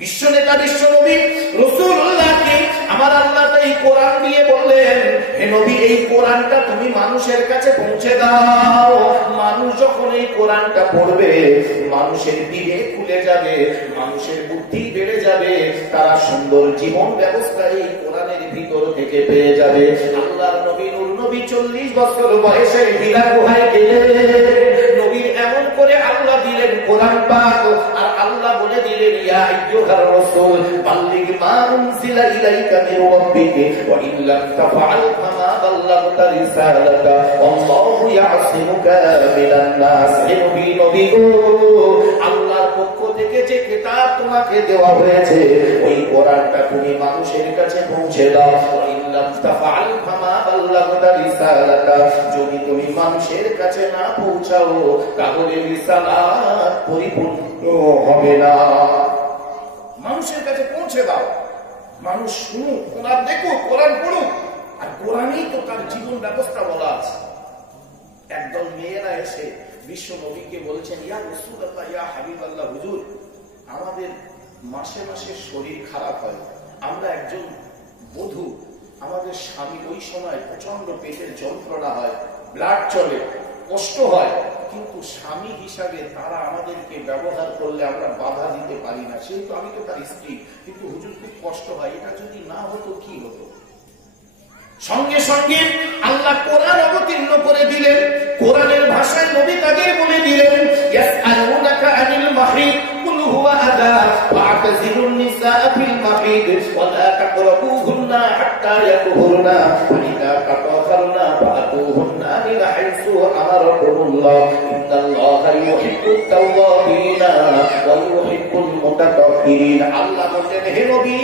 বিশ্ব নেতা বিশ্ব নবী রাসূলুল্লাহকে আমার আল্লাহ এই কোরআন দিয়ে বললেন, হে নবী এই কোরআনটা তুমি মানুষের কাছে পৌঁছে দাও। মানুষ যখন এই কোরআনটা পড়বে, মানুষের বিবেক খুলে যাবে, মানুষের বুদ্ধি বেড়ে যাবে, তারা সুন্দর জীবন ব্যবস্থা এই কোরআনের ভিতর থেকে পেয়ে যাবে। আল্লাহর নবী নূর নবী 40 বছর বয়সে হীরা গুহায় গেলেন। নবীর এমন করে আল্লাহ দিলেন কোরআন পাক, আর আল্লাহ বলে দিলেন ইয়া আইয়ুহার রাসূল বাল্লিগ মা উনজিলা ইলাইকা মির রাব্বিকা ওয়া ইন লাম তাফআল ফামা বাল্লাগতা রিসালাতা আল্লাহু ইয়াসিমুকা মিনান নাস। হে নবী গো, আল্লাহর পক্ষ থেকে যে কিতাব তোমাকে দেওয়া হয়েছে, ওই কোরআনটা তুমি মানুষের কাছে পৌঁছে দাও। ওয়া ইন লাম তাফআল ফামা বাল্লাগতা রিসালাতা, যদি তুমি মানুষের কাছে না পৌঁছাও তাহলে রিসালাত পরিপূর্ণ হবে না। মানুষের কাছে পৌঁছে দাও, মানুষ শুনুক, কোরআন দেখুক, কোরআন পড়ুক, আর কোরআনই তো তার জীবন ব্যবস্থা বলা আছে। একদল মেয়েরা এসে বিশ্ব নবীকে বলছেন ইয়া রাসূলুল্লাহ, ইয়া হাবিবাল্লাহ, হুজুর আমাদের মাসে মাসে শরীর খারাপ হয়, আমরা একজন বধূ, আমাদের স্বামী ওই সময় প্রচন্ড পেটের যন্ত্রণা হয়, ব্লাড চলে, কষ্ট হয়, কিন্তু স্বামী হিসাবে তারা আমাদেরকে ব্যবহার করলে আমরা বাধা দিতে পারি না, সেহেতু আমি তো তার স্ত্রী, কিন্তু হুজুর খুব কষ্ট হয়, এটা যদি না হতো কি হতো? সঙ্গে সঙ্গে আল্লাহ কোরআন অবতীর্ণ করে দিলেন, কোরআনের ভাষায় নবী তাদের বলে দিলেন ইয়াসআলুনাকা আনিল মাহিদ কুল হুয়া আযা ফা'তাযিলুন নিসাআ ফিল মাহিদ ওয়া লা তাকরাবুহুন্না হাত্তা ইয়াতুহুরনা ওয়া ইযা তাতাহারনা ফাতুহুন্না মিন হাইসু আমারাকুমুল্লাহ ইন্নাল্লাহা ইউহিব্বুত তাওয়াবিনা ওয়া ইউহিব্বুল মুতাতাহহিরিন। আল্লাহ বলেন হে নবী,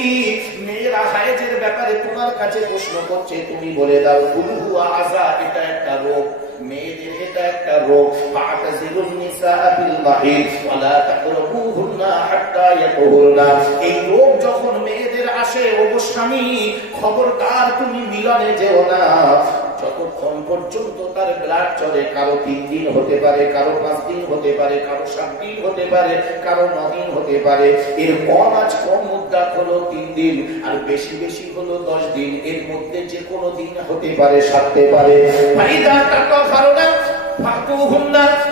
মেয়েরা হায়েজের ব্যাপারে তোমার কাছে প্রশ্ন করছে, তুমি বলে দাও কুল হুয়া আযা, এটা একটা রোগ, মেয়েদের এটা একটা রোগ। ফা'তাযিলুন নিসাআ ফিল মাহিদ ওয়া লা তাকরাবুহুন্না হাত্তা ইয়াতুহুরনা। এই রোগ যখন মেয়েদের আসে, ওগো স্বামী খবরদার তুমি মিলনে যেও না যতক্ষণ পর্যন্ত তার ব্লাড চলে। কারো 3 দিন হতে পারে, কারো 5 দিন হতে পারে, কারো 7 দিন হতে পারে, কারো 9 দিন হতে পারে। এর কম মুদ্রা হলো 3 দিন, আর বেশি বেশি হলো 10 দিন। এর মধ্যে যে কোনো দিন হতে পারে, সারতে পারে।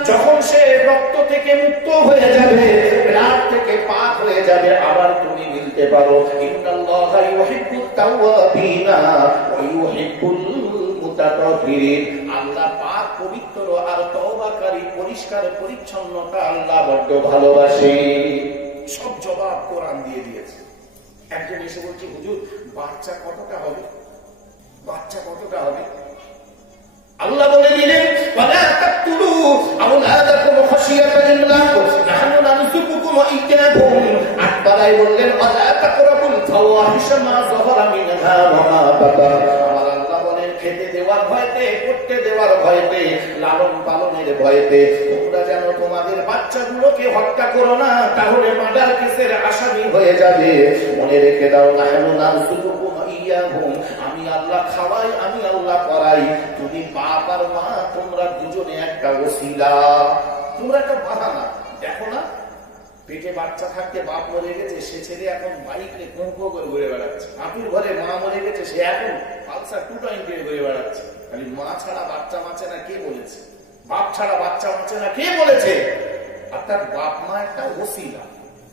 যখন সে রক্ত থেকে মুক্ত হয়ে যাবে, ব্লাড থেকে পাক হয়ে যাবে, আবার তুমি মিলতে পারো। ইন্নাল্লাহা ইউহিব্বুত তাওয়াবিনা ওয়া ইউহিব্বুল মুতাতাহহিরিন। আল্লাহ পাক পবিত্র আর তওবাকারী, পরিষ্কার পরিচ্ছন্নতা আল্লাহ বড় ভালোবাসে। সব জবাব কোরআন দিয়ে দিয়েছে। একজন এসে বলছে হুজুর বাচ্চা কতটা হবে, বাচ্চা কতটা হবে? আল্লাহ বলে দিলেন ওয়ালা তাকতুলু আওলাদাকুম খাশিয়াতা ইমলাক নাহনু নারযুকুকুম ওয়া ইয়্যাকুম। আপনারা তাআলাই বললেন ওয়ালা তাকরাবুল ফাওয়াহিশা মা যাহারা মিনহা ওয়া মা বাতান। আমার আল্লাহ বলেন খেতে দেওয়ার ভয়তে, করতে দেওয়ার ভয়তে, লালন পালনের ভয়তে তোমরা যেন তোমাদের বাচ্চাগুলোকে হত্যা করো না, তাহলে মার্ডার কেসের আসামি হয়ে যাবে। মনে রেখে দাও নাহনু নারযুকুকুম ইয়াহুম, আমি আল্লাহ খাওয়াই, আমি আল্লাহ করাই। তুমি বাপ আর মা তোমরা দুজনে একটা ওসিলা, তোমরা একটা বাহানা। দেখো না পেটে বাচ্চা থাকতে বাপ মরে গেছে, সে ছেলে এখন বাইক নিয়ে কোঁকো করে ঘুরে বেড়াচ্ছে। আপুর ঘরে মা মরে গেছে, সে এখন পালসার 220 ঘুরে বেড়াচ্ছে। খালি মা ছাড়া বাচ্চা বাঁচে না কে বলেছে? বাপ ছাড়া বাচ্চা বাঁচে না কে বলেছে? অর্থাৎ বাপ মা একটা ওসিলা,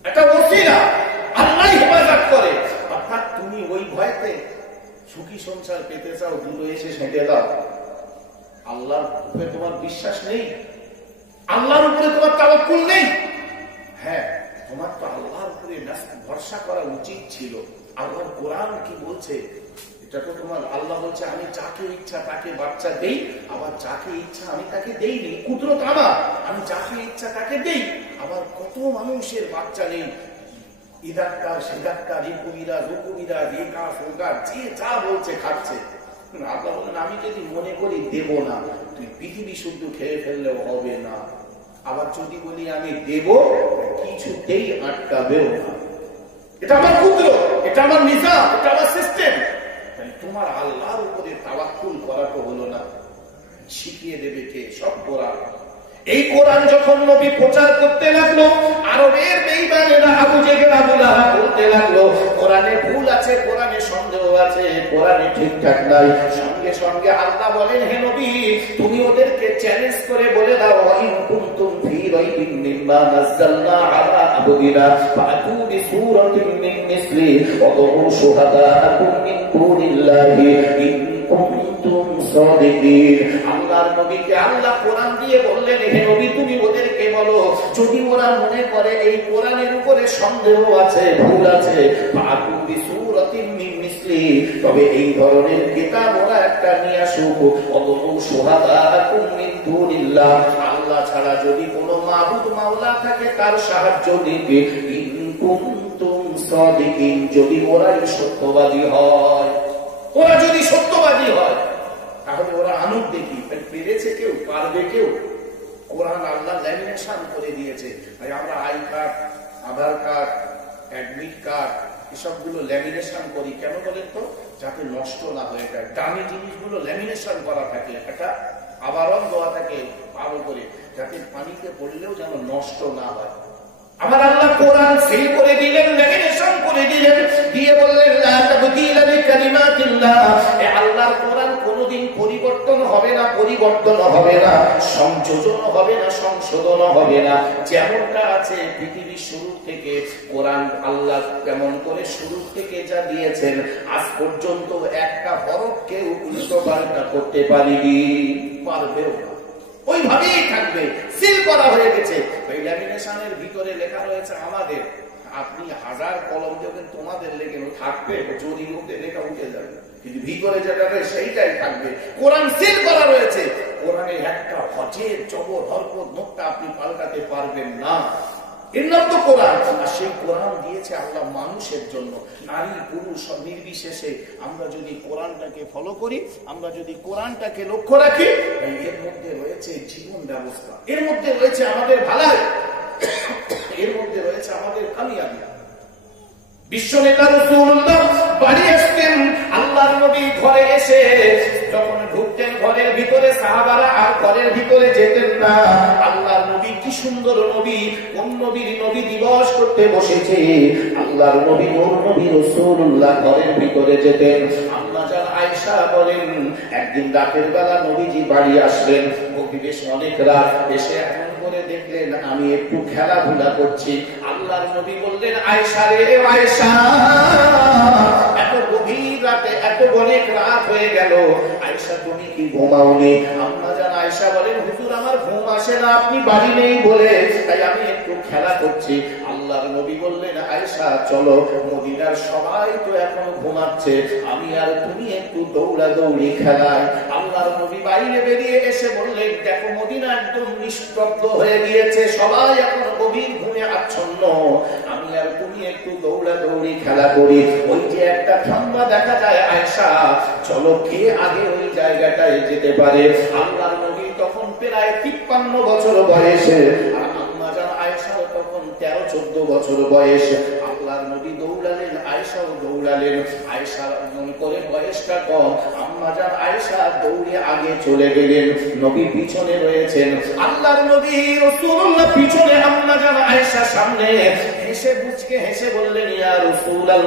একটা ওসিলা, আল্লাহ হেফাজত করে। অর্থাৎ তুমি ওই ভয়তে সুখী সংসার পেতে চাও, দুটো এসে সেঁটে দাও। আল্লাহর উপরে তোমার বিশ্বাস নেই, আল্লাহর উপরে তোমার তাওয়াক্কুল নেই। হ্যাঁ, তোমার তো আল্লাহর উপরে ভরসা করা উচিত ছিল। আল্লাহর কোরআন কি বলছে এটা তো তোমার, আল্লাহ বলছে আমি যাকে ইচ্ছা তাকে বাচ্চা দেই, আবার যাকে ইচ্ছা আমি তাকে দেইনি। কুদরত আমার, আমি যাকে ইচ্ছা তাকে দেই। আবার কত মানুষের বাচ্চা নেই, ই ডাক্তার সে ডাক্তার, এই কবিরা রুকুবিরা, রেখা ফোকা, যে যা বলছে খাচ্ছে। আল্লাহ বলেন আমি যদি মনে করি দেব না, তুই পৃথিবী শুদ্ধ খেয়ে ফেললেও হবে না। আবার যদি বলি আমি দেব, কিছুতেই আটকাবেও না। এটা আমার কুদরত, এটা আমার নিজাম, এটা আমার সিস্টেম। তোমার আল্লাহর উপরে তাওয়াক্কুল করা তো হলো না। শিখিয়ে দেবে কে? সব কোরআন। এই কোরআন যখন নবী প্রচার করতে লাগলো, আরবের বেঈমানেরা আবু জেহেল আবু লাহাব বলতে লাগলো কোরআনে ভুল আছে, কোরআনে সন্দেহ আছে, কোরআনে ঠিকঠাক নাই। সঙ্গে সঙ্গে আল্লাহ বলেন হে নবী তুমি ওদেরকে চ্যালেঞ্জ করে বলে দাও ইন কুনতুম ফি রাইবিন মিম্মা নাযালনা আলা আবদিনা ফাতু বিসূরাতিন মিন মিসলি ওয়া দুউ শুহাদাআকুম মিন দুনিল্লাহি ইন কুনতুম সাদিকিন। আল্লাহর নবীকে আল্লাহ কোরআন দিয়ে বললেন হে নবী তুমি ওদেরকে বলো যদি ওরা মনে করে এই কোরআনের উপরে সন্দেহ আছে, ভুল আছে, ফাতু বিসূরাতিন মিন মিসলি, তবে এই ধরনের কিতাব ওরা একটা নিয়ে আসুক। ওয়া দুউ শুহাদাআকুম মিন দুনিল্লাহ, আল্লাহ ছাড়া যদি কোনো মাবুদ মাওলা থাকে তার সাহায্য নিবে। ইন কুনতুম সাদিকিন, যদি ওরাই সত্যবাদী হয়, ওরা যদি সত্যবাদী হয় তাহলে ওরা আনুক দেখি। পেরেছে কেউ? পারবে কেউ? কোরআন আল্লাহ ল্যামিনেশন করে দিয়েছে। তাই আমরা I card, Aadhaar card, admit card এসবগুলো ল্যামিনেশন করি কেন বলেন তো? যাতে নষ্ট না হয়ে যায়। দামি জিনিসগুলো ল্যামিনেশন করা থাকে, একটা আবরণ দেওয়া থাকে ভালো করে, যাতে পানিতে পড়লেও যেন নষ্ট না হয়। আমার আল্লাহ কোরআন সিল করে দিলেন, ল্যামিনেশন করে দিলেন, দিয়ে বললেন লা তাবদীলা লিকালিমাতিল্লাহ। এই আল্লাহর কোরআন কোনোদিন পরিবর্তন হবে না, পরিবর্তন হবে না, সংযোজন হবে না, সংশোধন হবে না। যেমনটা আছে পৃথিবীর শুরু থেকে কোরআন আল্লাহ যেমন করে শুরু থেকে যা দিয়েছেন আজ পর্যন্ত একটা হরফ কেউ উল্টো পাল্টা করতে পারেনি, পারবেও না। ওইভাবেই থাকবে, সিল করা হয়ে গেছে। ওই ল্যামিনেশনের ভিতরে লেখা রয়েছে আমাদের, আপনি হাজার কলম দেবেন তোমাদের লেগে থাকবে, যদি মধ্যে লেখা উঠে যাবে, কিন্তু ভিতরে যেটা সেইটাই থাকবে। কোরআন সিল করা রয়েছে, কোরআনে একটা হজের জবর হরকত নোক্তা আপনি পাল্টাতে পারবেন না। এর নাম তো কোরআন। আর সেই কোরআন দিয়েছে আল্লাহ মানুষের জন্য, নারী পুরুষ নির্বিশেষে। আমরা যদি কোরআনটাকে ফলো করি, আমরা যদি কোরআনটাকে লক্ষ্য রাখি, এর মধ্যে রয়েছে জীবন ব্যবস্থা, এর মধ্যে রয়েছে আমাদের ভালাই, এর মধ্যে রয়েছে আমাদের কামিয়াবি। বিশ্বনেতা রাসূলুল্লাহ বাড়ি আসতেন, আল্লাহর নবী ঘরে এসে যখন ঢুকতেন ঘরের ভিতরে, সাহাবারা আর ঘরের ভিতরে যেতেন না। আল্লাহর নবী কি সুন্দর নবী, কোন নবীর নবী দিবস করতে বসেছে, আল্লাহর নবী নূর নবী রাসূলুল্লাহ ঘরের ভিতরে যেতেন। আম্মা জান আয়েশা বলেন একদিন রাতের বেলা নবীজি বাড়ি আসলেন, বেশ অনেক রাত, এসে এমন করে দেখলেন আমি একটু খেলাধুলা করছি। আল্লাহর নবী বললেন আয়েশা রে আয়েশা, এত গভীর রাতে, এত অনেক রাত হয়ে গেল, আয়েশা তুমি কি ঘুমাওনি? আম্মা জান আয়েশা বলেন হুজুর আমার ঘুম আসে না, আপনি বাড়ি নেই বলে, তাই আমি একটু খেলা করছি। আল্লাহর নবী বললেন আয়েশা চলো, মদিনার সবাই তো এখনো ঘুমাচ্ছে, আমি আর তুমি একটু দৌড়াদৌড়ি খেলায়। আল্লাহর নবী বাইরে বেরিয়ে এসে বললেন, দেখো মদিনা একদম নিস্তব্ধ হয়ে গিয়েছে, সবাই এখন গভীর ঘুমে আচ্ছন্ন, আমি আর তুমি একটু দৌড়াদৌড়ি খেলা করি। ওই যে একটা খাম্বা দেখা যায় আয়েশা, চলো কে আগে ওই জায়গাটায় যেতে পারে। আল্লাহর নবী তখন প্রায় 53 বছর বয়সে, আর আম্মা জান আয়েশার তখন 13-14 বছর বয়স। আল্লাহর নবী দৌড়ালেন, আয়েশাও দৌড়ালেন। আয়েশার মনে করে বয়সটা কম, আম্মা জান আয়েশা দৌড়ে আগে চলে গেলেন, নবী পিছনে রয়েছেন। আল্লাহর নবী রাসূলুল্লাহ পিছনে, আম্মা জান আয়েশা সামনে। হেসে মুচকে হেসে বললেন, ইয়া রাসূলুল্লাহ,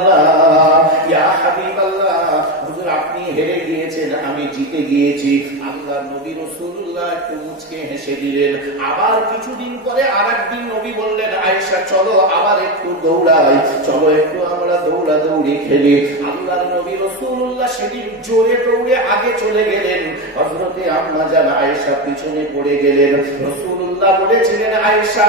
ইয়া হাবিবাল্লাহ, হুজুর আপনি হেরে গিয়েছেন, আমি জিতে গিয়েছি। আল্লাহর নবী রাসূলুল্লাহ একটু মুচকে হেসে দিলেন। আবার কিছুদিন পরে আরেকদিন নবী বললেন, আয়েশা চলো আবার একটু দৌড়াই, চলো একটু আমরা দৌড়াদৌড়ি খেলি। আল্লাহর নবী রাসূলুল্লাহ সেদিন জোরে দৌড়ে আগে চলে গেলেন, হযরতে আম্মা জান আয়েশা পিছনে পড়ে গেলেন। রাসূলুল্লাহ বলেছিলেন, আয়েশা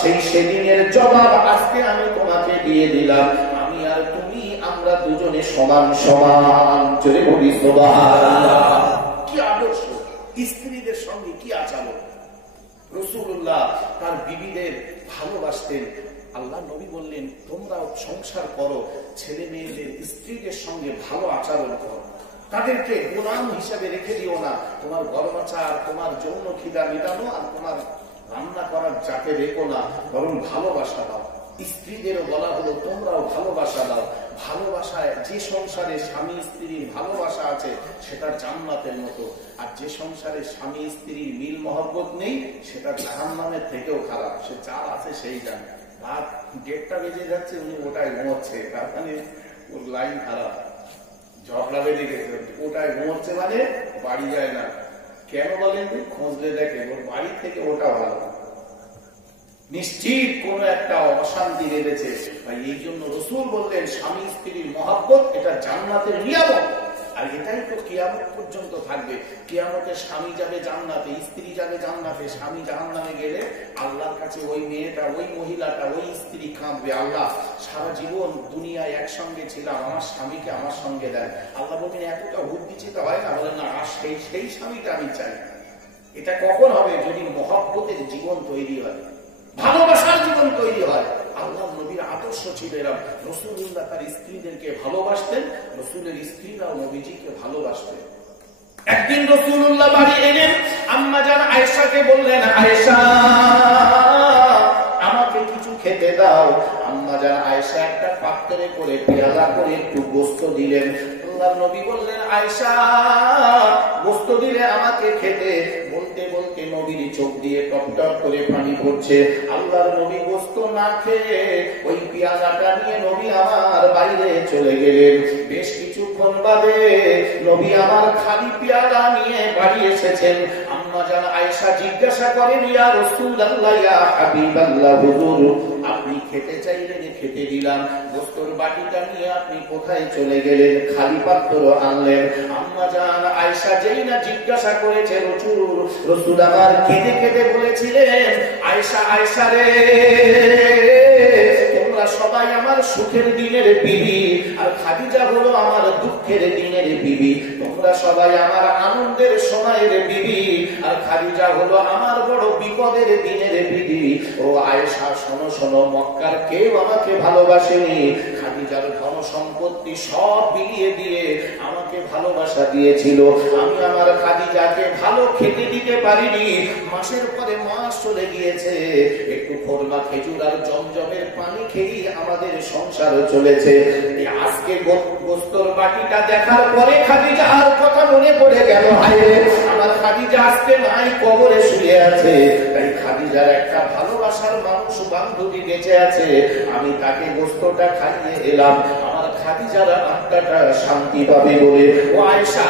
সেই সেদিনের জবাব আজকে আমি তোমাকে দিয়ে দিলাম, আমি আর তুমি আমরা দুজনে সমান সমান। জোরে বলি সুবহানাল্লাহ। কি আদর্শ, স্ত্রীদের সঙ্গে কি আচরণ। রাসূলুল্লাহ তার বিবিদের ভালোবাসতেন। আল্লাহ নবী বললেন, তোমরা সংসার করো, ছেলে মেয়েদের স্ত্রীদের সঙ্গে ভালো আচরণ করো, তাদেরকে গোলাম হিসাবে রেখে দিও না। তোমার গর্বাচার, তোমার যৌন খিদা মেটানো আর তোমার রান্না করার যাকে রেখো না, বরং ভালোবাসা দাও। স্ত্রীদেরও বলা হলো তোমরাও ভালোবাসা দাও। ভালোবাসায় যে সংসারে স্বামী স্ত্রীর ভালোবাসা আছে সেটা জান্নাতের মতো, আর যে সংসারে স্বামী স্ত্রীর মিল মহব্বত নেই সেটা জাহান্নামের থেকেও খারাপ। সে যা আছে সেই জানে। রাত 1:30 বেজে যাচ্ছে, উনি ওটাই ঘুমোচ্ছে, তার মানে ওর লাইন খারাপ, ঝগড়া বেজে গেছে, ওটাই ঘুমোচ্ছে মানে বাড়ি যায় না। কেন বলেন? খোঁজলে দেখে ওর বাড়ি থেকে ওটা ভালো, নিশ্চিত কোন একটা অশান্তি রেখেছে। এই জন্য রাসূল বললেন, স্বামী স্ত্রীর মহব্বত এটা জান্নাতের নিয়ামত, আর এটাই তো কিয়ামত পর্যন্ত থাকবে। কিয়ামতে স্বামী যাবে জান্নাতে, স্ত্রী যাবে জান্নাতে, স্বামী জাহান্নামে গেলে আল্লাহর কাছে ওই মেয়েটা, ওই মহিলাটা, ওই স্ত্রী কাঁদবে, আল্লাহ সারা জীবন দুনিয়ায় একসঙ্গে ছিলাম, আমার স্বামীকে আমার সঙ্গে দেন। আল্লাহ বলবেন, এতটা উদ্দীচিত হয় না? বলেন না, আর সেই স্বামীটা আমি চাই। এটা কখন হবে? যদি মহব্বতের জীবন তৈরি হয়, ভালোবাসার জীবন তৈরি হয়। আল্লাহ নবীর আদর্শ ছিল এরকম। রাসূলুল্লাহ তার স্ত্রীদেরকে ভালোবাসতেন, রাসূলের স্ত্রীরাও নবীজিকে ভালোবাসতেন। একদিন রাসূলুল্লাহ বাড়ি এলেন, আম্মা জান আয়েশাকে বললেন, আয়েশা আমাকে কিছু খেতে দাও। আম্মা জান আয়েশা একটা পাত্রে করে পেয়ালা করে একটু গোশত দিলেন। আল্লাহর নবী বললেন, আয়েশা গোশত দিলে আমাকে খেতে। বলতে বলতে নবীর চোখ দিয়ে টপ টপ করে পানি পড়ছে। আল্লাহর নবী গোশত না খেয়ে ওই পেয়ালাটা নিয়ে নবী আমার বাইরে চলে গেলেন। বেশ কিছুক্ষণ বাদে নবী আমার খালি পেয়ালা নিয়ে বাড়ি এসেছেন। আম্মা জান আয়েশা জিজ্ঞাসা করেন, ইয়া রাসূলুল্লাহ, ইয়া হাবিবাল্লাহ, হুজুর আপনি খেতে চাইলেন, খেতে দিলাম, গোশতের বাটিটা নিয়ে আপনি কোথায় চলে গেলেন? খালি পাত্র আনলেন। আম্মা জান আয়েশা যেই না জিজ্ঞাসা করেছে, রাসূল আমার কেঁদে কেঁদে বলেছিলেন, আয়েশা, আয়েশা রে, তোমরা সবাই আমার সুখের দিনের বিবি, আর খাদিজা হলো আমার দুঃখের দিনের বিবি। তোমরা সবাই আমার আনন্দের সময়ের বিবি, আর খাদিজা হলো আমার বড় বিপদের দিনের বিবি। ও আয়েশা শোনো শোনো, মক্কার কেউ আমাকে ভালোবাসেনি। খাদিজার ধন সম্পত্তি সব বিলিয়ে দিয়ে আমাকে ভালোবাসা দিয়েছিল। আমি আমার খাদিজাকে ভালো খেতে দিতে পারিনি। মাসের পরে মাস চলে গিয়েছে, একটু খোরমা খেজুর আর জমজমের পানি খেয়েই আমাদের সংসার চলেছে। আজকে গোশতের বাটিটা দেখার পরে খাদিজার কথা মনে পড়ে গেল, হায় আমার খাদিজা আজকে নাই, কবরে শুয়ে আছে। তাই খাদিজার একটা ভালোবাসার মানুষ বান্ধবী বেঁচে আছে, আমি তাকে গোশতটা খাইয়ে এলাম, আমার খাদিজার আত্মাটা শান্তি পাবে বলে। ও আয়েশা,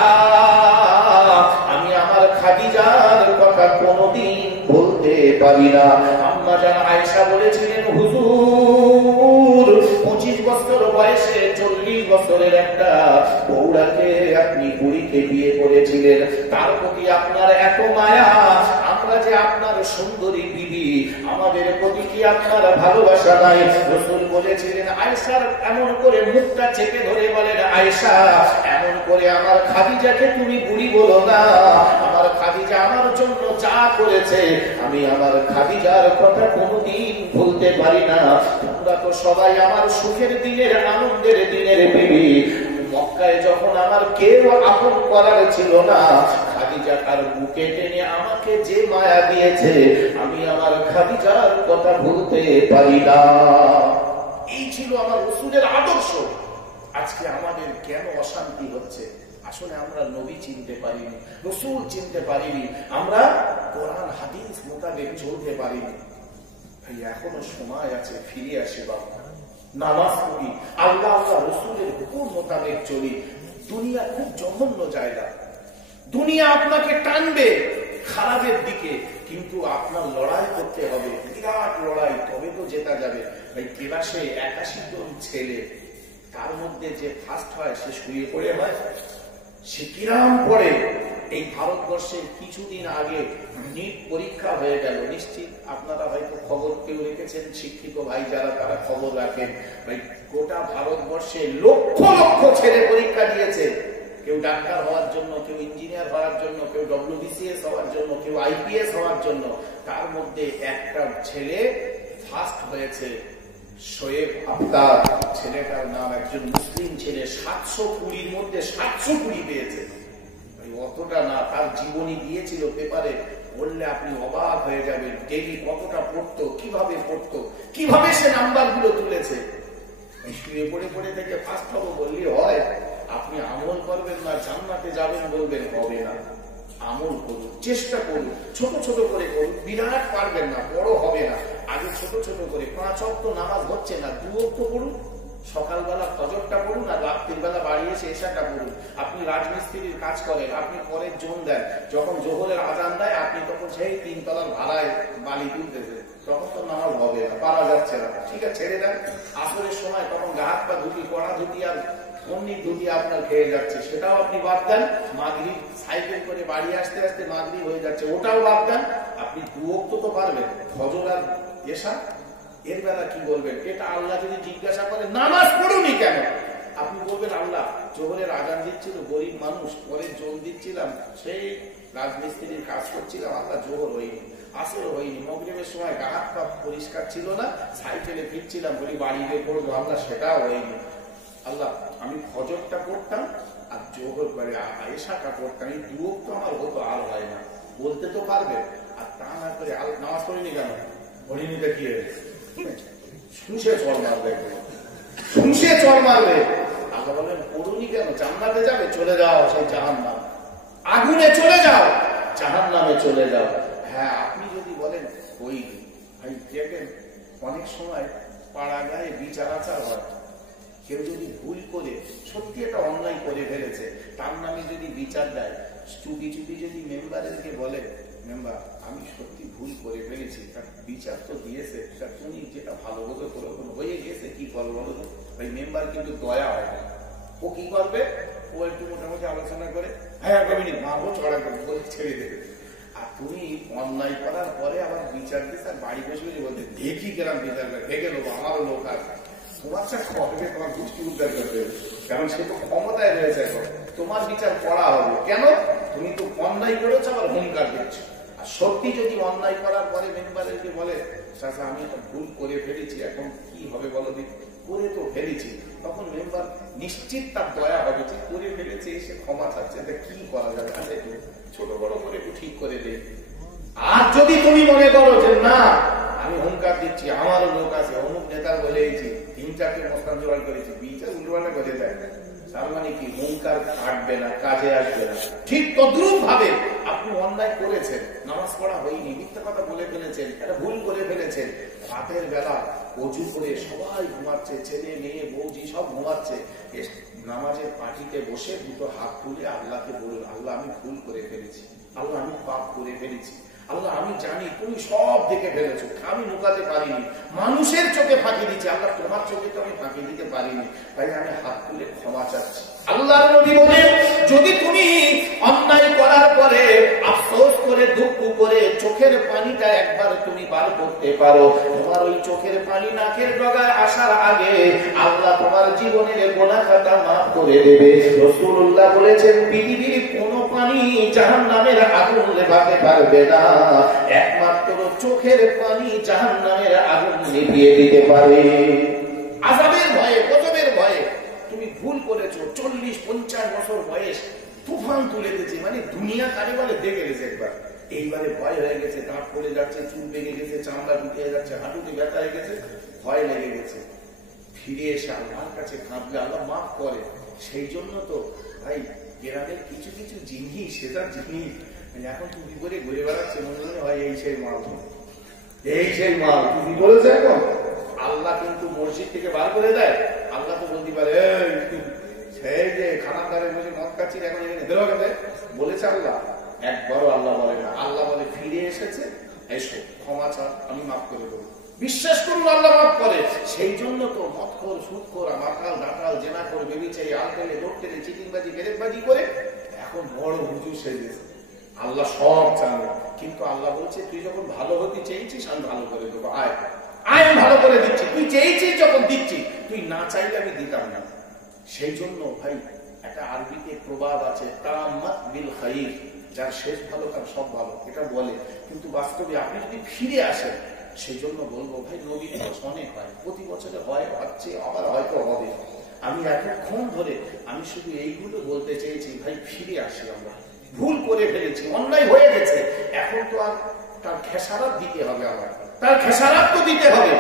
আমি আমার খাদিজার কথা কোনোদিন বলতে পারি না। আম্মা জান আয়েশা বলেছিলেন, হুজুর 25 বছর বয়সে 40 বছরের একটা বউড়াকে আপনি বুড়িকে বিয়ে করেছিলেন, তার প্রতি আপনার এত মায়া, আমরা যে আপনার সুন্দরী বিবি, আমাদের প্রতি কি আপনার ভালোবাসা নাই? রাসূল বলেছিলেন আয়েশার এমন করে মুখটা চেপে ধরে বলেন, আয়েশা এমন করে আমার খাদিজাকে তুমি বুড়ি বলো না। আমার খাদিজা আমার জন্য যা করেছে আমি আমার খাদিজার কথা কোনোদিন ভুলতে পারি না। তোমরা তো সবাই আমার সুখের দিনের, আনন্দের দিনের বিবি। মক্কায় যখন আমার কেউ আপন করার ছিল না, খাদিজা তার বুকে টেনে আমাকে যে মায়া দিয়েছে আমি আমার খাদিজার কথা ভুলতে পারি না। এই ছিল আমার রাসূলের আদর্শ। আজকে আমাদের কেন অশান্তি হচ্ছে? আসলে আমরা নবী চিনতে পারিনি, রাসূল চিনতে পারিনি, আমরা কোরআন হাদিস মোতাবেক চলতে পারিনি। ভাই এখনো সময় আছে, ফিরে আসে বাবা, নামাজ পড়ি, আল্লাহ আল্লাহ রাসূলের হুকুম মোতাবেক চলি। দুনিয়া খুব জঘন্য জায়গা, দুনিয়া আপনাকে টানবে খারাপের দিকে, কিন্তু আপনার লড়াই করতে হবে, বিরাট লড়াই, তবে তো জেতা যাবে। ভাই ক্লাসে 81 জন ছেলে, তার মধ্যে যে ফার্স্ট হয় সে শুয়ে পড়ে হয়, সে কিরাম পড়ে। এই ভারতবর্ষে কিছুদিন আগে নিট পরীক্ষা হয়ে গেল, নিশ্চিত আপনারা হয়তো খবর কেউ রেখেছেন, শিক্ষিত ভাই যারা তারা খবর রাখেন। ভাই গোটা ভারতবর্ষে লক্ষ লক্ষ ছেলে পরীক্ষা দিয়েছে, কেউ ডাক্তার হওয়ার জন্য, কেউ ইঞ্জিনিয়ার হওয়ার জন্য, কেউ WBCS হওয়ার জন্য, কেউ IPS হওয়ার জন্য। তার মধ্যে একটা ছেলে ফার্স্ট হয়েছে, শোয়েব আখতার ছেলেটার নাম, একজন মুসলিম ছেলে, 720-র মধ্যে 720 পেয়েছে। অতটা না, তার জীবনী দিয়েছিল পেপারে, বললে আপনি অবাক হয়ে যাবেন। ডেইলি কতটা পড়তো, কিভাবে পড়তো, কিভাবে সে নাম্বার গুলো তুলেছে। শুয়ে পড়ে পড়ে থেকে ফার্স্ট হবো বললে হয়? আপনি আমল করবেন না জান্নাতে যাবেন বলবেন, হবে না। আমল করুন, চেষ্টা করুন, ছোট ছোট করে করুন, বিরাট পারবেন না, বড় হবে না। আগে ছোট ছোট করে 5 ওয়াক্ত নামাজ হচ্ছে না, 2 ওয়াক্ত পড়ুন, সকালবেলা ফজরটা পড়ুন আর রাত্রির বেলা বাড়ি এসে এশাটা পড়ুন। আপনি রাজমিস্ত্রির কাজ করেন, আপনি পরের জোন দেন, যখন জোহরের আজান দেয় আপনি তখন সেই 3 তলার ভাড়ায় বালি তুলতেছে, তখন তো নামাজ হবে না, পারা যাচ্ছে না, ঠিক আছে ছেড়ে দেন। আসরের সময় তখন হাত পা ধুতি, কড়া ধুতি আর অমনি ধুতি আপনার খেয়ে যাচ্ছে, সেটাও আপনি বাদ দেন। মাগরিব সাইকেল করে বাড়ি আসতে আসতে মাগরিব হয়ে যাচ্ছে, ওটাও বাদ দেন। আপনি 2 ওয়াক্ত তো পারবেন, ফজর আর এশা, এর বেলা কি বলবেন? এটা আল্লাহ যদি জিজ্ঞাসা করে নামাজ পড়ুনি কেন, আপনি বলবেন আল্লাহ জোহরের আজান দিচ্ছিল, গরিব মানুষ, পরে জোর দিচ্ছিলাম, সেই রাজমিস্ত্রির কাজ করছিলাম, আল্লাহ জোহর হয়নি, আসর হয়নি, মাগরিবের সময় গা হাত পা পরিষ্কার ছিল না, সাইকেলে ফিরছিলাম, বলি বাড়ি গিয়ে পড়বো, আল্লাহ সেটাও হয়নি। আল্লাহ আমি ফজরটা পড়তাম আর জোহর করে এশাটা পড়তাম, এই 2 ওয়াক্ত আমার হতো, আর হয় না, বলতে তো পারবে। আর তা না করে নামাজ পড়িনি কেন, পড়িনি দেখিয়ে শুনছে চল মারবে, শুনছে চল মারবে। আল্লাহ বলেন পড়ুনি কেন, জান্নাতে যাবে, চলে যাও সেই জাহান্নাম, আগুনে চলে যাও, জাহান্নামে চলে যাও। হ্যাঁ আপনি যদি বলেন ওই ভাই দেখেন অনেক সময় পাড়া গায়ে বিচার আচার হয়, কেউ যদি ভুল করে সত্যি এটা অন্যায় করে ফেলেছে, তার নামে যদি বিচার দেয়, চুপি চুপি যদি মেম্বারদেরকে বলে মেম্বার আমি সত্যি ভুল করে ফেলেছি, তার বিচার তো দিয়েছে, তা তুমি যেটা ভালো মতো করে হয়ে গেছে, কি করবো বলো তো? ওই মেম্বার কিন্তু দয়া হয় না, ও কি করবে, ও একটু মোটামুটি আলোচনা করে, হ্যাঁ কমিনি মাহবো ছড়া করে বলে ছেড়ে দেবে। আর তুমি অন্যায় করার পরে আবার বিচার দিচ্ছে, আর বাড়ি বসে বসে বলতে দেখি কেরাম বিচার করে, ভেগে লোক আমারও লোক আছে, তোমার সাথে হবে, তোমার গোষ্ঠী উদ্ধার করতে হবে, কারণ সে তো ক্ষমতায় রয়েছে, এখন তোমার বিচার করা হবে। কেন? তুমি তো অন্যায় করেছো, আবার হুঙ্কার দিচ্ছ। আর সত্যি যদি অন্যায় করার পরে মেম্বারকে বলে চাচা আমি একটা ভুল করে ফেলেছি, এখন কি হবে বলো দিন, করে তো ফেলেছি, তখন মেম্বার নিশ্চিত তার দয়া হবে যে করে ফেলেছে, এসে ক্ষমা চাচ্ছে, কি করা যাবে, একটু ছোট বড় করে একটু ঠিক করে দে। আর যদি তুমি মনে করো যে না আমি হুঙ্কার দিচ্ছি, আমারও লোক আছে, অমুক নেতার বলেছি, 3-4টে মস্তান জোগাড় করেছি, বিচার উল্টোপাল্টা করে দেয়, তার মানে কি হুঙ্কার কাটবে না, কাজে আসবে না। ঠিক তদ্রুপ ভাবে আপনি অন্যায় করেছেন, নামাজ পড়া হয়নি, মিথ্যা কথা বলে ফেলেছেন, একটা ভুল করে ফেলেছেন, রাতের বেলা অজু করে সবাই ঘুমাচ্ছে, ছেলে মেয়ে বৌজি সব ঘুমাচ্ছে, নামাজের পাটিতে বসে 2 হাত তুলে আল্লাহকে বলুন আল্লাহ আমি ভুল করে ফেলেছি, আল্লাহ আমি পাপ করে ফেলেছি, আল্লাহ আমি জানি তুমি সব দেখে ফেলেছো, আমি লুকাতে পারিনি, মানুষের চোখে ফাঁকি দিচ্ছি, আল্লাহ তোমার চোখে তো আমি ফাঁকি দিতে পারিনি, তাই আমি হাত তুলে ক্ষমা চাচ্ছি। আল্লাহর নবী বলে, যদি তুমি অন্যায় করার পরে আফসোস করে দুঃখ করে চোখের পানিটা একবার তুমি বার করতে পারো, তোমার ওই চোখের পানি নাকের ডগায় আসার আগে আল্লাহ তোমার জীবনের গুনাহ খাতা মাফ করে দেবে। রাসূলুল্লাহ বলেছেন, পৃথিবীর কোন পানি জাহান্নামের আগুন নেভাতে পারবে না, একমাত্র চোখের পানি জাহান্নামের আগুন নিভিয়ে দিতে পারে। আযাবের ভয়ে, গজবের ভয়ে তুমি ভুল করেছো, 40-50 বছর বয়স তুফান তুলে দিয়েছে, মানে দুনিয়া কারে বলে দেখে গেছে একবার, এইবারে ভয় হয়ে গেছে, দাঁত পড়ে যাচ্ছে, চুল বেগে গেছে, চামড়া ঢুকে যাচ্ছে, হাঁটুতে ব্যথা হয়ে গেছে, ভয় লেগে গেছে, ফিরে এসে আল্লাহর কাছে কাঁদলে আল্লাহ মাফ করে। সেই জন্য তো ভাই গ্রামের কিছু কিছু জিনিস, সেটার জিনিস এখন তুমি করে ঘুরে বেড়াচ্ছে, মনে হয় এই সেই মাল, এই সেই মাল তুমি বলেছে। এখন আল্লাহ কিন্তু মসজিদ থেকে বার করে দেয়, আল্লাহ তো বলতে পারে সেই যে খানার দ্বারে বসে মদ খাচ্ছি এখন এখানে বলেছে আল্লাহ? একবারও আল্লাহ বলে না। আল্লাহ বলে ফিরে এসেছে, এসো ক্ষমা চাও, আমি মাফ করে দেবো। বিশ্বাস করুন আল্লাহ মাফ করে। সেই জন্য তো মদখোর, সুদখোর, মাতাল, ডাকাল, জেনা করে, বেবিচারি, আলতেলে, লোকটেলে, চিটিংবাজি, বেরেকবাজি করে এখন বড় হুজুর সেজেছে। আল্লাহ সব জানে, কিন্তু আল্লাহ বলছে তুই যখন ভালো হতে চেয়েছিস আমি ভালো করে দেবো, আয় আয় ভালো করে দিচ্ছি, তুই চেয়েছিস যখন দিচ্ছি, তুই না চাইলে আমি দিতাম না। সেই জন্য ভাই একটা আরবিতে প্রবাদ আছে, তামাত বিল খাইর, যার শেষ ভালো তার সব ভালো, এটা বলে। কিন্তু বাস্তবে আপনি যদি ফিরে আসেন, সেই জন্য বলবো ভাই নবীর অনেক হয়, প্রতি বছরে হয়, হচ্ছে, আবার হয়তো হবে। আমি এতক্ষণ ধরে আমি শুধু এইগুলো বলতে চেয়েছি, ভাই ফিরে আসি, আমরা ভুল করে ফেলেছি, অন্যায় হয়ে গেছে, এখন তো আর তার খেসারাত দিতে হবে, আমার তার খেসারাত তো দিতে হবে।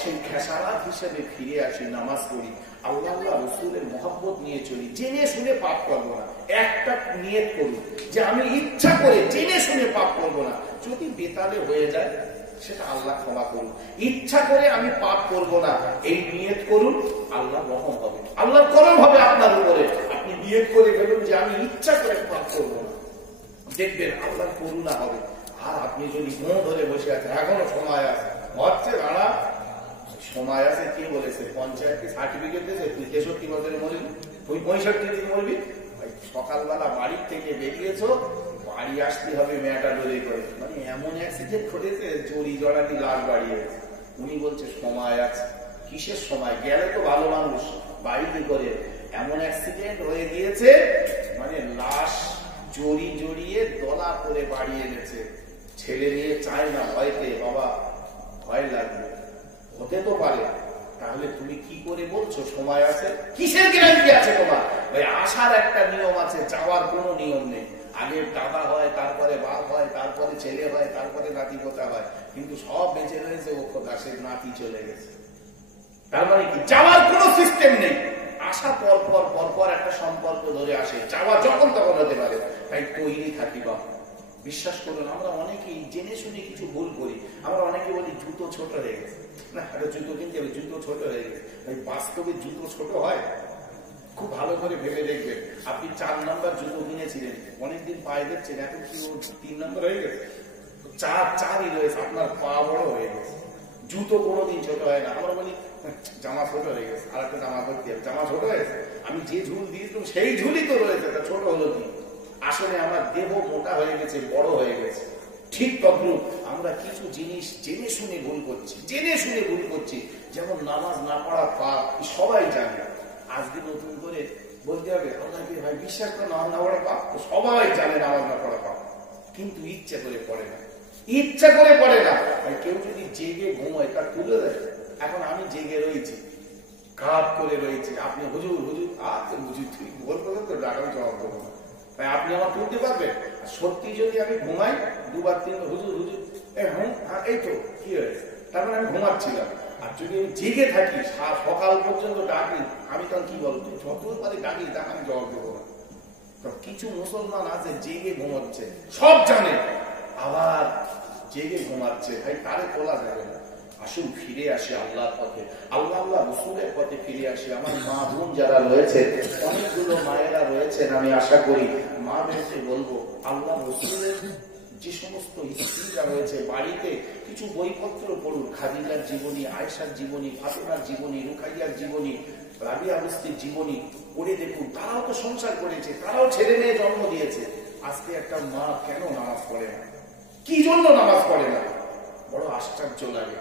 সেই খেসারাত হিসেবে ফিরে আসি, নামাজ পড়ি, আল্লাহ রাসূলের মহব্বত নিয়ে চলি, জেনে শুনে পাপ করবো না। একটা নিয়ত করুন যে আমি ইচ্ছা করে জেনে শুনে পাপ করবো না, যদি বেতালে হয়ে যায় সেটা আল্লাহ ক্ষমা করুন। ইচ্ছা করে আমি পাপ করবো না, এই নিয়ত করুন, আল্লাহ রহম হবে, আল্লাহর করম হবে আপনার উপরে। আপনি নিয়ত করে ফেলুন যে আমি ইচ্ছা করে পাপ করবো না, দেখবেন আল্লাহর করুণা হবে। আর আপনি যদি মন ধরে বসে আছেন, এখনো সময় আছে, হচ্ছে দাঁড়া, সময় আছে, কে বলেছে পঞ্চায়েতকে সার্টিফিকেট দিয়েছে তুই 63 বছরে মরবি, তুই 65 দিন মরবি? সকালবেলা বাড়ির থেকে বেরিয়েছো, বাড়ি আসতে হবে ম্যাটাডোরে করে, মানে এমন অ্যাক্সিডেন্ট ঘটেছে, জড়ি জড়াটি লাশ বাড়িয়েছে। উনি বলছে সময় আছে, কিসের সময়? গেলে তো ভালো মানুষ, বাড়িতে করে এমন অ্যাক্সিডেন্ট হয়ে গিয়েছে, মানে লাশ জড়িয়ে দলা করে বাড়ি এনেছে। ছেলে নিয়ে চায় না, ভয়তে, বাবা ভয় লাগবে, হতে তো পারে। তাহলে তুমি কি করে বলছো সময় আছে? কিসের গ্যারান্টি আছে তোমার? ভাই আসার একটা নিয়ম আছে, যাওয়ার কোনো নিয়ম নেই। আগে দাদা হয়, তারপরে বাপ হয়, তারপরে ছেলে হয়, তারপরে নাতি পোতা হয়, কিন্তু সব বেঁচে রয়েছে, ও খোদা সে নাতি চলে গেছে। তার মানে কি যাওয়ার কোনো সিস্টেম নেই। আসা পর একটা সম্পর্ক ধরে আসে, যাওয়া যখন তখন হতে পারে। তাই তৈরি থাকি বাবা। বিশ্বাস করুন, আমরা অনেকেই জেনে শুনে কিছু ভুল করি। আমরা অনেকে বলি জুতো ছোট হয়ে গেছে, না একটা জুতো কিনতে হবে, জুতো ছোট হয়ে গেছে। ভাই বাস্তবে জুতো ছোট হয়? খুব ভালো করে ভেবে দেখবেন, আপনি 4 নম্বর জুতো কিনেছিলেন, অনেকদিন পায়ে দেখছেন, এখন কি 3 নম্বর হয়ে গেছে? 4ই রয়েছে, আপনার পা বড় হয়ে গেছে। জুতো কোনোদিন ছোট হয় না। আমরা বলি জামা ছোট হয়ে গেছে, আর একটা জামা করতে হবে, জামা ছোট হয়েছে, আমি যে ঝুল দিয়েছিলাম সেই ঝুলই তো রয়েছে, তা ছোট হলো কি? আসলে আমার দেহ মোটা হয়ে গেছে, বড় হয়ে গেছে। ঠিক তদ্রুপ আমরা কিছু জিনিস জেনে শুনে ভুল করছি, যেমন নামাজ না পড়া পাপ, সবাই জানে। আজকে নতুন করে বলতে হবে আপনাকে, ভাই বিশ্বাস করে নামাজ না পড়া পাপ, সবাই জানে নামাজ না পড়া পাপ, কিন্তু ইচ্ছা করে পড়ে না, কেউ যদি জেগে ঘুমায় তার তুলে দেয়। এখন আমি জেগে রয়েছি, কাজ করে রয়েছি, আপনি হুজুর তুই বলবো তো ডাকা জবাব দেবো না, তাই আপনি আমার তুলতে পারবেন? সত্যি যদি আমি ঘুমাই 2-3 হুজুর এই তো কি হয়েছে, তার মানে আমি ঘুমাচ্ছিলাম। আর যদি আমি জেগে থাকি সকাল পর্যন্ত ডাকি, আমি তখন কি বলবো, তুই যতবারে ডাকি তা আমি জবাব দেবো না। তো কিছু মুসলমান আছে জেগে ঘুমাচ্ছে, সব জানে, আবার জেগে ঘুমাচ্ছে, ভাই তারে তোলা যাবে না। আসুন ফিরে আসি আল্লাহর পথে, আল্লাহ রাসূলের পথে ফিরে আসি। আমার মা বোন যারা রয়েছে, অনেকগুলো মায়েরা রয়েছেন, আমি আশা করি মা বোনকে বলবো আল্লাহ রাসূলের যে সমস্ত স্ত্রীরা রয়েছে বাড়িতে কিছু বইপত্র পড়ুন, খাদিজার জীবনী, আয়েশার জীবনী, ফাতেমার জীবনী, রুকাইয়ার জীবনী, রাবিয়া বস্তির জীবনী পড়ে দেখুন। তারাও তো সংসার করেছে, তারাও ছেলে মেয়ে জন্ম দিয়েছে। আজকে একটা মা কেন নামাজ পড়ে না? কি জন্য নামাজ পড়ে না? বড় আশ্চর্য লাগে।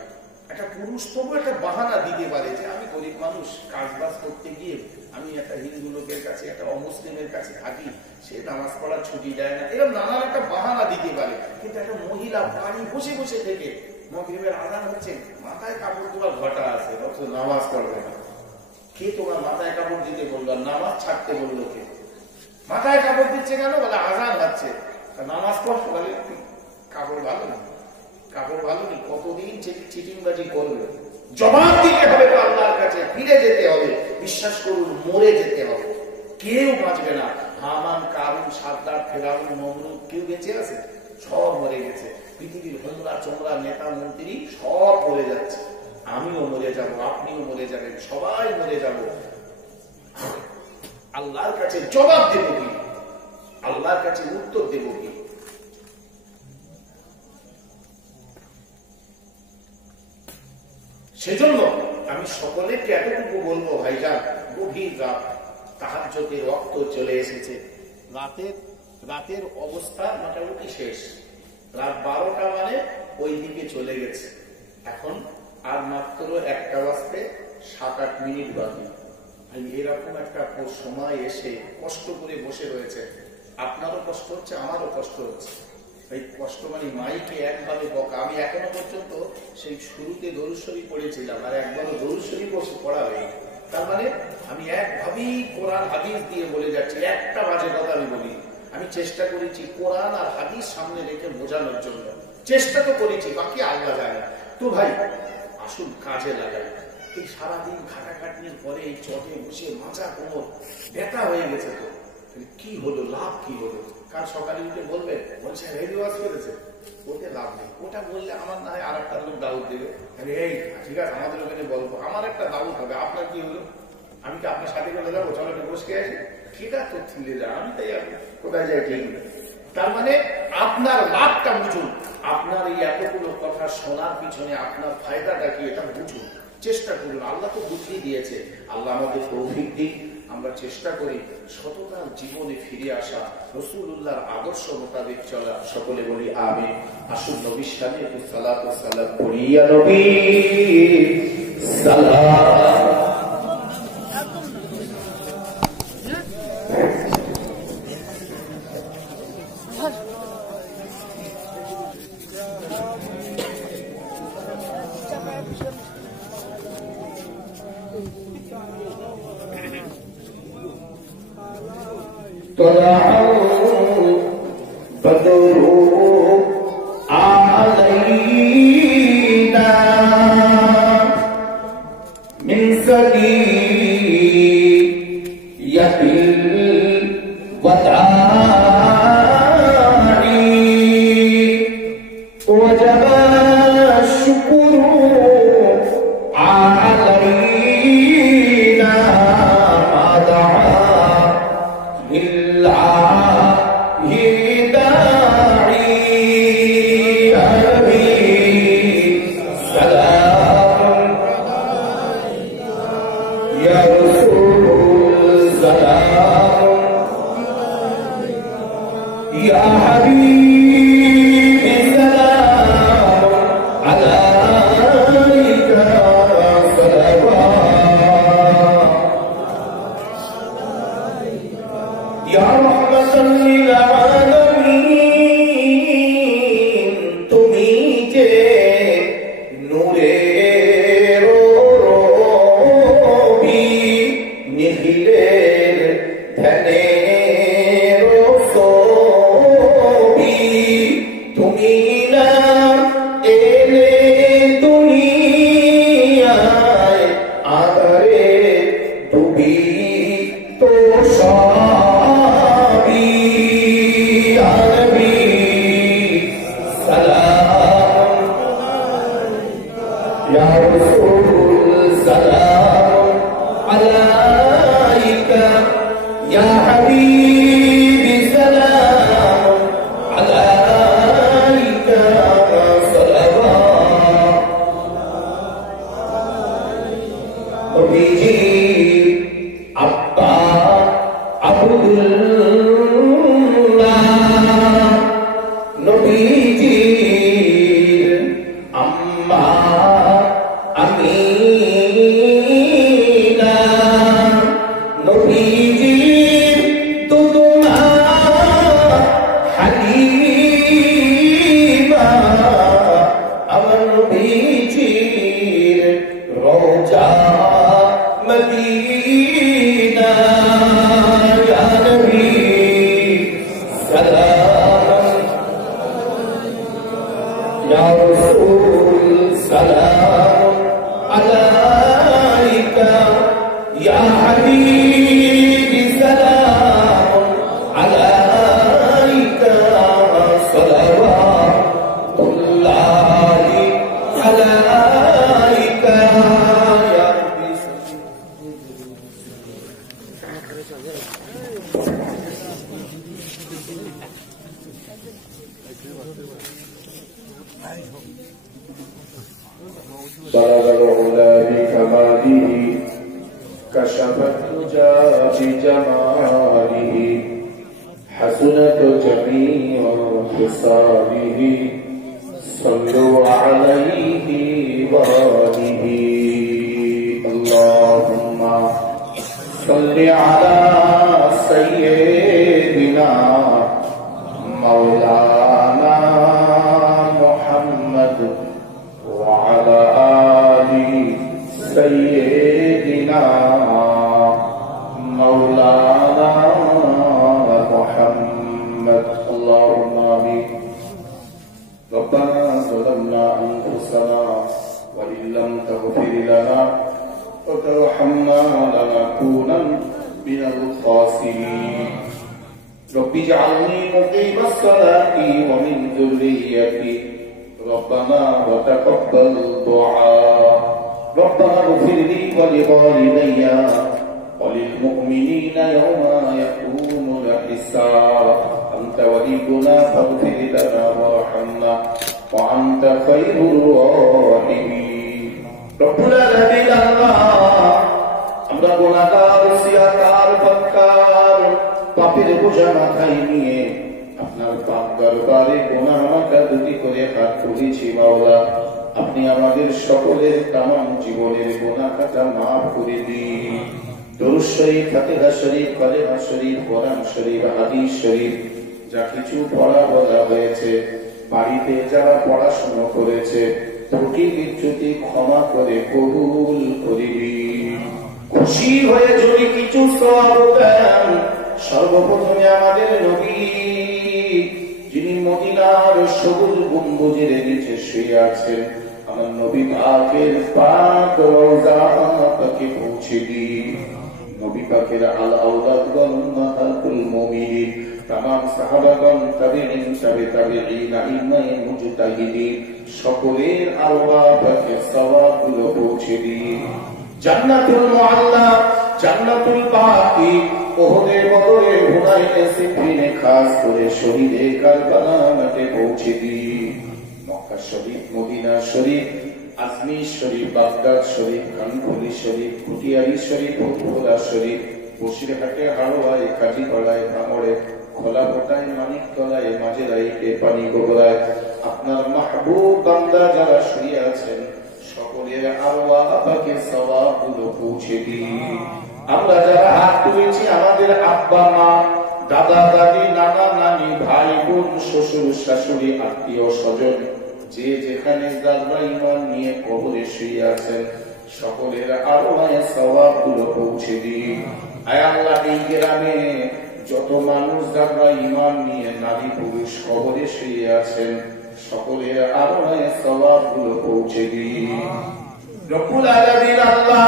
একটা পুরুষ তবু একটা বাহানা দিতে পারে যে আমি গরিব মানুষ, কাজবাজ করতে গিয়ে আমি একটা হিন্দু লোকের কাছে, একটা অমুসলিমের কাছে থাকি, সে নামাজ পড়ার ছুটি দেয় না, এরকম নানান একটা বাহানা দিতে পারে। কিন্তু একটা মহিলা বাড়ি বসে বসে থেকে মাগরিবের আযান হচ্ছে, মাথায় কাপড় তোমার ঘটা আছে, অথচ নামাজ পড়বে না। কে তোমার মাথায় কাপড় দিতে বললো? নামাজ ছাড়তে বললো কে? মাথায় কাপড় দিচ্ছে কেন? বলে আযান হচ্ছে, নামাজ পড়। বলে কাপড় ভালো না, কাপড় ভালো নেই, কতদিন চিটিংবাজি করবে? জবাব দিতে হবে তো আল্লাহর কাছে, ফিরে যেতে হবে। বিশ্বাস করুন, মরে যেতে হবে, কেউ বাঁচবে না। হামান, কারুন, সাদ্দার, ফেরাউন, নমরুদ কেউ বেঁচে আছে? সব মরে গেছে। পৃথিবীর হোমরা চোমরা নেতা মন্ত্রী সব মরে যাচ্ছে। আমিও মরে যাব, আপনিও মরে যাবেন, সবাই মরে যাব। আল্লাহর কাছে জবাব দেব কি? আল্লাহর কাছে উত্তর দেব কি? সেজন্য আমি সকলেকে এতটুকু বলবো, ভাইজান, গভীর রাত, তাহাজ্জুদের রক্ত চলে এসেছে। রাতের অবস্থা মোটামুটি শেষ। রাত 12টা মানে ওই দিকে চলে গেছে। এখন আর মাত্র 1টা বাজতে 7-8 মিনিট বাকি। এরকম একটা সময় এসে কষ্ট করে বসে রয়েছে। আপনারও কষ্ট হচ্ছে, আমারও কষ্ট হচ্ছে। এই কষ্ট মানে মাইকে একভাবে বকা। আমি এখনো পর্যন্ত সেই শুরুতে দরুদ শরীফ পড়েছিলাম, আর একবারও দরুদ শরীফ পড়া হয়নি। তার মানে আমি একভাবেই কোরআন হাদিস দিয়ে বলে যাচ্ছি, একটা বাজে কথা আমি বলি। আমি চেষ্টা করেছি কোরআন আর হাদিস সামনে রেখে বোঝানোর জন্য, চেষ্টা তো করেছি, বাকি আল্লাহ জানে। তো ভাই আসুন কাজে লাগাই। এই সারাদিন খাটাখাটনির পরে এই চটে বসে মাথা কোমর ব্যথা হয়ে গেছে। তো কি হলো, লাভ কি হলো? কাল সকালে উঠে বলবে, বলছে রেডিও ওয়াজ করেছে, ওতে লাভ নেই। ওটা বললে আমার না হয় আর একটা লোক দাউদ দেবে। এই ঠিক আছে, আমাদের ওখানে বলবো, আমার একটা দাউদ হবে, আপনার কি হলো? আমি কি আপনার সাথে করে যাবো? চলো একটু বসে আসি, ঠিক আছে, তো ছিলে যা, আমি তাই কোথায় যাই ঠিক নেই। তার মানে আপনার লাভটা বুঝুন। আপনার এই এতগুলো কথা শোনার পিছনে আপনার ফায়দাটা কি, এটা বুঝুন, চেষ্টা করুন। আল্লাহ তো বুঝিয়ে দিয়েছে। আল্লাহ আমাদের তৌফিক দিন, আমরা চেষ্টা করি সততার জীবনে ফিরে আসা, রাসূলুল্লাহর আদর্শ মোতাবেক চলা। সকলে বলি আমিন। আসুন নবীর সামনে একটু সালাত ও সালাম পড়ি। ইয়া নবী সালাম। to be আব্দুল্লাহ নবীজির আম্মা আমিনা নবীজির দুদুমা হালিমা আমার নবীজির রওজা মদিনা ইয়া নবী সালাম ইয়া রাসূল সালাম আলাইকা ইয়া হাবিবি সালাম আলাইকা সালাওয়াতুল্লাহি আলাইকা ইয়া রাব্বি بلغ العلا بكماله كشف الدجى بجماله حسنت جميع خصاله صلوا عليه وآله اللهم صل على سيدنا مولانا محمد وعلى آل سيدنا مولانا محمد اللهم آمين ربنا ظلمنا أنفسنا وإن لم تغفر لنا وترحمنا لنكونن من الخاسرين رب اجعلني مقيم الصلاة ومن ذريتي ربنا وتقبل دعاء ربنا اغفر لي ولوالدي وللمؤمنين يوم يقوم الحساب أنت ولينا فاغفر لنا وارحمنا وأنت خير الراحمين رب العالمين الله আমরা গুনাহগার সিয়াকার বদকার পাপের বোঝা মাথায় নিয়ে আপনার পাক দরবারে গুনাহ মাথা দুটি করে হাত তুলেছি মাওলা আপনি আমাদের সকলের তামাম জীবনের গুনাহ খাতা মাফ করে দিন দরুদ শরীফ ফাতিহা শরীফ কালেমা শরীফ কোরআন শরীফ হাদিস শরীফ যা কিছু পড়া বলা হয়েছে বাড়িতে যারা পড়াশোনা করেছে ত্রুটি বিচ্যুতি ক্ষমা করে কবুল করিবি খুশি হয়ে যদি কিছু সওয়াব দেন সর্বপ্রথমে আমাদের নবী যিনি মদিনার সবুজ গম্বুজের নিচে শুয়ে আছেন আমার নবী পাকের পাক রওজা পাকে পৌঁছে দিন নবী পাকের আল আওলাদগণ উম্মাহাতুল মুমিনিন तमाम সাহাবাগণ তাবিঈন তাবিঈন আইম্মায়ে মুজতাহিদিন সকলের আল্লাহ পাকে সওয়াবগুলো পৌঁছে দিন জান্নাতুল মুআল্লা জান্নাতুল বাকি ওহদের বদরে হুনাইনে সিফিনে খাস করে শহীদে কারবালা মাঠে পৌঁছে দিন মক্কা শরীফ মদিনা শরীফ আজমির শরীফ বাগদাদ শরীফ কানপুরি শরীফ কুটিয়ারি শরীফ ভোলা শরীফ বসিরহাটে হাড়োয়ায় কাজীপাড়ায় ভাঙড়ে খোলাপোটায় মানিকতলায় মাঝেরাইতে পানি গোবরায় আপনার মাহবুব বান্দা যারা শুয়ে আছেন সকলের আল্লাহ পাকে সওয়াবগুলো পৌঁছে দিন আমরা যারা হাত তুলেছি আমাদের আব্বা মা দাদা দাদি নানা নানি ভাই বোন শ্বশুর শাশুড়ি আত্মীয় স্বজন যে যেখানে যারা ঈমান নিয়ে কবরে শুয়ে আছেন সকলের আল্লাহর সওয়াবগুলো পৌঁছে দিন আয় আল্লাহ এই গ্রামে যত মানুষ যারা ঈমান নিয়ে নারী পুরুষ কবরে শুয়ে আছেন সকলের আল্লাহর সওয়াবগুলো পৌঁছে দিন রব্বুল আলামিন আল্লাহ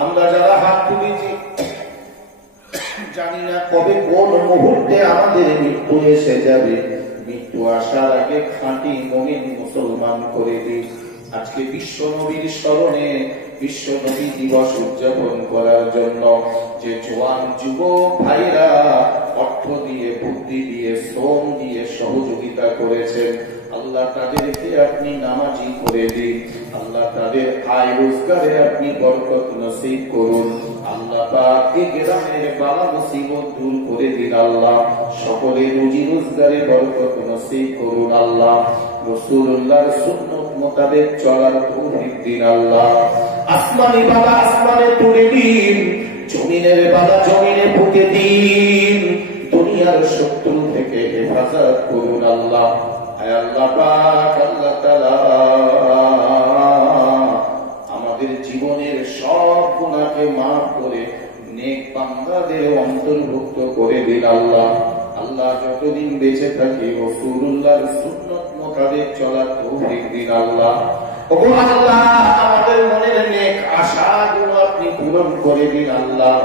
আমরা যারা হাত তুলেছি জানি না কবে কোন মুহূর্তে আমাদের মৃত্যু এসে যাবে মৃত্যু আসার আগে খাঁটি মুমিন মুসলমান করে দিন আজকে বিশ্ব নবীর স্মরণে বিশ্ব নবী দিবস উদযাপন করার জন্য যে জওয়ান যুবক ভাইরা অর্থ দিয়ে বুদ্ধি দিয়ে শ্রম দিয়ে সহযোগিতা করেছেন আল্লাহ তাদেরকে আপনি নামাজি করে দিন আল্লাহ তাদের আয় রোজগারে আপনি বরকত নসিব করুন আল্লাহ পাক। এই গ্রামের বালা মুসিবত দূর করে দিন আল্লাহ। সকলে রুজি রোজগারে বরকত নসিব করুন আল্লাহ। রাসূলুল্লাহর সুন্নাত মোতাবেক চলার তৌফিক দিন আল্লাহ। আসমানি বালা আসমানে তুলে দিন, জমিনের বালা জমিনে পুঁতে দিন। দুনিয়ার শত্রু থেকে হেফাজত করুন আল্লাহ। আয় আল্লাহ পাক, আল্লাহ তাআলা আমাদের জীবনের সব গুনাহকে মাফ করে নেক বান্দাদের অন্তর্ভুক্ত করে দিন আল্লাহ। আল্লাহ যতদিন বেঁচে থাকি রাসূলুল্লাহর সুন্নাত মোতাবেক চলার তৌফিক দিন আল্লাহ। ওগো আল্লাহ, আমাদের মনের নেক আশাগুলো আপনি পূরণ করে দিন আল্লাহ।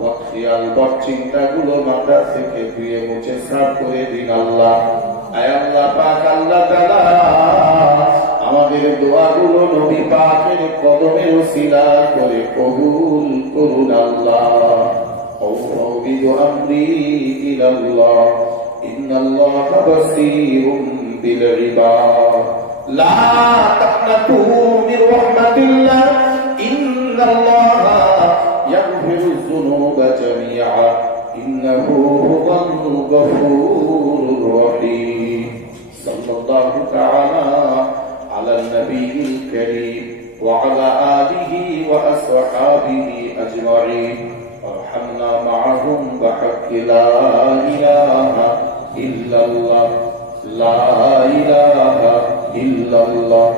বদখিয়াল বদচিন্তাগুলো মাথা থেকে ধুয়ে মুছে সাফ করে দিন আল্লাহ। আয় আল্লাহ পাক, আল্লাহ তাআলা আমাদের দোয়াগুলো নবী পাকের কদমের ওসিলা করে কবুল করুন আল্লাহ। আউযু আমরি ইলাল্লাহ ইন্নাল্লাহা বাসীরুম বিল ইবাদ। লা তাকনাতু মির রাহমাতিল্লাহ ইন্নাল্লাহা ইয়াগফিরুয যুনুবা জামিআ ইন্নাহু হুয়াল গফুরুর রহিম। সাল্লাল্লাহু তাআলা আলা নবিয়িল কারীম ওয়া আলা আলিহি ওয়া আসহাবিহি আজমাইন। وارحمنا معهم بحق لا إله إلا الله لا إله إلا الله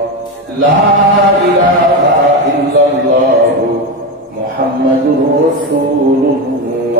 لا إله إلا الله محمد رسول الله।